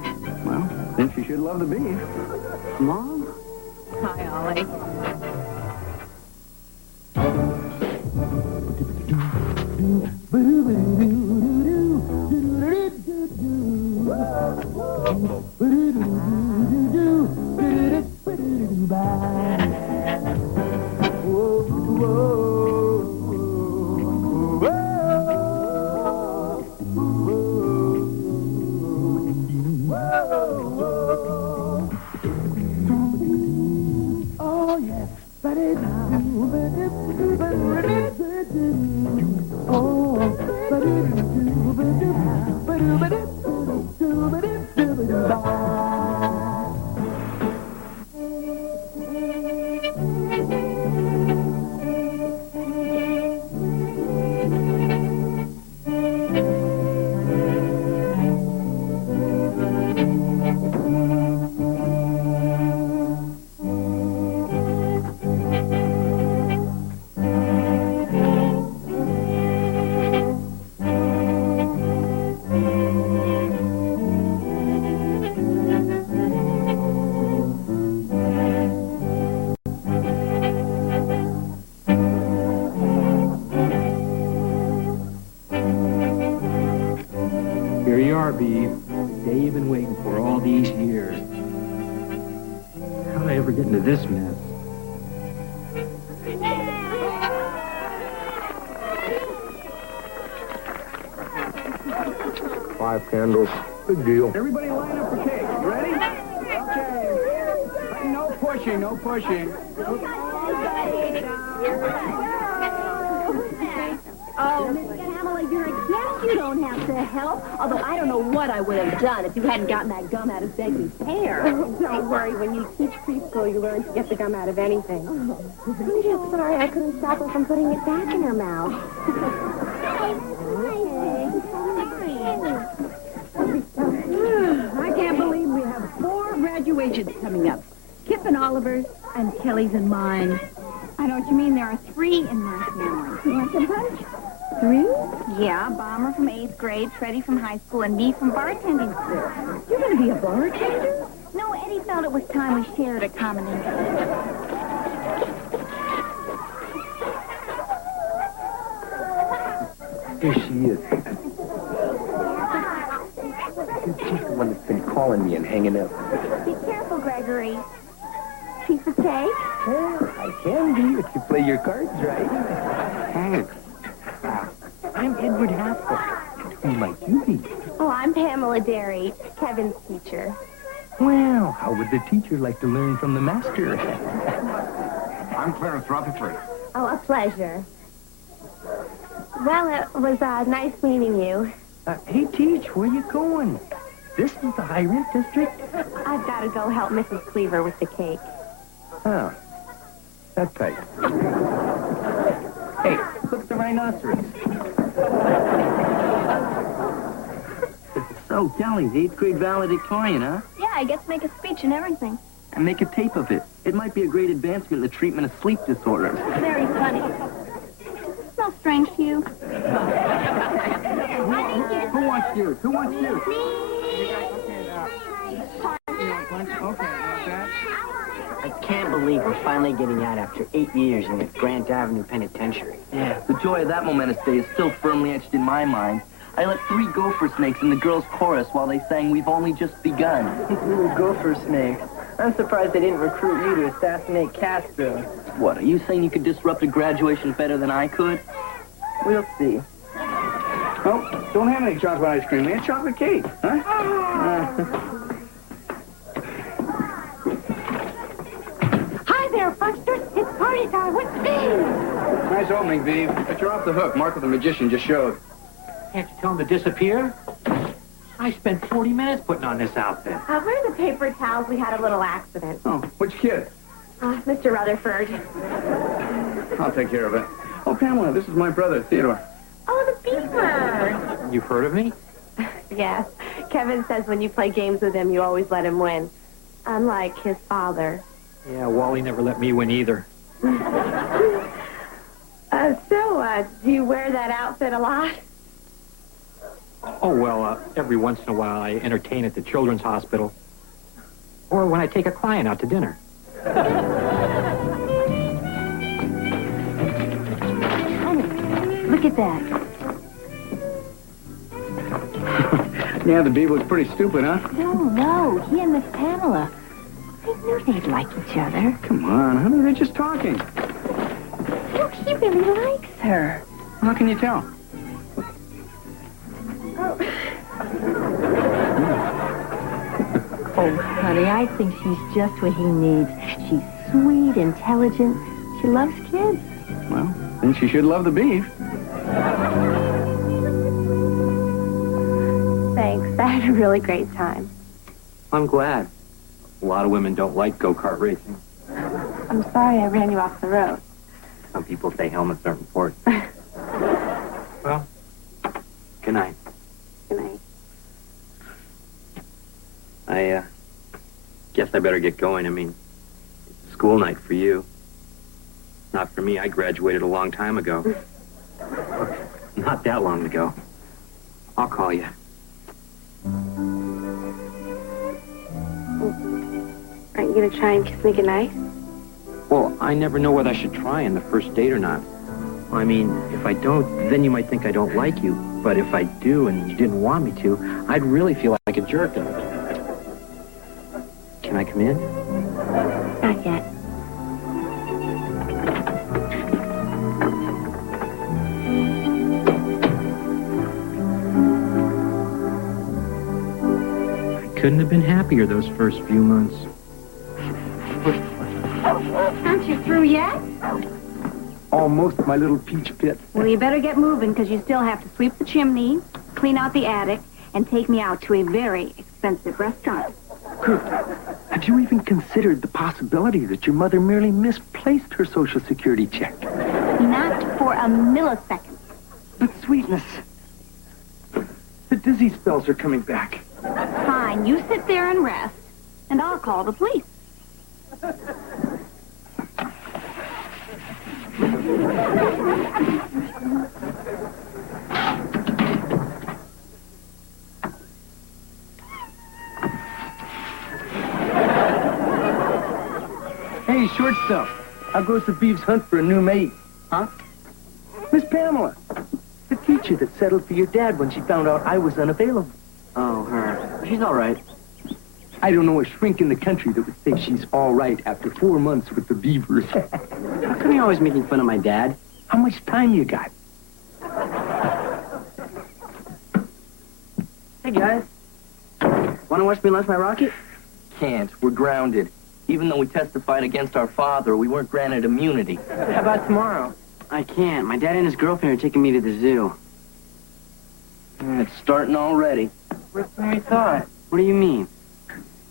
Well, then she should love the beef. Mom? Hi, Ollie. Oh, yes. Here you are, Beav. The day you've been waiting for all these years. How did I ever get into this mess? Five candles. Big deal. Everybody line up for cake. You ready? Okay. No pushing, no pushing. Oh, Miss Pamela, you're a guest. You don't have to help. Although I don't know what I would have done if you hadn't gotten that gum out of Becky's hair. Don't worry. When you teach preschool, you learn to get the gum out of anything. I'm just sorry I couldn't stop her from putting it back in her mouth. I can't believe we have 4 graduations coming up. Kip and Oliver's and Kelly's and mine. I know what you mean. There are 3 in my family. You want some punch? 3? Yeah, Bomber from 8th grade, Freddie from high school, and me from bartending school. You're going to be a bartender? No, Eddie felt it was time we shared a common interest. Here she is. She's the one that's been calling me and hanging out. Be careful, Gregory. Piece of cake? Well, I can be if you play your cards right. Thanks. I'm Edward Haskell. Who might you be? Oh, I'm Pamela Derry, Kevin's teacher. Well, how would the teacher like to learn from the master? I'm Clarence Rutherford. Oh, a pleasure. Well, it was nice meeting you. Hey, Teach, where you going? This is the high rent district. I've got to go help Mrs. Cleaver with the cake. Oh, that's tight. Hey, look at the rhinoceros. So, Kelly, the 8th grade valedictorian, huh? Yeah, I get to make a speech and everything. And make a tape of it. It might be a great advancement in the treatment of sleep disorders. Very funny. So strange to you. Who wants yours? Who wants yours? I can't believe we're finally getting out after 8 years in the Grant Avenue Penitentiary. Yeah, the joy of that momentous day is still firmly etched in my mind. I let 3 gopher snakes in the girls' chorus while they sang We've Only Just Begun. Ooh, gopher snakes. I'm surprised they didn't recruit you to assassinate Castro. What, are you saying you could disrupt a graduation better than I could? We'll see. Oh, don't have any chocolate ice cream. They had chocolate cake, huh? Hi there, Buster. It's party time with Steve. Nice opening, Beaver. But you're off the hook. Marco the magician just showed. Can't you tell him to disappear? I spent 40 minutes putting on this outfit. Where are the paper towels? We had a little accident. Oh, which kid? Mr. Rutherford. I'll take care of it. Oh, Pamela, this is my brother, Theodore. Oh, the Beaver. You've heard of me? Yes. Kevin says when you play games with him, you always let him win. Unlike his father. Yeah, Wally never let me win either. Do you wear that outfit a lot? Oh, well, every once in a while I entertain at the children's hospital. Or when I take a client out to dinner. Look at that. Yeah, the Beaver was pretty stupid, huh? No. He and Miss Pamela. I knew they'd like each other. Come on, honey, they're just talking. Look, he really likes her. How can you tell? Oh, honey, I think she's just what he needs. She's sweet, intelligent. She loves kids. Well, then she should love the Beef. Thanks. I had a really great time. I'm glad. A lot of women don't like go-kart racing. I'm sorry I ran you off the road. Some people say helmets aren't important. Well, good night. Good night. I guess I better get going. I mean, it's school night for you. Not for me. I graduated a long time ago. Not that long ago. I'll call you. Aren't you going to try and kiss me goodnight? Well, I never know whether I should try on the first date or not. I mean, if I don't, then you might think I don't like you. But if I do and you didn't want me to, I'd really feel like a jerk. Can I come in? Not yet. I couldn't have been happier those first few months. Aren't you through yet? Oh, most of my little peach pit. Well, you better get moving, because you still have to sweep the chimney, clean out the attic, and take me out to a very expensive restaurant. Kurt, have you even considered the possibility that your mother merely misplaced her Social Security check? Not for a millisecond. But sweetness, the dizzy spells are coming back. Fine, you sit there and rest, and I'll call the police. Hey, short stuff. How goes the Beav's hunt for a new maid? Huh? Miss Pamela, the teacher that settled for your dad when she found out I was unavailable. Oh, her. She's all right. I don't know a shrink in the country that would say she's all right after 4 months with the Beavers. How come you're always making fun of my dad? How much time you got? Hey, guys. Want to watch me launch my rocket? Can't. We're grounded. Even though we testified against our father, we weren't granted immunity. How about tomorrow? I can't. My dad and his girlfriend are taking me to the zoo. It's starting already. Worse than we thought. What do you mean?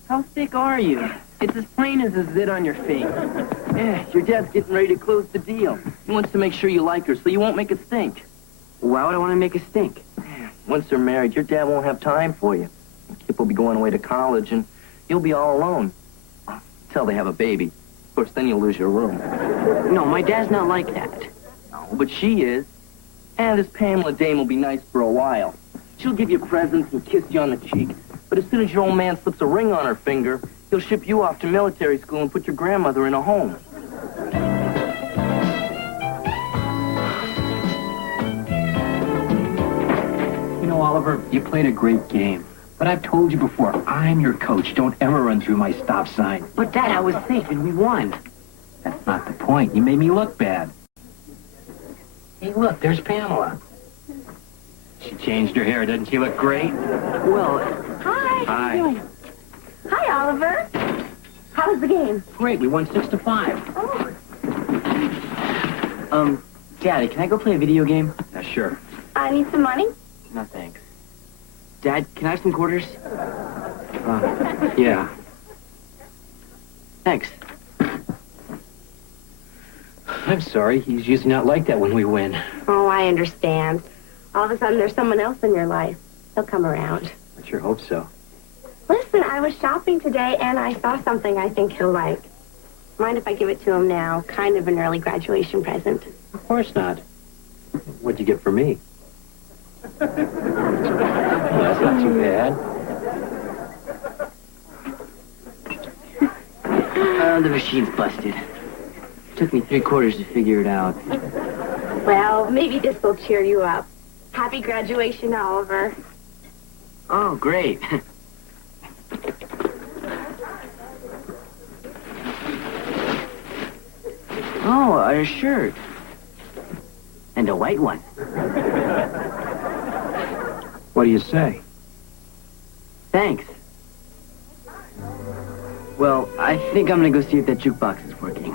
How sick are you? It's as plain as a zit on your face. Yeah, your dad's getting ready to close the deal. He wants to make sure you like her so you won't make it stink. Why would I want to make a stink? Once they're married, your dad won't have time for you. Kip will be going away to college, and you'll be all alone. Till they have a baby. Of course, then you'll lose your room. No, my dad's not like that. No, but she is. And this Pamela dame will be nice for a while. She'll give you presents and kiss you on the cheek. But as soon as your old man slips a ring on her finger, he'll ship you off to military school and put your grandmother in a home. You know, Oliver, you played a great game. But I've told you before, I'm your coach. Don't ever run through my stop sign. But, Dad, I was safe and we won. That's not the point. You made me look bad. Hey, look, there's Pamela. She changed her hair. Doesn't she look great? Well, Hi. Hi. How you doing? Hi, Oliver. How was the game? Great. We won 6-5. Oh. Daddy, can I go play a video game? Yeah, sure. I need some money. No, thanks. Dad, can I have some quarters? Yeah. Thanks. I'm sorry. He's usually not like that when we win. Oh, I understand. All of a sudden, there's someone else in your life. He'll come around. I sure hope so. Listen, I was shopping today, and I saw something I think he'll like. Mind if I give it to him now? Kind of an early graduation present. Of course not. What'd you get for me? Well, that's not too bad. The machine's busted. Took me 3 quarters to figure it out. Well, maybe this will cheer you up. Happy graduation, Oliver. Oh, great. Oh, a shirt. And a white one. What do you say? Thanks. Well, I think I'm gonna go see if that jukebox is working.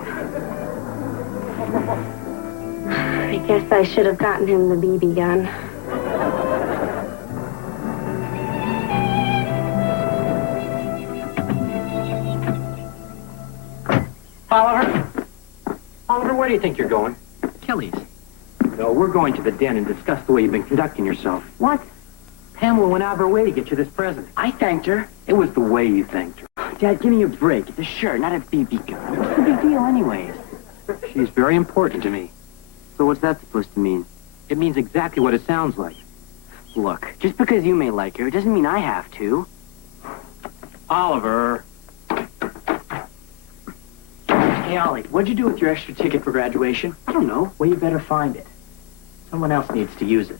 I guess I should have gotten him the BB gun. Oliver? Oliver, where do you think you're going? Kelly's. No, we're going to the den and discuss the way you've been conducting yourself. What? Pamela went out of her way to get you this present. I thanked her. It was the way you thanked her. Dad, give me a break. It's a shirt, not a BB gun. What's the big deal anyways? She's very important to me. So what's that supposed to mean? It means exactly what it sounds like. Look, just because you may like her, it doesn't mean I have to. Oliver. Hey, Ollie, what'd you do with your extra ticket for graduation? I don't know. Well, you better find it. Someone else needs to use it.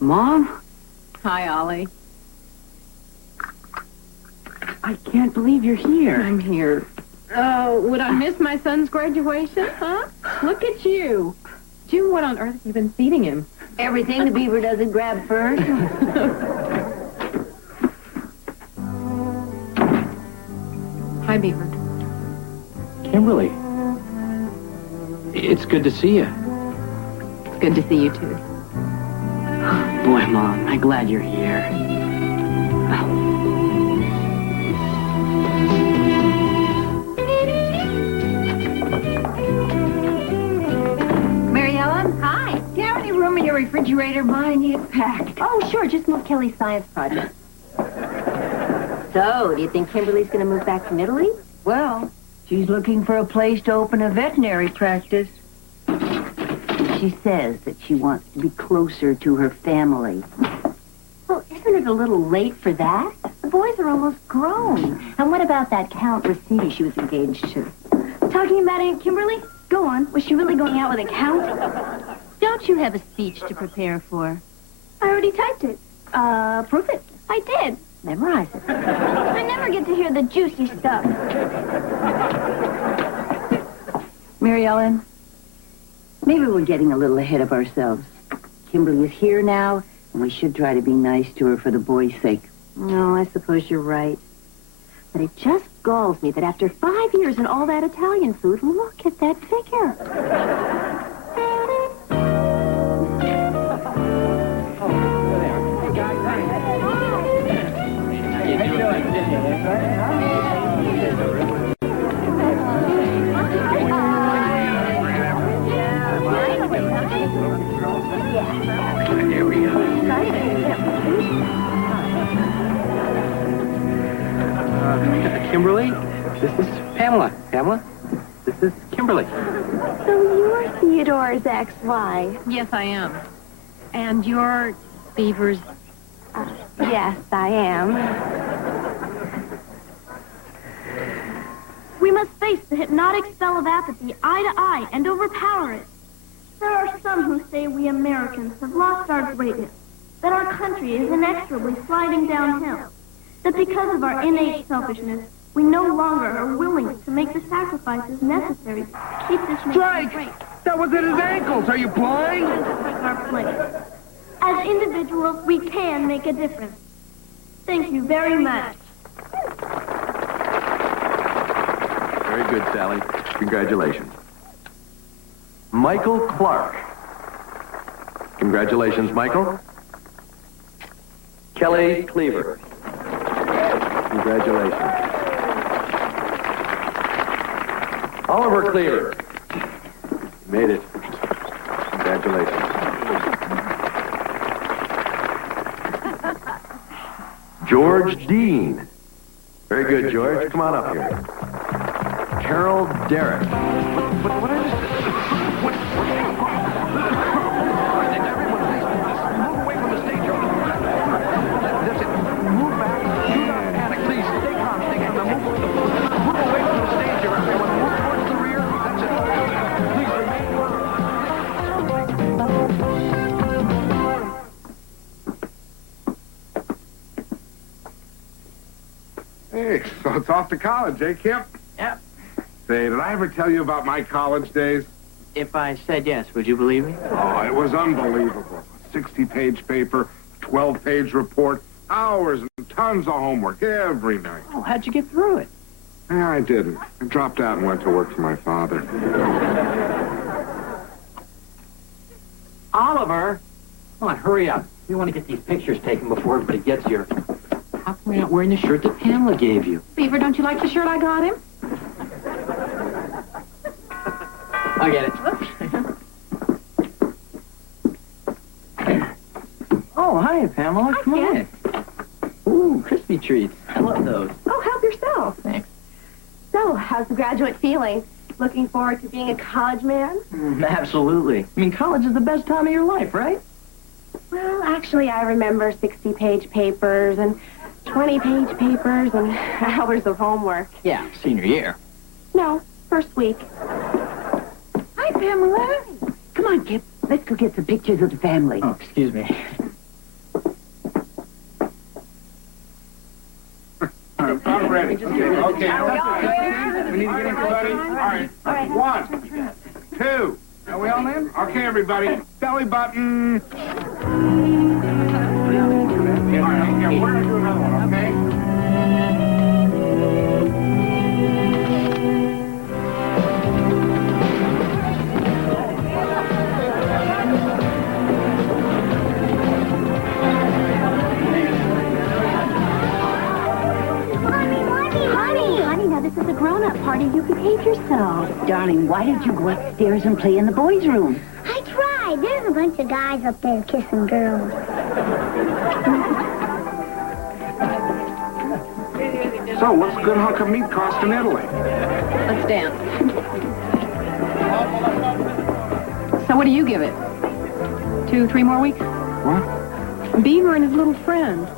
Mom? Hi, Ollie. I can't believe you're here. I'm here. Oh, would I miss my son's graduation, huh? Look at you. Jim, what on earth have you been feeding him? Everything the beaver doesn't grab first. Hi, Beaver. Kimberly. It's good to see you. It's good to see you, too. Boy, Mom, I'm glad you're here. Mary Ellen? Hi. Do you have any room in your refrigerator? Mine is packed. Oh, sure. Just move Kelly's science project. So, do you think Kimberly's going to move back from Italy? Well, she's looking for a place to open a veterinary practice. She says that she wants to be closer to her family. Well, isn't it a little late for that? The boys are almost grown. And what about that Count Rossini she was engaged to? Talking about Aunt Kimberly? Go on. Was she really going out with a count? Don't you have a speech to prepare for? I already typed it. Proof it. I did. Memorize it. I never get to hear the juicy stuff. Mary Ellen, maybe we're getting a little ahead of ourselves. Kimberly is here now, and we should try to be nice to her for the boys' sake. No, I suppose you're right. But it just galls me that after 5 years and all that Italian food, look at that figure. Kimberly, this is Pamela. Pamela, this is Kimberly. So you're Theodore's ex-wife? Yes, I am. And you're Beaver's... Yes, I am. We must face the hypnotic spell of apathy eye to eye and overpower it. There are some who say we Americans have lost our greatness, that our country is inexorably sliding downhill, that because of our innate selfishness, we no longer are willing to make the sacrifices necessary to keep this nation great. That was at his ankles. Are you blind? Take our place. As individuals, we can make a difference. Thank you very much. Very good, Sally. Congratulations. Michael Clark. Congratulations, Michael. Kelly Cleaver. Congratulations. Oliver Cleaver. You made it. Congratulations. George Dean. Very good, George. Come on up here. Carol Derrick. What I just... Move away from the stage. That's it. Move back. Do not panic. Please, stay calm. Stay calm. Now move away from the stage here, everyone. Move towards the rear. That's it. Please remain Hey, so it's off to college, eh, Kip? Yep. Say, did I ever tell you about my college days? If I said yes, would you believe me? Oh, it was unbelievable. 60-page paper, 12-page report, hours and tons of homework every night. Oh, how'd you get through it? Yeah, I didn't. I dropped out and went to work for my father. Oliver! Come on, hurry up. We want to get these pictures taken before everybody gets here. How come you're not wearing the shirt that Pamela gave you? Beaver, don't you like the shirt I got him? I get it. Oh, hi, Pamela. Come on in. Ooh, crispy treats. I love those. Oh, help yourself. Thanks. So, how's the graduate feeling? Looking forward to being a college man? Absolutely. I mean, college is the best time of your life, right? Well, actually, I remember 60-page papers and 20-page papers and hours of homework. Yeah, senior year. No, first week. Hi, Pamela. Come on, Kip. Let's go get some pictures of the family. Oh, excuse me. I'm ready. Okay. We need to get in, everybody. All right. 1, 2. Are we all in? Okay, everybody. Belly button. All right, we're going to do another one, okay? behave yourself. Darling, why don't you go upstairs and play in the boys' room? I tried. There's a bunch of guys up there kissing girls. So, what's a good hunk of meat cost in Italy? Let's dance. So what do you give it? 2, 3 more weeks? What? Beaver and his little friend.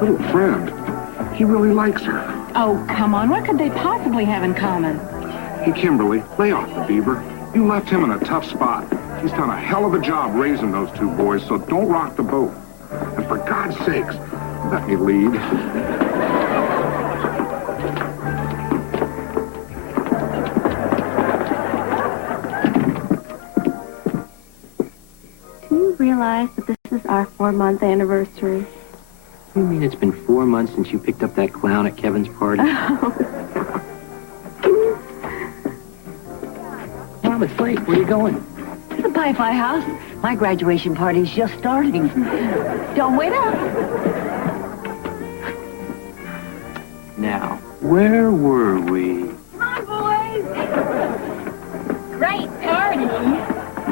Little friend? He really likes her. Oh, come on. What could they possibly have in common? Hey, Kimberly, lay off the Beaver. You left him in a tough spot. He's done a hell of a job raising those 2 boys, so don't rock the boat. And for God's sakes, let me lead. Do you realize that this is our 4-month anniversary? You mean it's been 4 months since you picked up that clown at Kevin's party? Mom, it's late. Where are you going? To the Pi-Fi house. My graduation party's just starting. Don't wait up. Now, where were we? Come on, boys. Great party.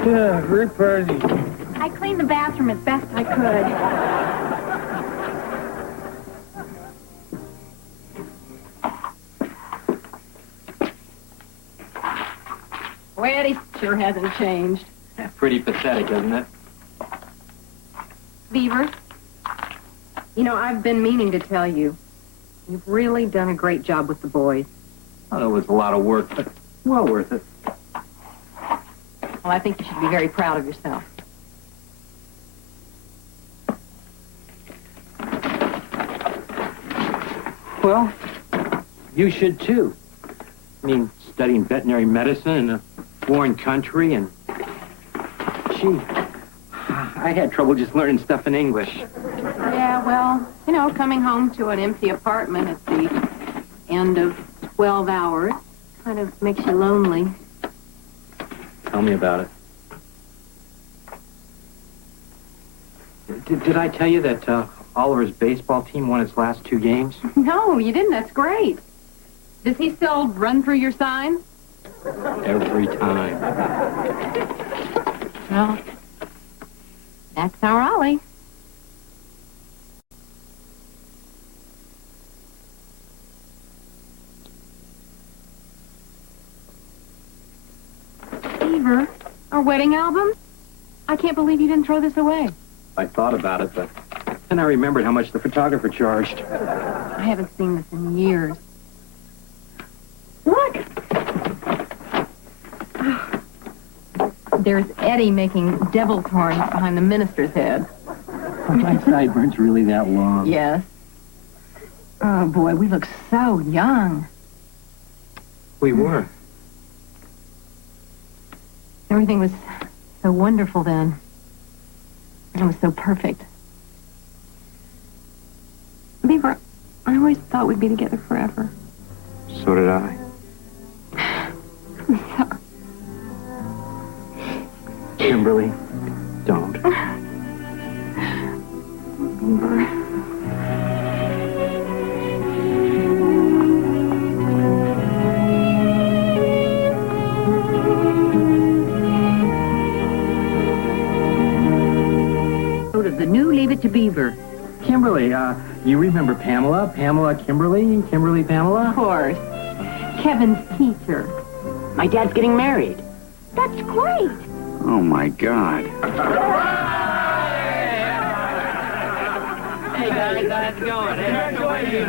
Yeah, great party. I cleaned the bathroom as best I could. Well, Eddie sure hasn't changed. Pretty pathetic, isn't it? Beaver, you know, I've been meaning to tell you. You've really done a great job with the boys. Oh, it was a lot of work, but well worth it. Well, I think you should be very proud of yourself. Well, you should too. I mean, studying veterinary medicine in a foreign country and... Gee, I had trouble just learning stuff in English. Yeah, well, you know, coming home to an empty apartment at the end of 12 hours kind of makes you lonely. Tell me about it. Did I tell you that Oliver's baseball team won its last 2 games? No, you didn't. That's great. Does he still run through your sign? Every time. Well, that's our Ollie. Beaver, our wedding album? I can't believe you didn't throw this away. I thought about it, but then I remembered how much the photographer charged. I haven't seen this in years. Look! There's Eddie making devil's horns behind the minister's head. My sideburns really that long? Yes. Oh, boy, we look so young. We were. Everything was so wonderful then. And it was so perfect. Beaver, I always thought we'd be together forever. So did I. I'm sorry. Kimberly, don't. Beaver. The new Leave It to Beaver. Kimberly, you remember Pamela? Pamela Kimberly? Kimberly Pamela? Of course. Kevin's teacher. My dad's getting married. That's great. Oh, my God. Hey, guys, how's it going? You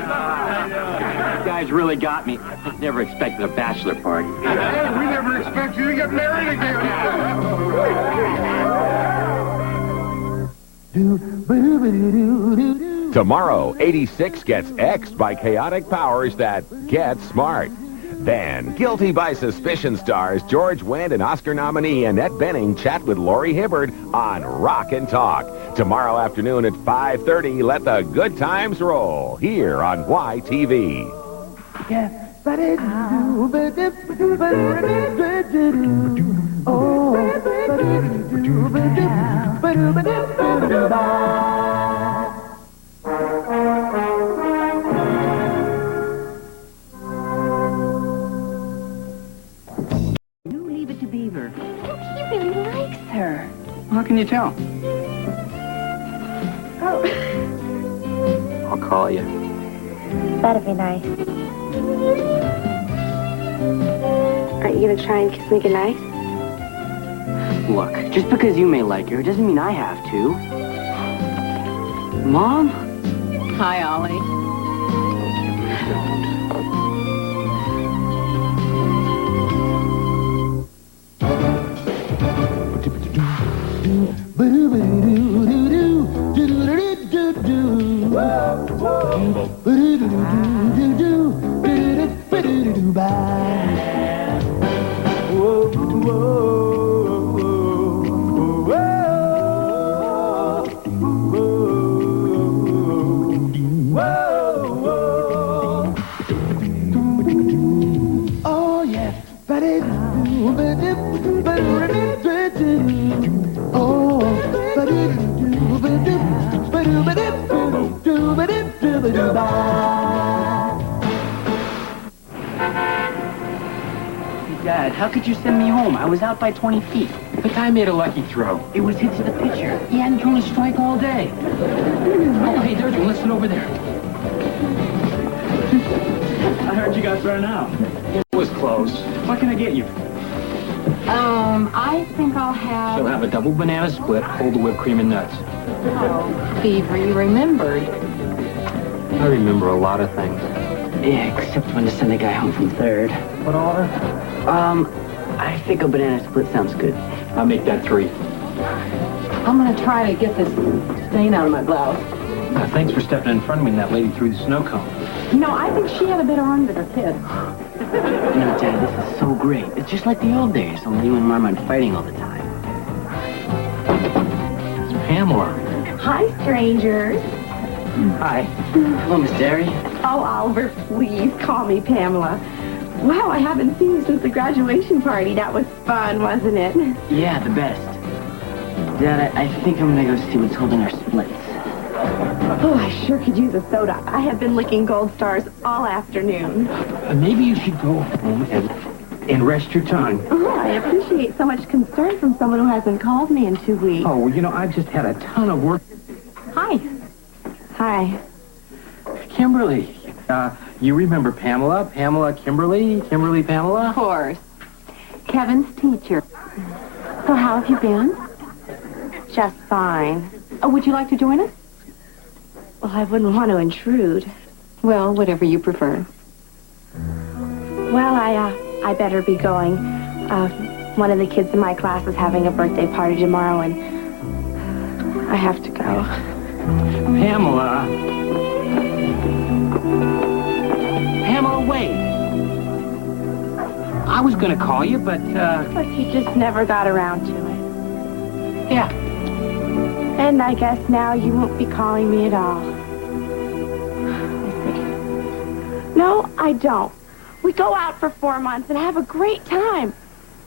guys really got me. I never expected a bachelor party. Hey, we never expect you to get married again. Tomorrow, 86 gets X'd by chaotic powers that get smart. Then, Guilty by Suspicion stars George Wendt and Oscar nominee Annette Bening chat with Laurie Hibbard on Rock and Talk. Tomorrow afternoon at 5:30, let the good times roll here on YTV. Yeah. either. Look, he really likes her. How can you tell? Oh, I'll call you. that'd be nice. Aren't you gonna try and kiss me goodnight? Look, just because you may like her doesn't mean I have to. Mom? Hi, Ollie. Oh yeah, Dad, how could you send me home? I was out by 20 feet. The guy made a lucky throw. It was hit to the pitcher. He hadn't thrown a strike all day. Oh, hey, there's one. Let's sit over there. I heard you got thrown out. It was close. What can I get you? I think I'll have... She'll have a double banana split, hold the whipped cream and nuts. Oh, Beaver, you remembered. I remember a lot of things. Yeah, except when to send the guy home from third. What order? I think a banana split sounds good. I'll make that 3. I'm gonna try to get this stain out of my blouse. Thanks for stepping in front of me when that lady threw the snow cone. You know, I think she had a better run than her kid. You know, Dad, this is so great. It's just like the old days, only you and Mom aren't fighting all the time. It's Pamela. Hi, strangers. Hi. Hello, Miss Derry. Oh, Oliver, please call me Pamela. Wow, I haven't seen you since the graduation party. That was fun, wasn't it? Yeah, the best. Dad, I think I'm gonna go see what's holding our splits. Oh, I sure could use a soda. I have been licking Gold Stars all afternoon. Maybe you should go home and rest your tongue. Oh, I appreciate so much concern from someone who hasn't called me in 2 weeks. Oh, well, you know, I've just had a ton of work. Hi. Hi. Kimberly, you remember Pamela? Pamela Kimberly? Kimberly Pamela? Of course. Kevin's teacher. So how have you been? Just fine. Oh, would you like to join us? Well, I wouldn't want to intrude. Well, whatever you prefer. Well, I better be going. One of the kids in my class is having a birthday party tomorrow, and I have to go. Pamela. Pamela, wait. I was going to call you, but you just never got around to it. Yeah. And I guess now you won't be calling me at all. No, I don't. We go out for 4 months and have a great time.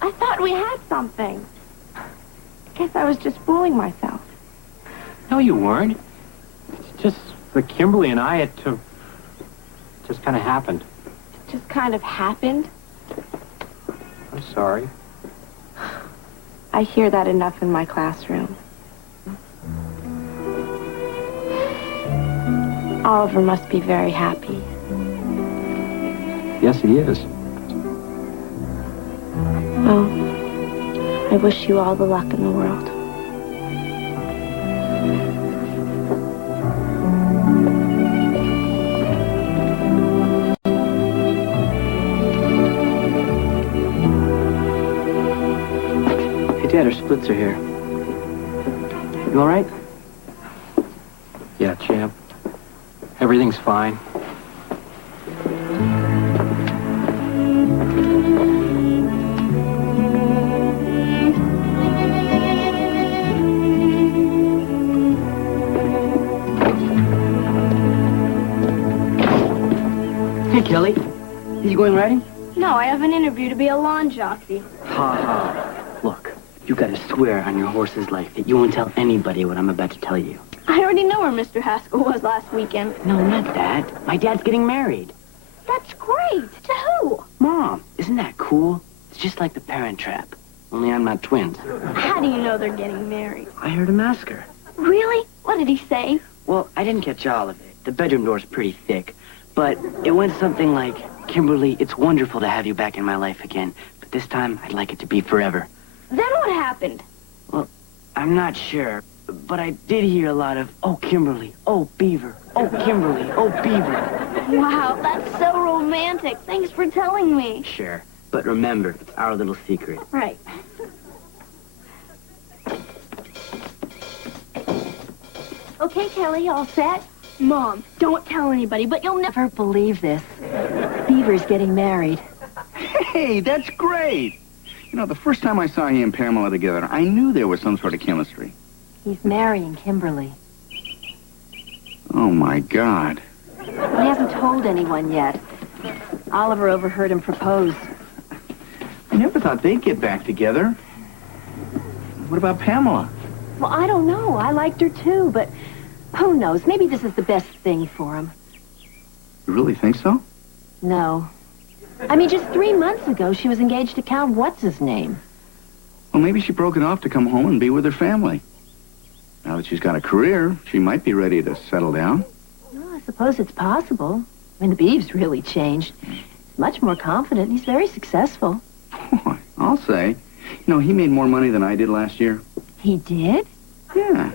I thought we had something. Guess I was just fooling myself. No, you weren't. It's just for Kimberly and I, it just kind of happened. It just kind of happened. I'm sorry. I hear that enough in my classroom. Oliver must be very happy. Yes, he is. Well, I wish you all the luck in the world. Hey, Dad, our splits are here. You all right? Yeah, champ. Everything's fine. Hey, Kelly. Are you going riding? No, I have an interview to be a lawn jockey. Ha ha. Look, you gotta swear on your horse's life that you won't tell anybody what I'm about to tell you. I already know where Mr. Haskell was last weekend. No, not that. My dad's getting married. That's great. To who? Mom, isn't that cool? It's just like the Parent Trap. only I'm not twins. How do you know they're getting married? I heard him ask her. Really? What did he say? Well, I didn't catch all of it. The bedroom door's pretty thick. But it went something like, Kimberly, it's wonderful to have you back in my life again. But this time, I'd like it to be forever. Then what happened? Well, I'm not sure. But I did hear a lot of, oh, Kimberly, oh, Beaver, oh, Kimberly, oh, Beaver. Wow, that's so romantic. Thanks for telling me. Sure. But remember, it's our little secret. Right. Okay, Kelly, all set? Mom, don't tell anybody, but you'll never Believe this. Beaver's getting married. Hey, that's great. You know, the first time I saw he and Pamela together, I knew there was some sort of chemistry. He's marrying Kimberly. Oh, my God. He hasn't told anyone yet. Oliver overheard him propose. I never thought they'd get back together. What about Pamela? Well, I don't know. I liked her too, but who knows? Maybe this is the best thing for him. You really think so? No. I mean, just 3 months ago, she was engaged to Count What's-His-Name. Well, maybe she broke it off to come home and be with her family. Now that she's got a career, she might be ready to settle down. Well, I suppose it's possible. I mean, the Beav's really changed. He's much more confident. He's very successful. Boy, I'll say. You know, he made more money than I did last year. He did? Yeah.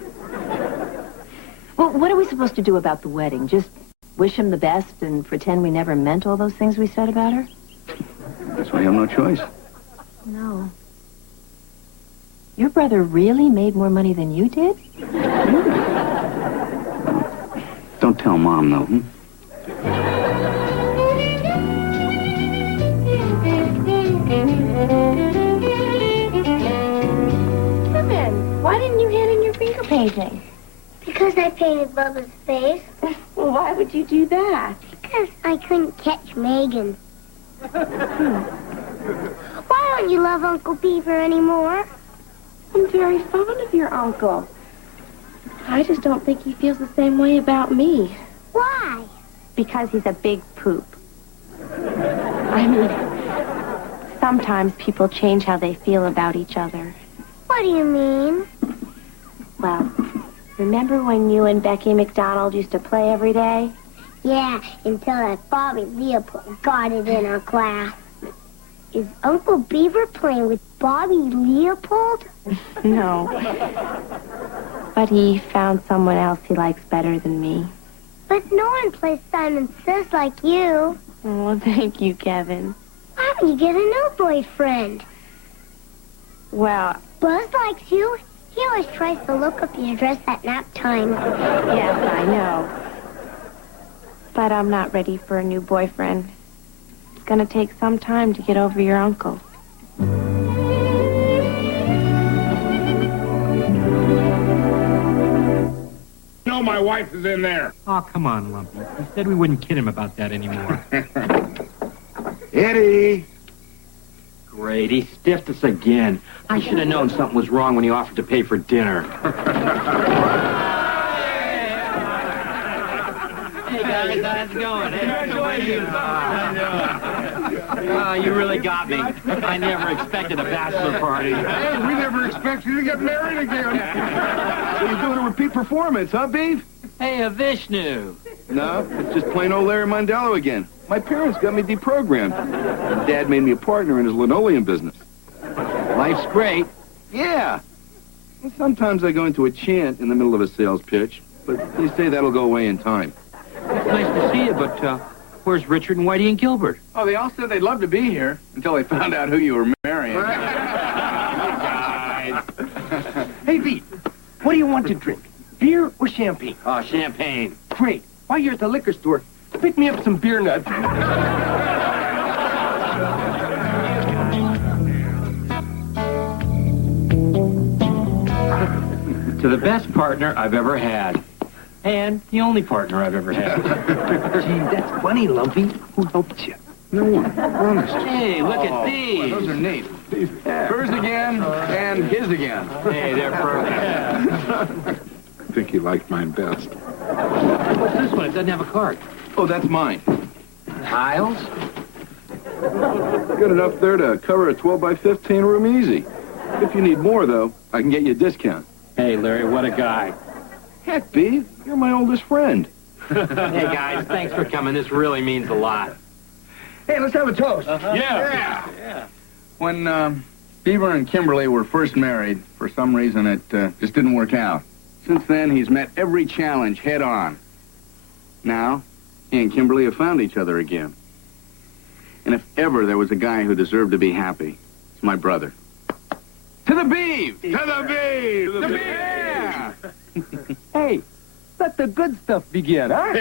Well, what are we supposed to do about the wedding? Just wish him the best and pretend we never meant all those things we said about her? Guess we have no choice. No. Your brother really made more money than you did? Don't tell Mom, though. Kevin, why didn't you hand in your finger painting? Because I painted Bubba's face. Well, why would you do that? Because I couldn't catch Megan. Why don't you love Uncle Beaver anymore? I'm very fond of your uncle. I just don't think he feels the same way about me. Why? Because he's a big poop. I mean, sometimes people change how they feel about each other. What do you mean? Well, remember when you and Becky McDonald used to play every day? Yeah, until that Bobby Leopold got it in our class. Is Uncle Beaver playing with Bobby Leopold? No. But he found someone else he likes better than me. But no one plays Simon Says like you. Oh, thank you, Kevin. Why don't you get a new boyfriend? Well, Buzz likes you. He always tries to look up your dress at nap time. yes, I know. But I'm not ready for a new boyfriend. It's gonna take some time to get over your uncle. No, my wife is in there. Oh, come on, Lumpy. We said we wouldn't kid him about that anymore. Eddie. Great, he stiffed us again. I should have known something was wrong when he offered to pay for dinner. Hey, guys, how's it going? Congratulations. Oh, you really got me. I never expected a bachelor party. Hey, we never expect you to get married again. So you're doing a repeat performance, huh, Beef? Hey, Vishnu. No, it's just plain old Larry Mondello again. My parents got me deprogrammed. And Dad made me a partner in his linoleum business. Life's great. Yeah. Well, sometimes I go into a chant in the middle of a sales pitch, but they say that'll go away in time. It's nice to see you, but where's Richard and Whitey and Gilbert? Oh, they all said they'd love to be here until they found out who you were marrying. Hey, Beef, what do you want to drink? Beer or champagne? Oh, champagne. Great. While you're at the liquor store, pick me up some beer nuts. To the best partner I've ever had. And the only partner I've ever had. Gee, that's funny, Lumpy. Who helped you? No one. Honest. Hey, look at these. Well, those are neat. Hers again and his again. Hey, they're perfect. I think he liked mine best. What's this one? It doesn't have a card. Oh, that's mine. Tiles? Good enough there to cover a 12 by 15 room easy. If you need more, though, I can get you a discount. Hey, Larry, what a guy. Heck, Beav, you're my oldest friend. Hey, guys, thanks for coming. This really means a lot. Hey, let's have a toast. Yeah. When Beaver and Kimberly were first married, for some reason it just didn't work out. Since then, he's met every challenge head on. Now, he and Kimberly have found each other again. And if ever there was a guy who deserved to be happy, it's my brother. To the Beav! To the Beav! To the Beav! Yeah! Hey, let the good stuff begin, huh?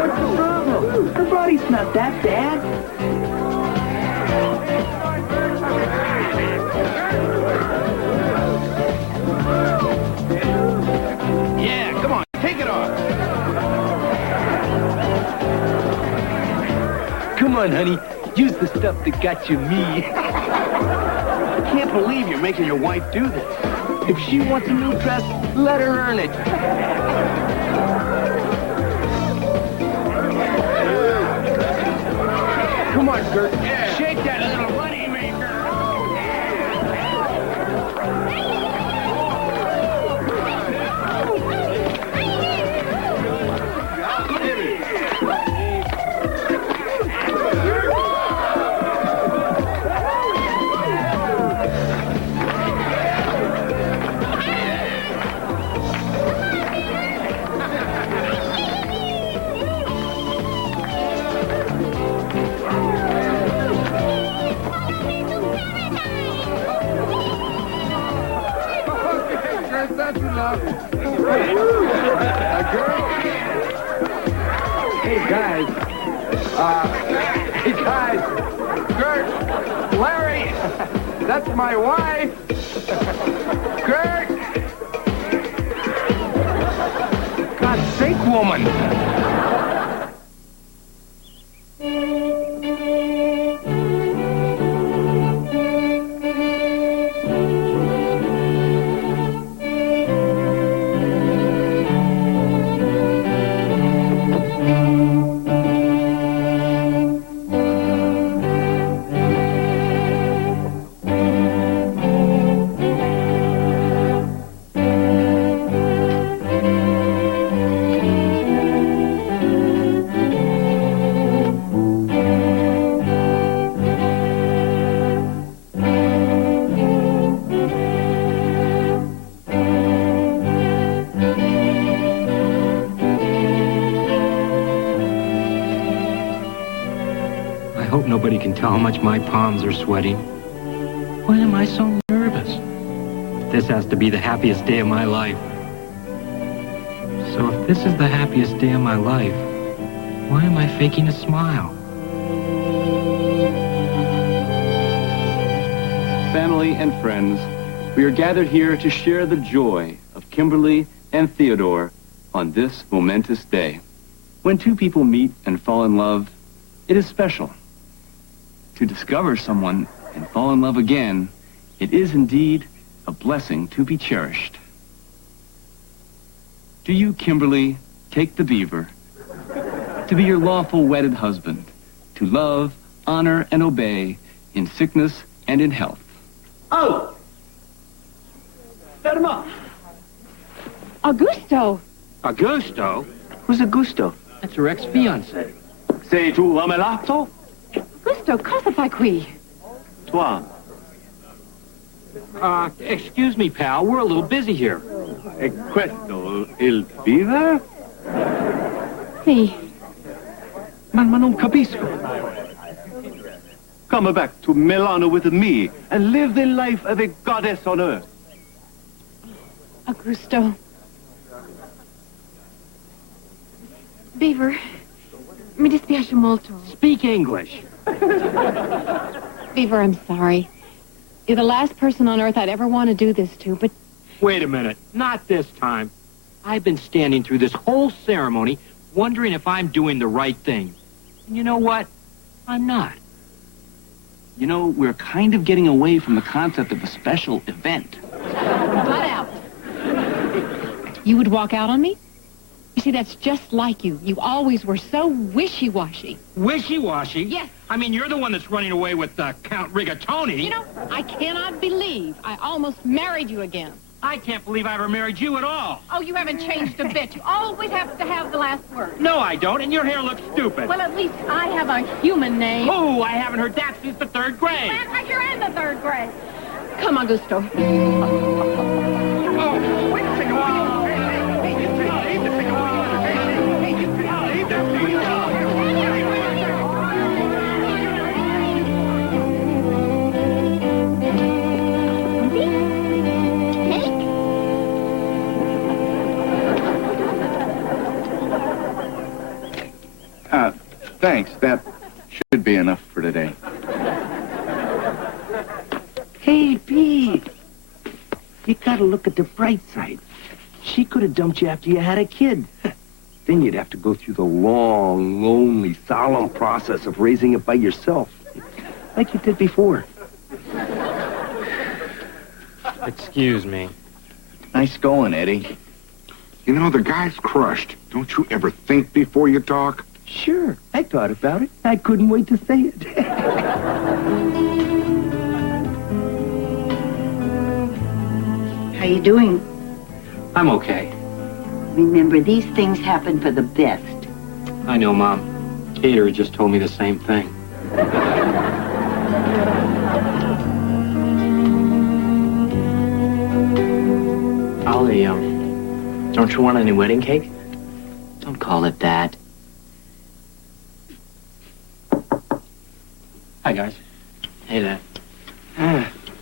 What's the problem? Her body's not that bad. Yeah, come on, take it off. Come on, honey. Use the stuff that got you me. I can't believe you're making your wife do this. If she wants a new dress, let her earn it. Come on, Gert. Yeah. Shake that little money maker. That's enough. Hey, guys. Gert, Larry, that's my wife. Gert. God's sake, woman. I hope nobody can tell how much my palms are sweating. Why am I so nervous? This has to be the happiest day of my life. So if this is the happiest day of my life, why am I faking a smile? Family and friends, we are gathered here to share the joy of Kimberly and Theodore on this momentous day. When two people meet and fall in love, it is special. To discover someone and fall in love again, it is indeed a blessing to be cherished. Do you, Kimberly, take the Beaver to be your lawful wedded husband, to love, honor, and obey in sickness and in health? Oh! Let him up. Augusto. Augusto? Who's Augusto? That's her ex-fiancé. Sei tu l'amelato? Augusto, cosa fai qui? Toi. Excuse me, pal. We're a little busy here. E questo il Beaver? Sì. Ma non capisco. Come back to Milano with me and live the life of a goddess on earth. Augusto. Beaver, mi dispiace molto. Speak English. Beaver, I'm sorry. You're the last person on earth I'd ever want to do this to, but... Wait a minute. Not this time. I've been standing through this whole ceremony wondering if I'm doing the right thing. And you know what? I'm not. You know, we're kind of getting away from the concept of a special event. Butt out. You would walk out on me? You see, that's just like you. You always were so wishy-washy. Wishy-washy? Yes. I mean, you're the one that's running away with Count Rigatoni. You know, I cannot believe I almost married you again. I can't believe I ever married you at all. Oh, you haven't changed a bit. You always have to have the last word. No, I don't, and your hair looks stupid. Well, at least I have a human name. Oh, I haven't heard that since the 3rd grade. Well, you're in the 3rd grade. Come, Augusto. Thanks. That should be enough for today. Hey, Pete. You gotta look at the bright side. She could have dumped you after you had a kid. Then you'd have to go through the long, lonely, solemn process of raising it by yourself. Like you did before. Excuse me. Nice going, Eddie. You know, the guy's crushed. Don't you ever think before you talk? Sure, I thought about it. I couldn't wait to say it. How you doing? I'm okay. Remember, these things happen for the best. I know, Mom. Caterer just told me the same thing. Ollie, don't you want any wedding cake? Don't call it that. Hi, guys. Hey, Dad.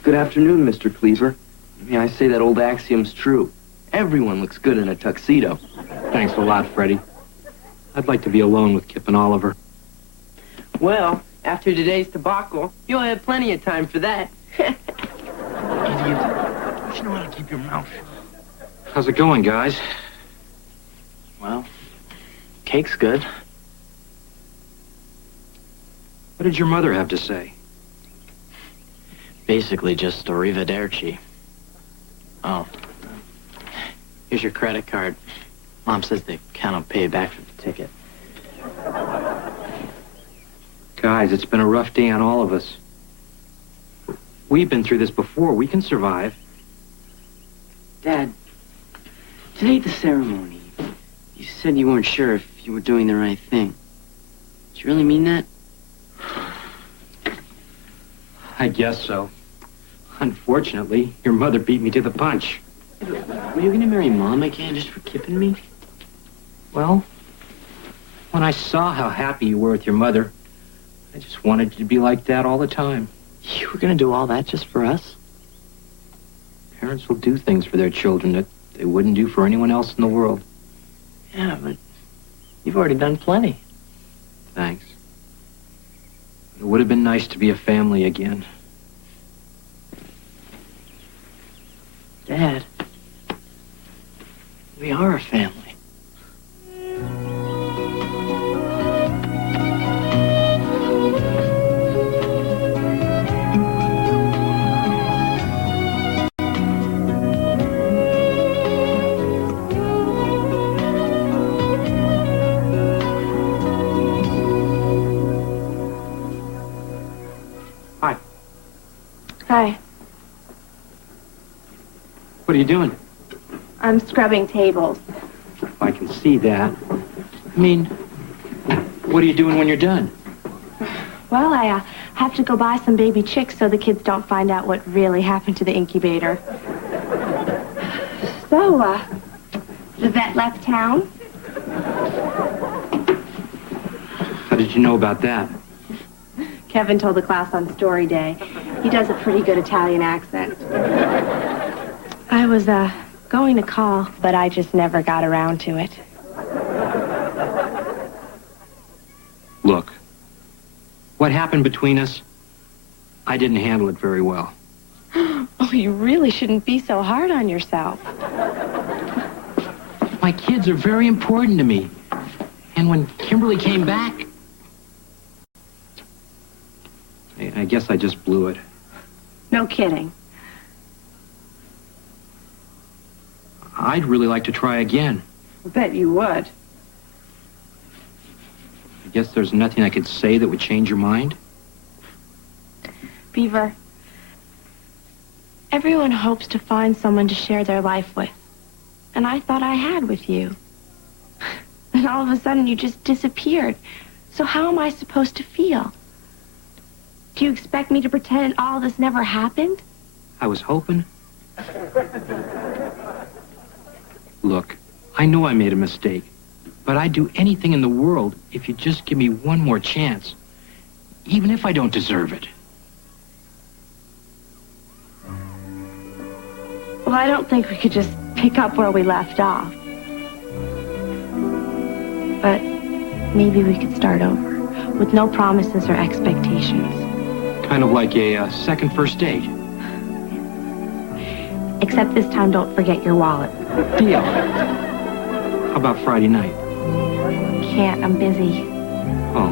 Good afternoon, Mr. Cleaver. May I say that old axiom's true. Everyone looks good in a tuxedo. Thanks a lot, Freddie. I'd like to be alone with Kip and Oliver. Well, after today's debacle, you'll have plenty of time for that. Idiot. Don't you know how to keep your mouth shut? How's it going, guys? Well, cake's good. What did your mother have to say? Basically just arrivederci. Oh. Here's your credit card. Mom says they cannot pay you back for the ticket. Guys, it's been a rough day on all of us. We've been through this before. We can survive. Dad, today at the ceremony, you said you weren't sure if you were doing the right thing. Did you really mean that? I guess so. Unfortunately, your mother beat me to the punch. Were you gonna marry Mom again just for Kip and me? Well, when I saw how happy you were with your mother, I just wanted you to be like that all the time. You were gonna do all that just for us? Parents will do things for their children that they wouldn't do for anyone else in the world. Yeah, but you've already done plenty. Thanks. It would have been nice to be a family again. Dad, we are a family. Hi. What are you doing? I'm scrubbing tables. I can see that. I mean, what are you doing when you're done? Well, I have to go buy some baby chicks so the kids don't find out what really happened to the incubator. So, the vet left town? How did you know about that? Kevin told the class on story day. He does a pretty good Italian accent. I was, going to call, but I just never got around to it. Look, what happened between us, I didn't handle it very well. Oh, you really shouldn't be so hard on yourself. My kids are very important to me. And when Kimberly came back, I guess I just blew it. No kidding. I'd really like to try again. I bet you would. I guess there's nothing I could say that would change your mind. Beaver, everyone hopes to find someone to share their life with. And I thought I had with you. And all of a sudden you just disappeared. So how am I supposed to feel? Do you expect me to pretend all this never happened? I was hoping. Look, I know I made a mistake, but I'd do anything in the world if you'd just give me one more chance, even if I don't deserve it. Well, I don't think we could just pick up where we left off. But maybe we could start over, with no promises or expectations. Kind of like a second first date. Except this time, don't forget your wallet. Deal. How about Friday night? Can't, I'm busy. Oh.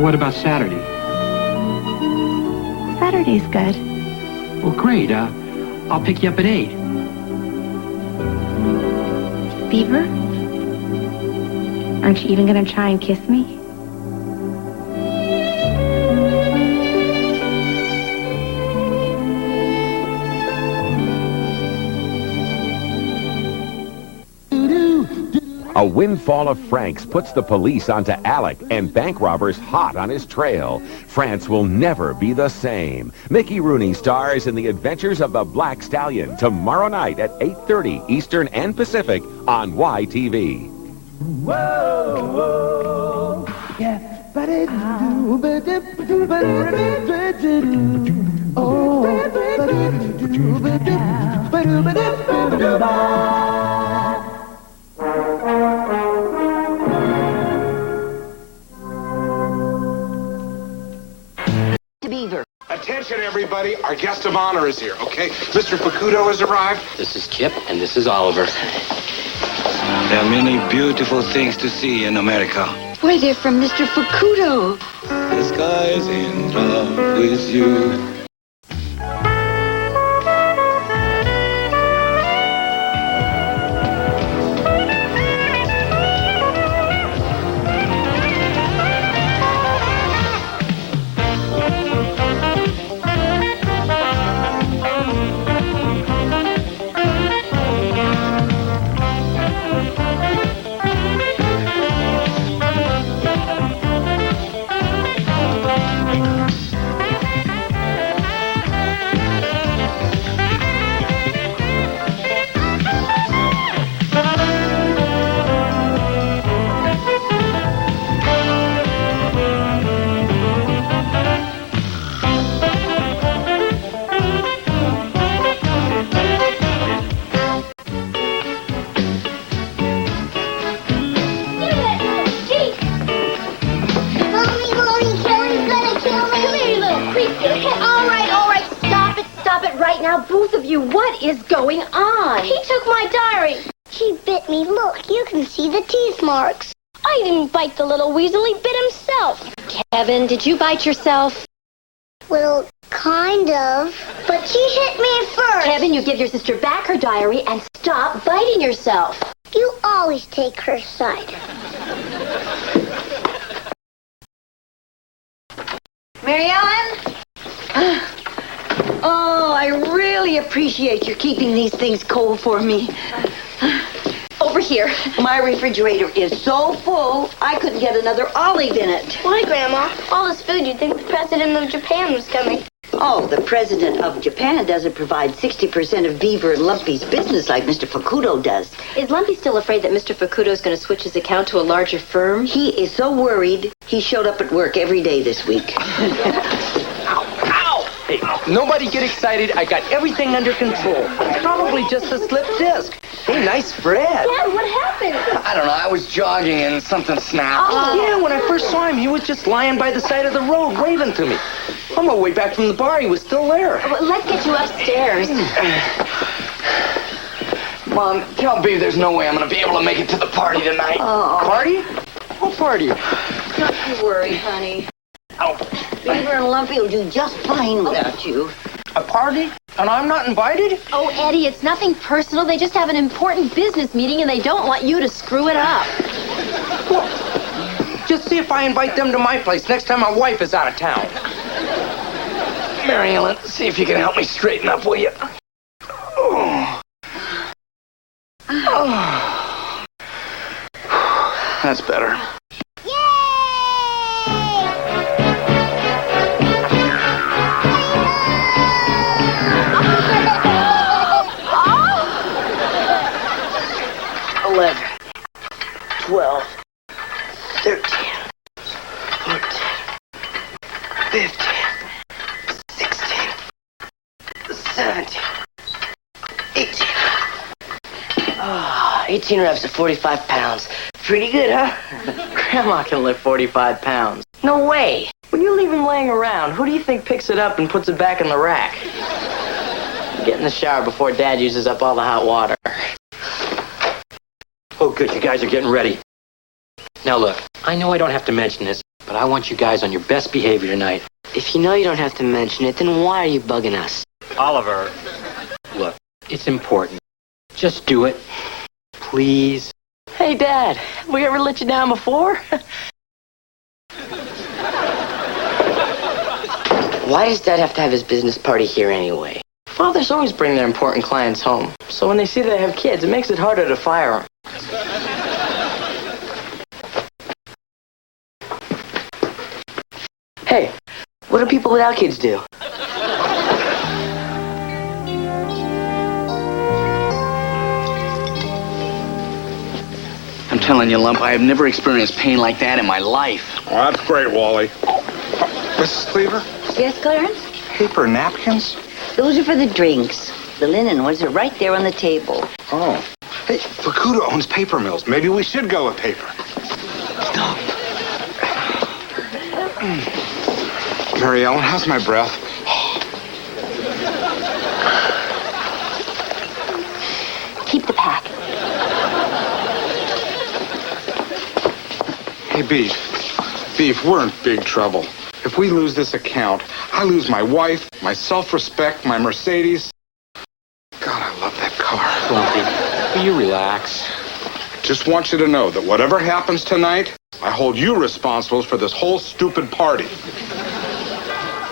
What about Saturday? Saturday's good. Well, great. I'll pick you up at 8. Beaver? Aren't you even gonna try and kiss me? A windfall of francs puts the police onto Alec and bank robbers hot on his trail. France will never be the same. Mickey Rooney stars in The Adventures of the Black Stallion tomorrow night at 8:30 Eastern and Pacific on YTV. Whoa, whoa, yeah, Beaver. Attention, everybody. Our guest of honor is here, okay? Mr. Facundo has arrived. This is Kip, and this is Oliver. There are many beautiful things to see in America. Why, they're from Mr. Facundo. The sky's in love with you. Both of you, what is going on? He took my diary. He bit me. Look, you can see the teeth marks. I didn't bite the little weasel. He bit himself. Kevin, did you bite yourself? Well, kind of. But she hit me first. Kevin, you give your sister back her diary and stop biting yourself. You always take her side. Mary Ellen? Oh, I really appreciate your keeping these things cold for me. Over here. My refrigerator is so full, I couldn't get another olive in it. Why, Grandma? All this food, you'd think the president of Japan was coming. Oh, the president of Japan doesn't provide 60% of Beaver and Lumpy's business like Mr. Facundo does. Is Lumpy still afraid that Mr. Facudo's going to switch his account to a larger firm? He is so worried, he showed up at work every day this week. Hey, nobody get excited. I got everything under control. Probably just a slipped disc. Hey, nice spread. Dad, what happened? I don't know. I was jogging and something snapped. Oh. Yeah, when I first saw him, he was just lying by the side of the road waving to me. On my way back from the bar, he was still there. Well, let's get you upstairs. Mom, tell Beaver there's no way I'm gonna be able to make it to the party tonight. Oh. Party? What party? Don't you worry, honey. Beaver and Lumpy will do just fine without you. A party? And I'm not invited? Oh, Eddie, it's nothing personal. They just have an important business meeting and they don't want you to screw it up. Well, just see if I invite them to my place next time my wife is out of town. Mary Ellen, see if you can help me straighten up, will you? Oh. Oh. That's better. Oh. 11, 12, 13, 14, 15, 16, 17, 18. 18 reps at 45 pounds. Pretty good, huh? Grandma can lift 45 pounds. No way. When you leave him laying around, who do you think picks it up and puts it back in the rack? Get in the shower before Dad uses up all the hot water. Oh, good, you guys are getting ready. Now look, I know I don't have to mention this, but I want you guys on your best behavior tonight. If you know you don't have to mention it, then why are you bugging us? Oliver, look, it's important. Just do it. Please. Hey, Dad, have we ever let you down before? Why does Dad have to have his business party here anyway? Fathers always bring their important clients home, so when they see they have kids, it makes it harder to fire them. Hey, what do people without kids do? I'm telling you, Lump, I have never experienced pain like that in my life. Oh, that's great, Wally. Mrs. Cleaver? Yes, Clarence? Paper napkins? Those are for the drinks. The linen ones are right there on the table. Oh. Hey, Fukuda owns paper mills. Maybe we should go with paper. Mary Ellen, how's my breath? Keep the pack. Hey, Beef. Beef, we're in big trouble. If we lose this account, I lose my wife, my self-respect, my Mercedes. God, I love that car. Lumpy, will you relax? Just want you to know that whatever happens tonight, I hold you responsible for this whole stupid party.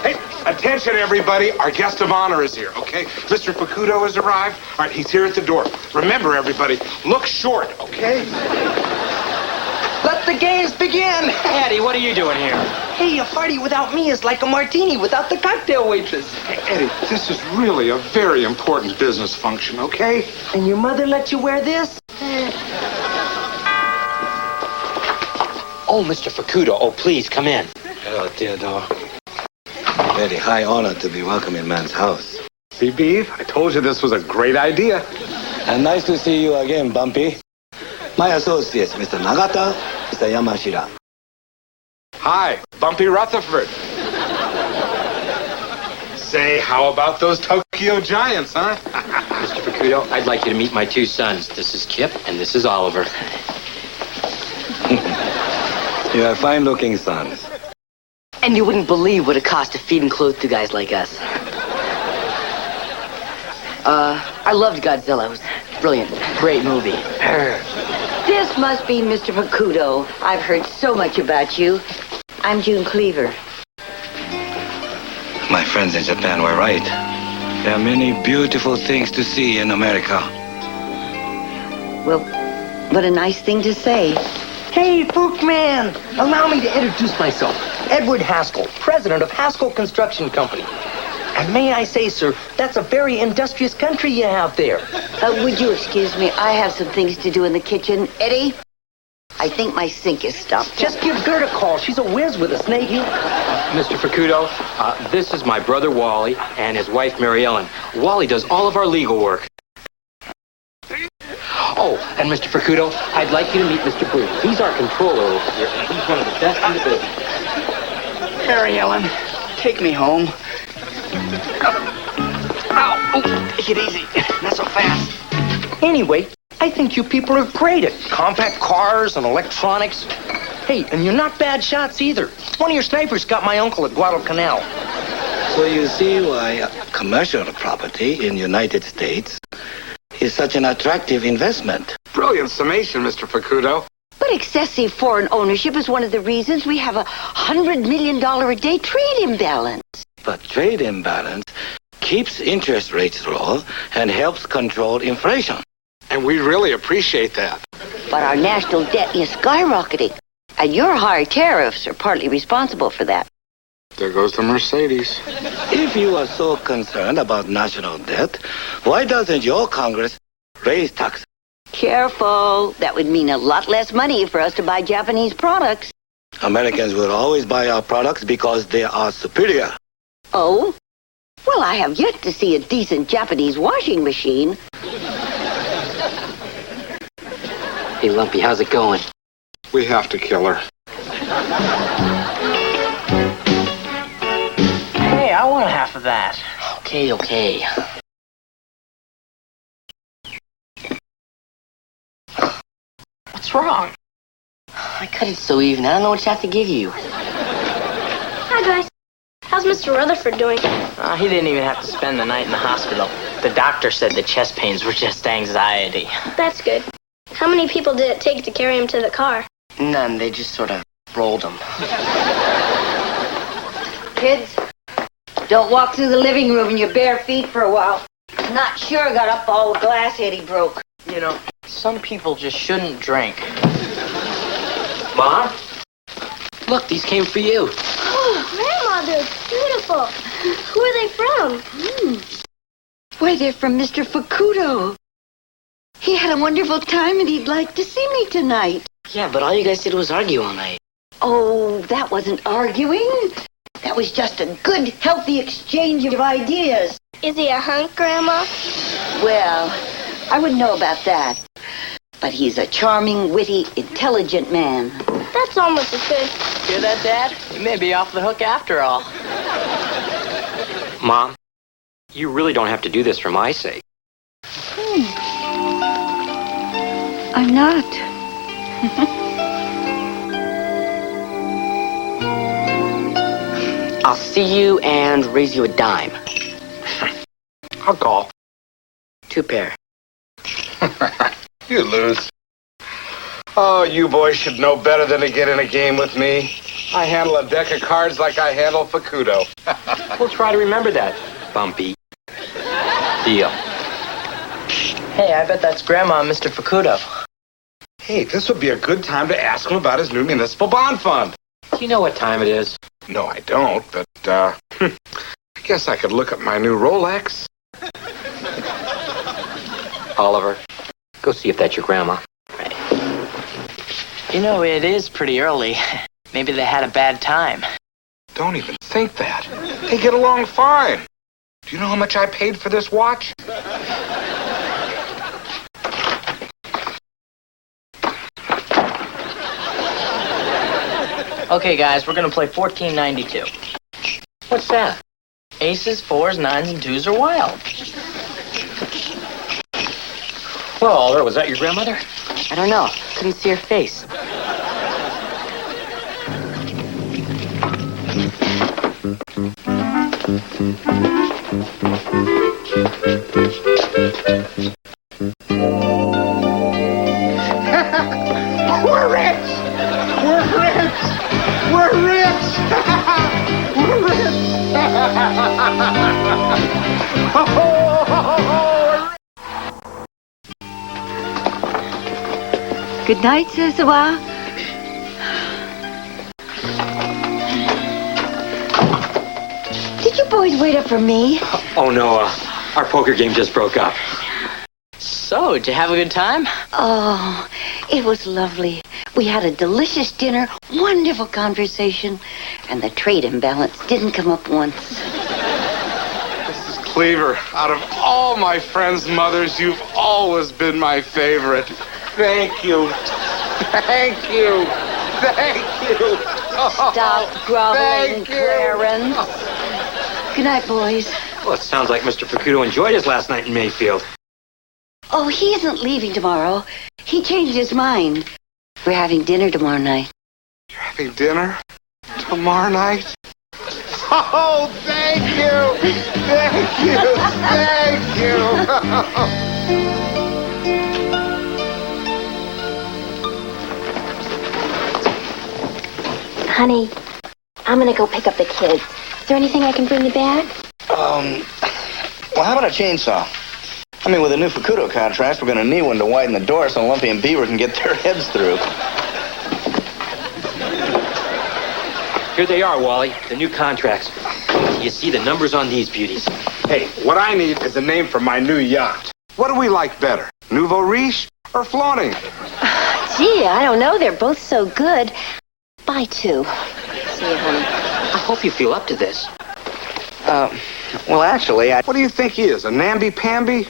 Hey, attention, everybody. Our guest of honor is here, okay? Mr. Fukuda has arrived. All right, he's here at the door. Remember, everybody, look short, okay? Let the games begin! Eddie, what are you doing here? Hey, a party without me is like a martini without the cocktail waitress. Hey, Eddie, this is really a very important business function, okay? And your mother let you wear this? Oh, Mr. Fukuda, oh, please, come in. Hello, Theodore. Very high honor to be welcome in man's house. See, Beef, I told you this was a great idea. And nice to see you again, Bumpy. My associates, Mr. Nagata, Mr. Yamashita. Hi, Bumpy Rutherford. Say, how about those Tokyo Giants, huh? Mr. Fukuda, I'd like you to meet my two sons. This is Kip, and this is Oliver. You have fine-looking sons. And you wouldn't believe what it costs to feed and clothe two guys like us. I loved Godzilla. It was brilliant. Great movie. This must be Mr. Fukuda. I've heard so much about you. I'm June Cleaver. My friends in Japan were right. There are many beautiful things to see in America. Well, what a nice thing to say. Hey, Fook Man! Allow me to introduce myself. Edward Haskell, president of Haskell Construction Company. And may I say, sir, that's a very industrious country you have there. Would you excuse me? I have some things to do in the kitchen. Eddie, I think my sink is stopped. Just give Gert a call. She's a whiz with a snake. Mr. Fukuda, this is my brother Wally and his wife Mary Ellen. Wally does all of our legal work. Oh, and Mr. Fukuda, I'd like you to meet Mr. Bruce. He's our controller over here, and he's one of the best in the business. Mary Ellen, take me home. Ow! Oh, take it easy. Not so fast. Anyway, I think you people are great at compact cars and electronics. Hey, and you're not bad shots either. One of your snipers got my uncle at Guadalcanal. So you see why commercial property in United States is such an attractive investment. Brilliant summation, Mr. Facundo. But excessive foreign ownership is one of the reasons we have $100 million a day trade imbalance. But trade imbalance keeps interest rates low and helps control inflation. And we really appreciate that. But our national debt is skyrocketing, and your high tariffs are partly responsible for that. There goes the Mercedes. If you are so concerned about national debt, why doesn't your Congress raise taxes? Careful. That would mean a lot less money for us to buy Japanese products. Americans will always buy our products because they are superior. Oh? Well, I have yet to see a decent Japanese washing machine. Hey, Lumpy, how's it going? We have to kill her. Hey, I want half of that. Okay. What's wrong? I cut it so even. I don't know what shot to give you. Hi, guys. How's Mr. Rutherford doing? He didn't even have to spend the night in the hospital. The doctor said the chest pains were just anxiety. That's good. How many people did it take to carry him to the car? None. They just sort of rolled him. Kids, don't walk through the living room in your bare feet for a while. Not sure got up all the glass head he broke. You know, some people just shouldn't drink. Mom? Look, these came for you. Oh, Grandma, they're beautiful. Who are they from? Why, they're from Mr. Facundo. He had a wonderful time and he'd like to see me tonight. Yeah, but all you guys did was argue all night. Oh, that wasn't arguing. That was just a good, healthy exchange of ideas. Is he a hunk, Grandma? Well, I wouldn't know about that. But he's a charming, witty, intelligent man. That's almost as good. Hear that, Dad? You may be off the hook after all. Mom, you really don't have to do this for my sake. I'm not. I'll see you and raise you a dime. I'll call. 2 pair. You lose. Oh, you boys should know better than to get in a game with me. I handle a deck of cards like I handle Facundo. We'll try to remember that, Bumpy. Deal. Hey, I bet that's Grandma and Mr. Facundo. Hey, this would be a good time to ask him about his new municipal bond fund. Do you know what time it is? No, I don't, but, I guess I could look at my new Rolex. Oliver, go see if that's your grandma. Right. You know, it is pretty early. Maybe they had a bad time. Don't even think that. They get along fine. Do you know how much I paid for this watch? Okay, guys, we're gonna play 1492. What's that? Aces, 4s, 9s, and 2s are wild. Well, Oliver, was that your grandmother? I don't know. Couldn't see her face. We're rich! We're rich! We're rich! We're rich! Good night, Susawa. Did you boys wait up for me? Oh, no, our poker game just broke up. So, did you have a good time? Oh, it was lovely. We had a delicious dinner, wonderful conversation, and the trade imbalance didn't come up once. Mrs. Cleaver, out of all my friends' mothers, you've always been my favorite. Thank you. Thank you. Thank you. Stop groveling, Clarence. Good night, boys. Well, it sounds like Mr. Facundo enjoyed his last night in Mayfield. Oh, he isn't leaving tomorrow. He changed his mind. We're having dinner tomorrow night. You're having dinner tomorrow night? Oh, thank you! Thank you! Thank you! Honey, I'm gonna go pick up the kids. Is there anything I can bring you back? Well, how about a chainsaw? I mean, with the new Fukudo contract, we're going to need one to widen the door so Lumpy and Beaver can get their heads through. Here they are, Wally, the new contracts. You see the numbers on these beauties. Hey, what I need is a name for my new yacht. What do we like better, Nouveau Riche or Flaunting? Gee, I don't know. They're both so good. Buy two. See you, honey. I hope you feel up to this. Well, actually, What do you think he is, a namby-pamby?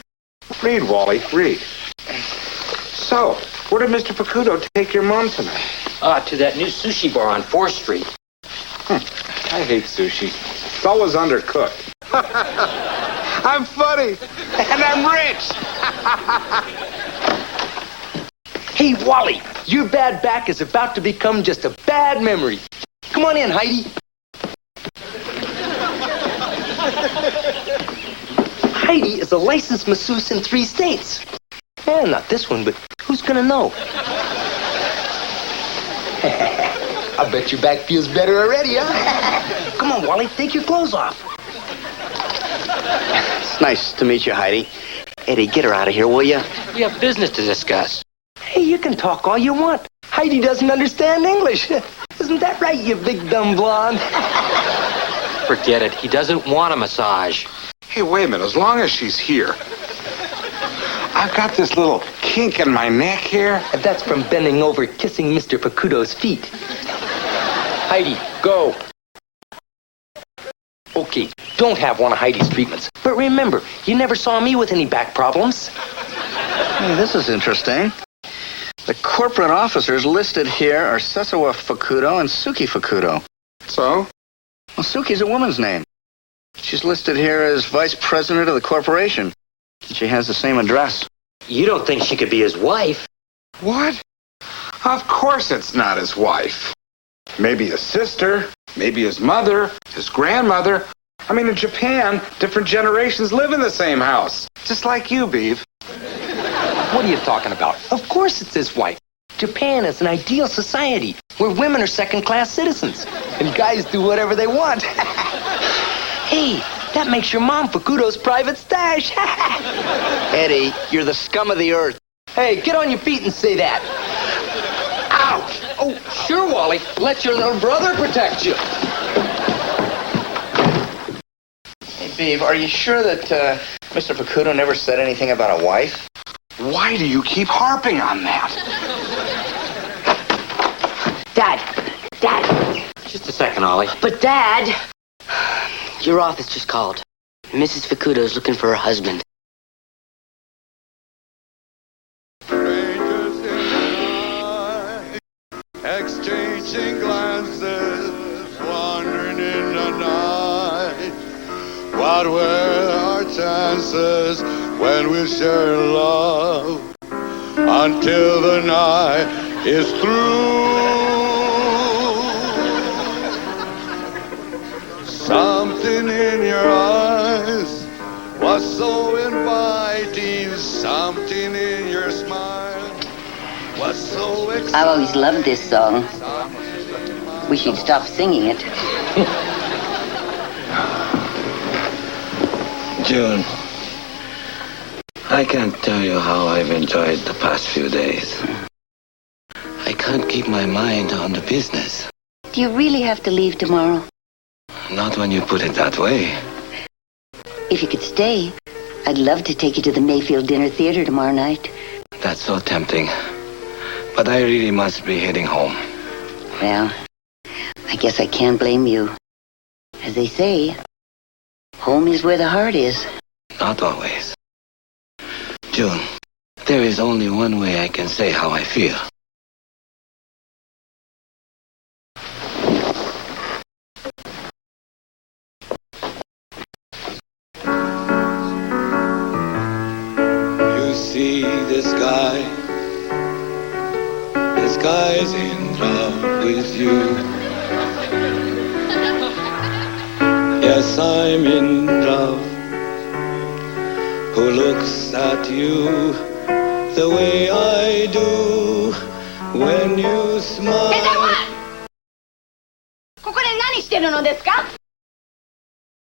Read, Wally, read. So, where did Mr. Fukudo take your mom tonight? To that new sushi bar on 4th Street. I hate sushi. It's always undercooked. I'm funny, and I'm rich. Hey, Wally, your bad back is about to become just a bad memory. Come on in, Heidi. Heidi is a licensed masseuse in 3 states. Eh, not this one, but who's gonna know? I bet your back feels better already, huh? Come on, Wally, take your clothes off. It's nice to meet you, Heidi. Eddie, get her out of here, will you? We have business to discuss. Hey, you can talk all you want. Heidi doesn't understand English. Isn't that right, you big dumb blonde? Forget it. He doesn't want a massage. Hey, wait a minute. As long as she's here, I've got this little kink in my neck here. And that's from bending over kissing Mr. Fukudo's feet. Heidi, go. Okay, don't have one of Heidi's treatments. But remember, you never saw me with any back problems. Hey, this is interesting. The corporate officers listed here are Sesawa Fukudo and Suki Fukudo. So? Well, Suki's a woman's name. She's listed here as vice president of the corporation. She has the same address. You don't think she could be his wife? What? Of course it's not his wife. Maybe his sister, maybe his mother, his grandmother. I mean, in Japan, different generations live in the same house. Just like you, Beav. What are you talking about? Of course it's his wife. Japan is an ideal society where women are second-class citizens and guys do whatever they want. Hey, that makes your mom Fukudo's private stash. Eddie, you're the scum of the earth. Hey, get on your feet and say that. Ouch! Oh, sure, Wally. Let your little brother protect you. Hey, Beav, are you sure that Mr. Fukudo never said anything about a wife? Why do you keep harping on that? Dad. Just a second, Ollie. But, Dad, your office just called. Mrs. Fukudo's looking for her husband. Exchanging glances, wandering in the night. What were our chances when we share love? Until the night is through. Something in your eyes was so inviting. Something in your smile was so exciting. I've always loved this song. Wish you'd stop singing it. June, I can't tell you how I've enjoyed the past few days. I can't keep my mind on the business. Do you really have to leave tomorrow? Not when you put it that way. If you could stay, I'd love to take you to the Mayfield Dinner Theater tomorrow night. That's so tempting. But I really must be heading home. Well, I guess I can't blame you. As they say, home is where the heart is. Not always. June, there is only one way I can say how I feel. You see see the sky. The sky's in love with you. Yes, I'm in love. Who looks at you the way I do when you smile. ここで何してるのですか？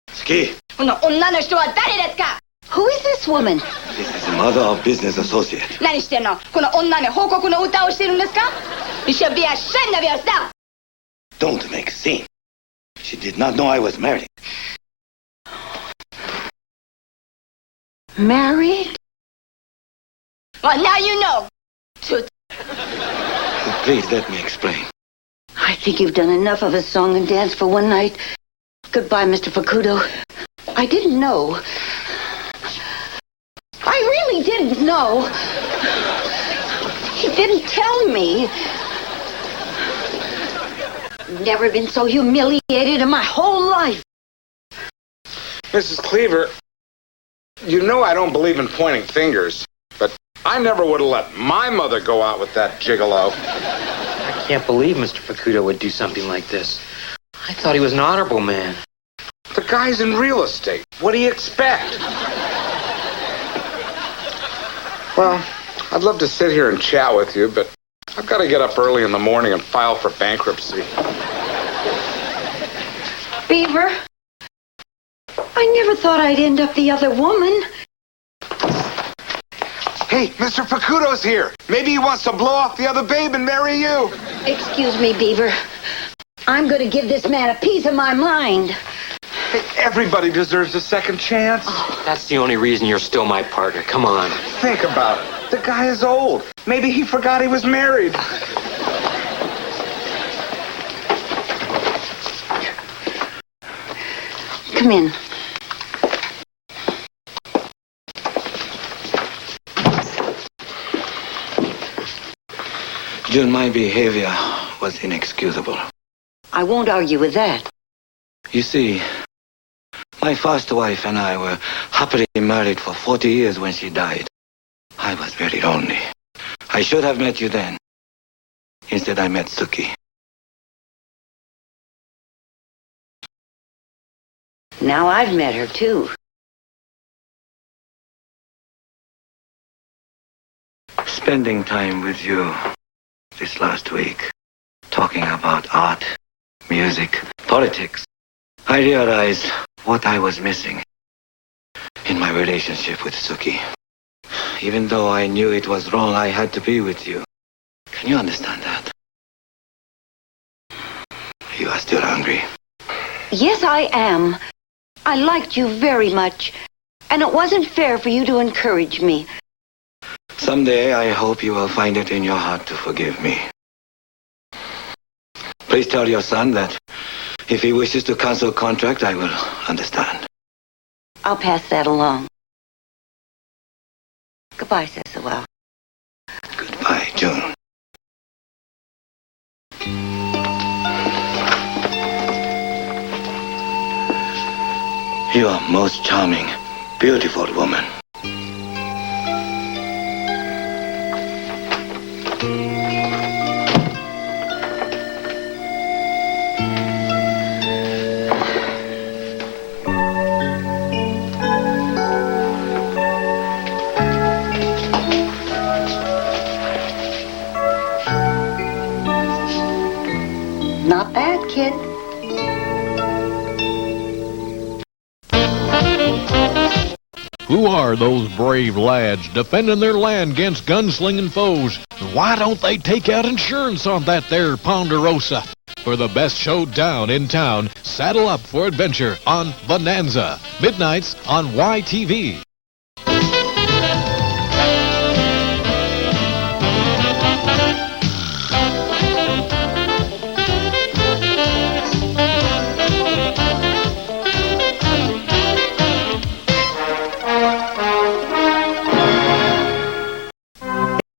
好き。この女の人は誰ですか？ Who is this woman? This is the mother of business associate. 何してんの？この女に報告の歌をしてるんですか？ You should be ashamed of yourself. Don't make a scene. She did not know I was married. Married? Well, now you know. Please let me explain. I think you've done enough of a song and dance for one night. Goodbye, Mr. Facundo. I didn't know. I really didn't know. He didn't tell me. Never been so humiliated in my whole life. Mrs. Cleaver, you know I don't believe in pointing fingers, but I never would have let my mother go out with that gigolo. I can't believe Mr. Facundo would do something like this. I thought he was an honorable man. The guy's in real estate. What do you expect? Well, I'd love to sit here and chat with you, but I've got to get up early in the morning and file for bankruptcy. Beaver, I never thought I'd end up the other woman. Hey, Mr. Facudo's here. Maybe he wants to blow off the other babe and marry you. Excuse me, Beaver. I'm going to give this man a piece of my mind. Hey, everybody deserves a second chance. That's the only reason you're still my partner. Come on. Think about it. The guy is old. Maybe he forgot he was married. Come in. June, my behavior was inexcusable. I won't argue with that. You see, my first wife and I were happily married for 40 years when she died. I was very lonely. I should have met you then. Instead, I met Suki. Now I've met her, too. Spending time with you this last week, talking about art, music, politics, I realized what I was missing in my relationship with Suki. Even though I knew it was wrong, I had to be with you. Can you understand that? You are still hungry. Yes, I am. I liked you very much, and it wasn't fair for you to encourage me. Someday, I hope you will find it in your heart to forgive me. Please tell your son that if he wishes to cancel contract, I will understand. I'll pass that along. Goodbye, Cecil. Goodbye, June. You are most charming, beautiful woman. Not bad, kid. Who are those brave lads defending their land against gunslinging foes? Why don't they take out insurance on that there Ponderosa? For the best showdown in town, saddle up for adventure on Bonanza, midnights on YTV.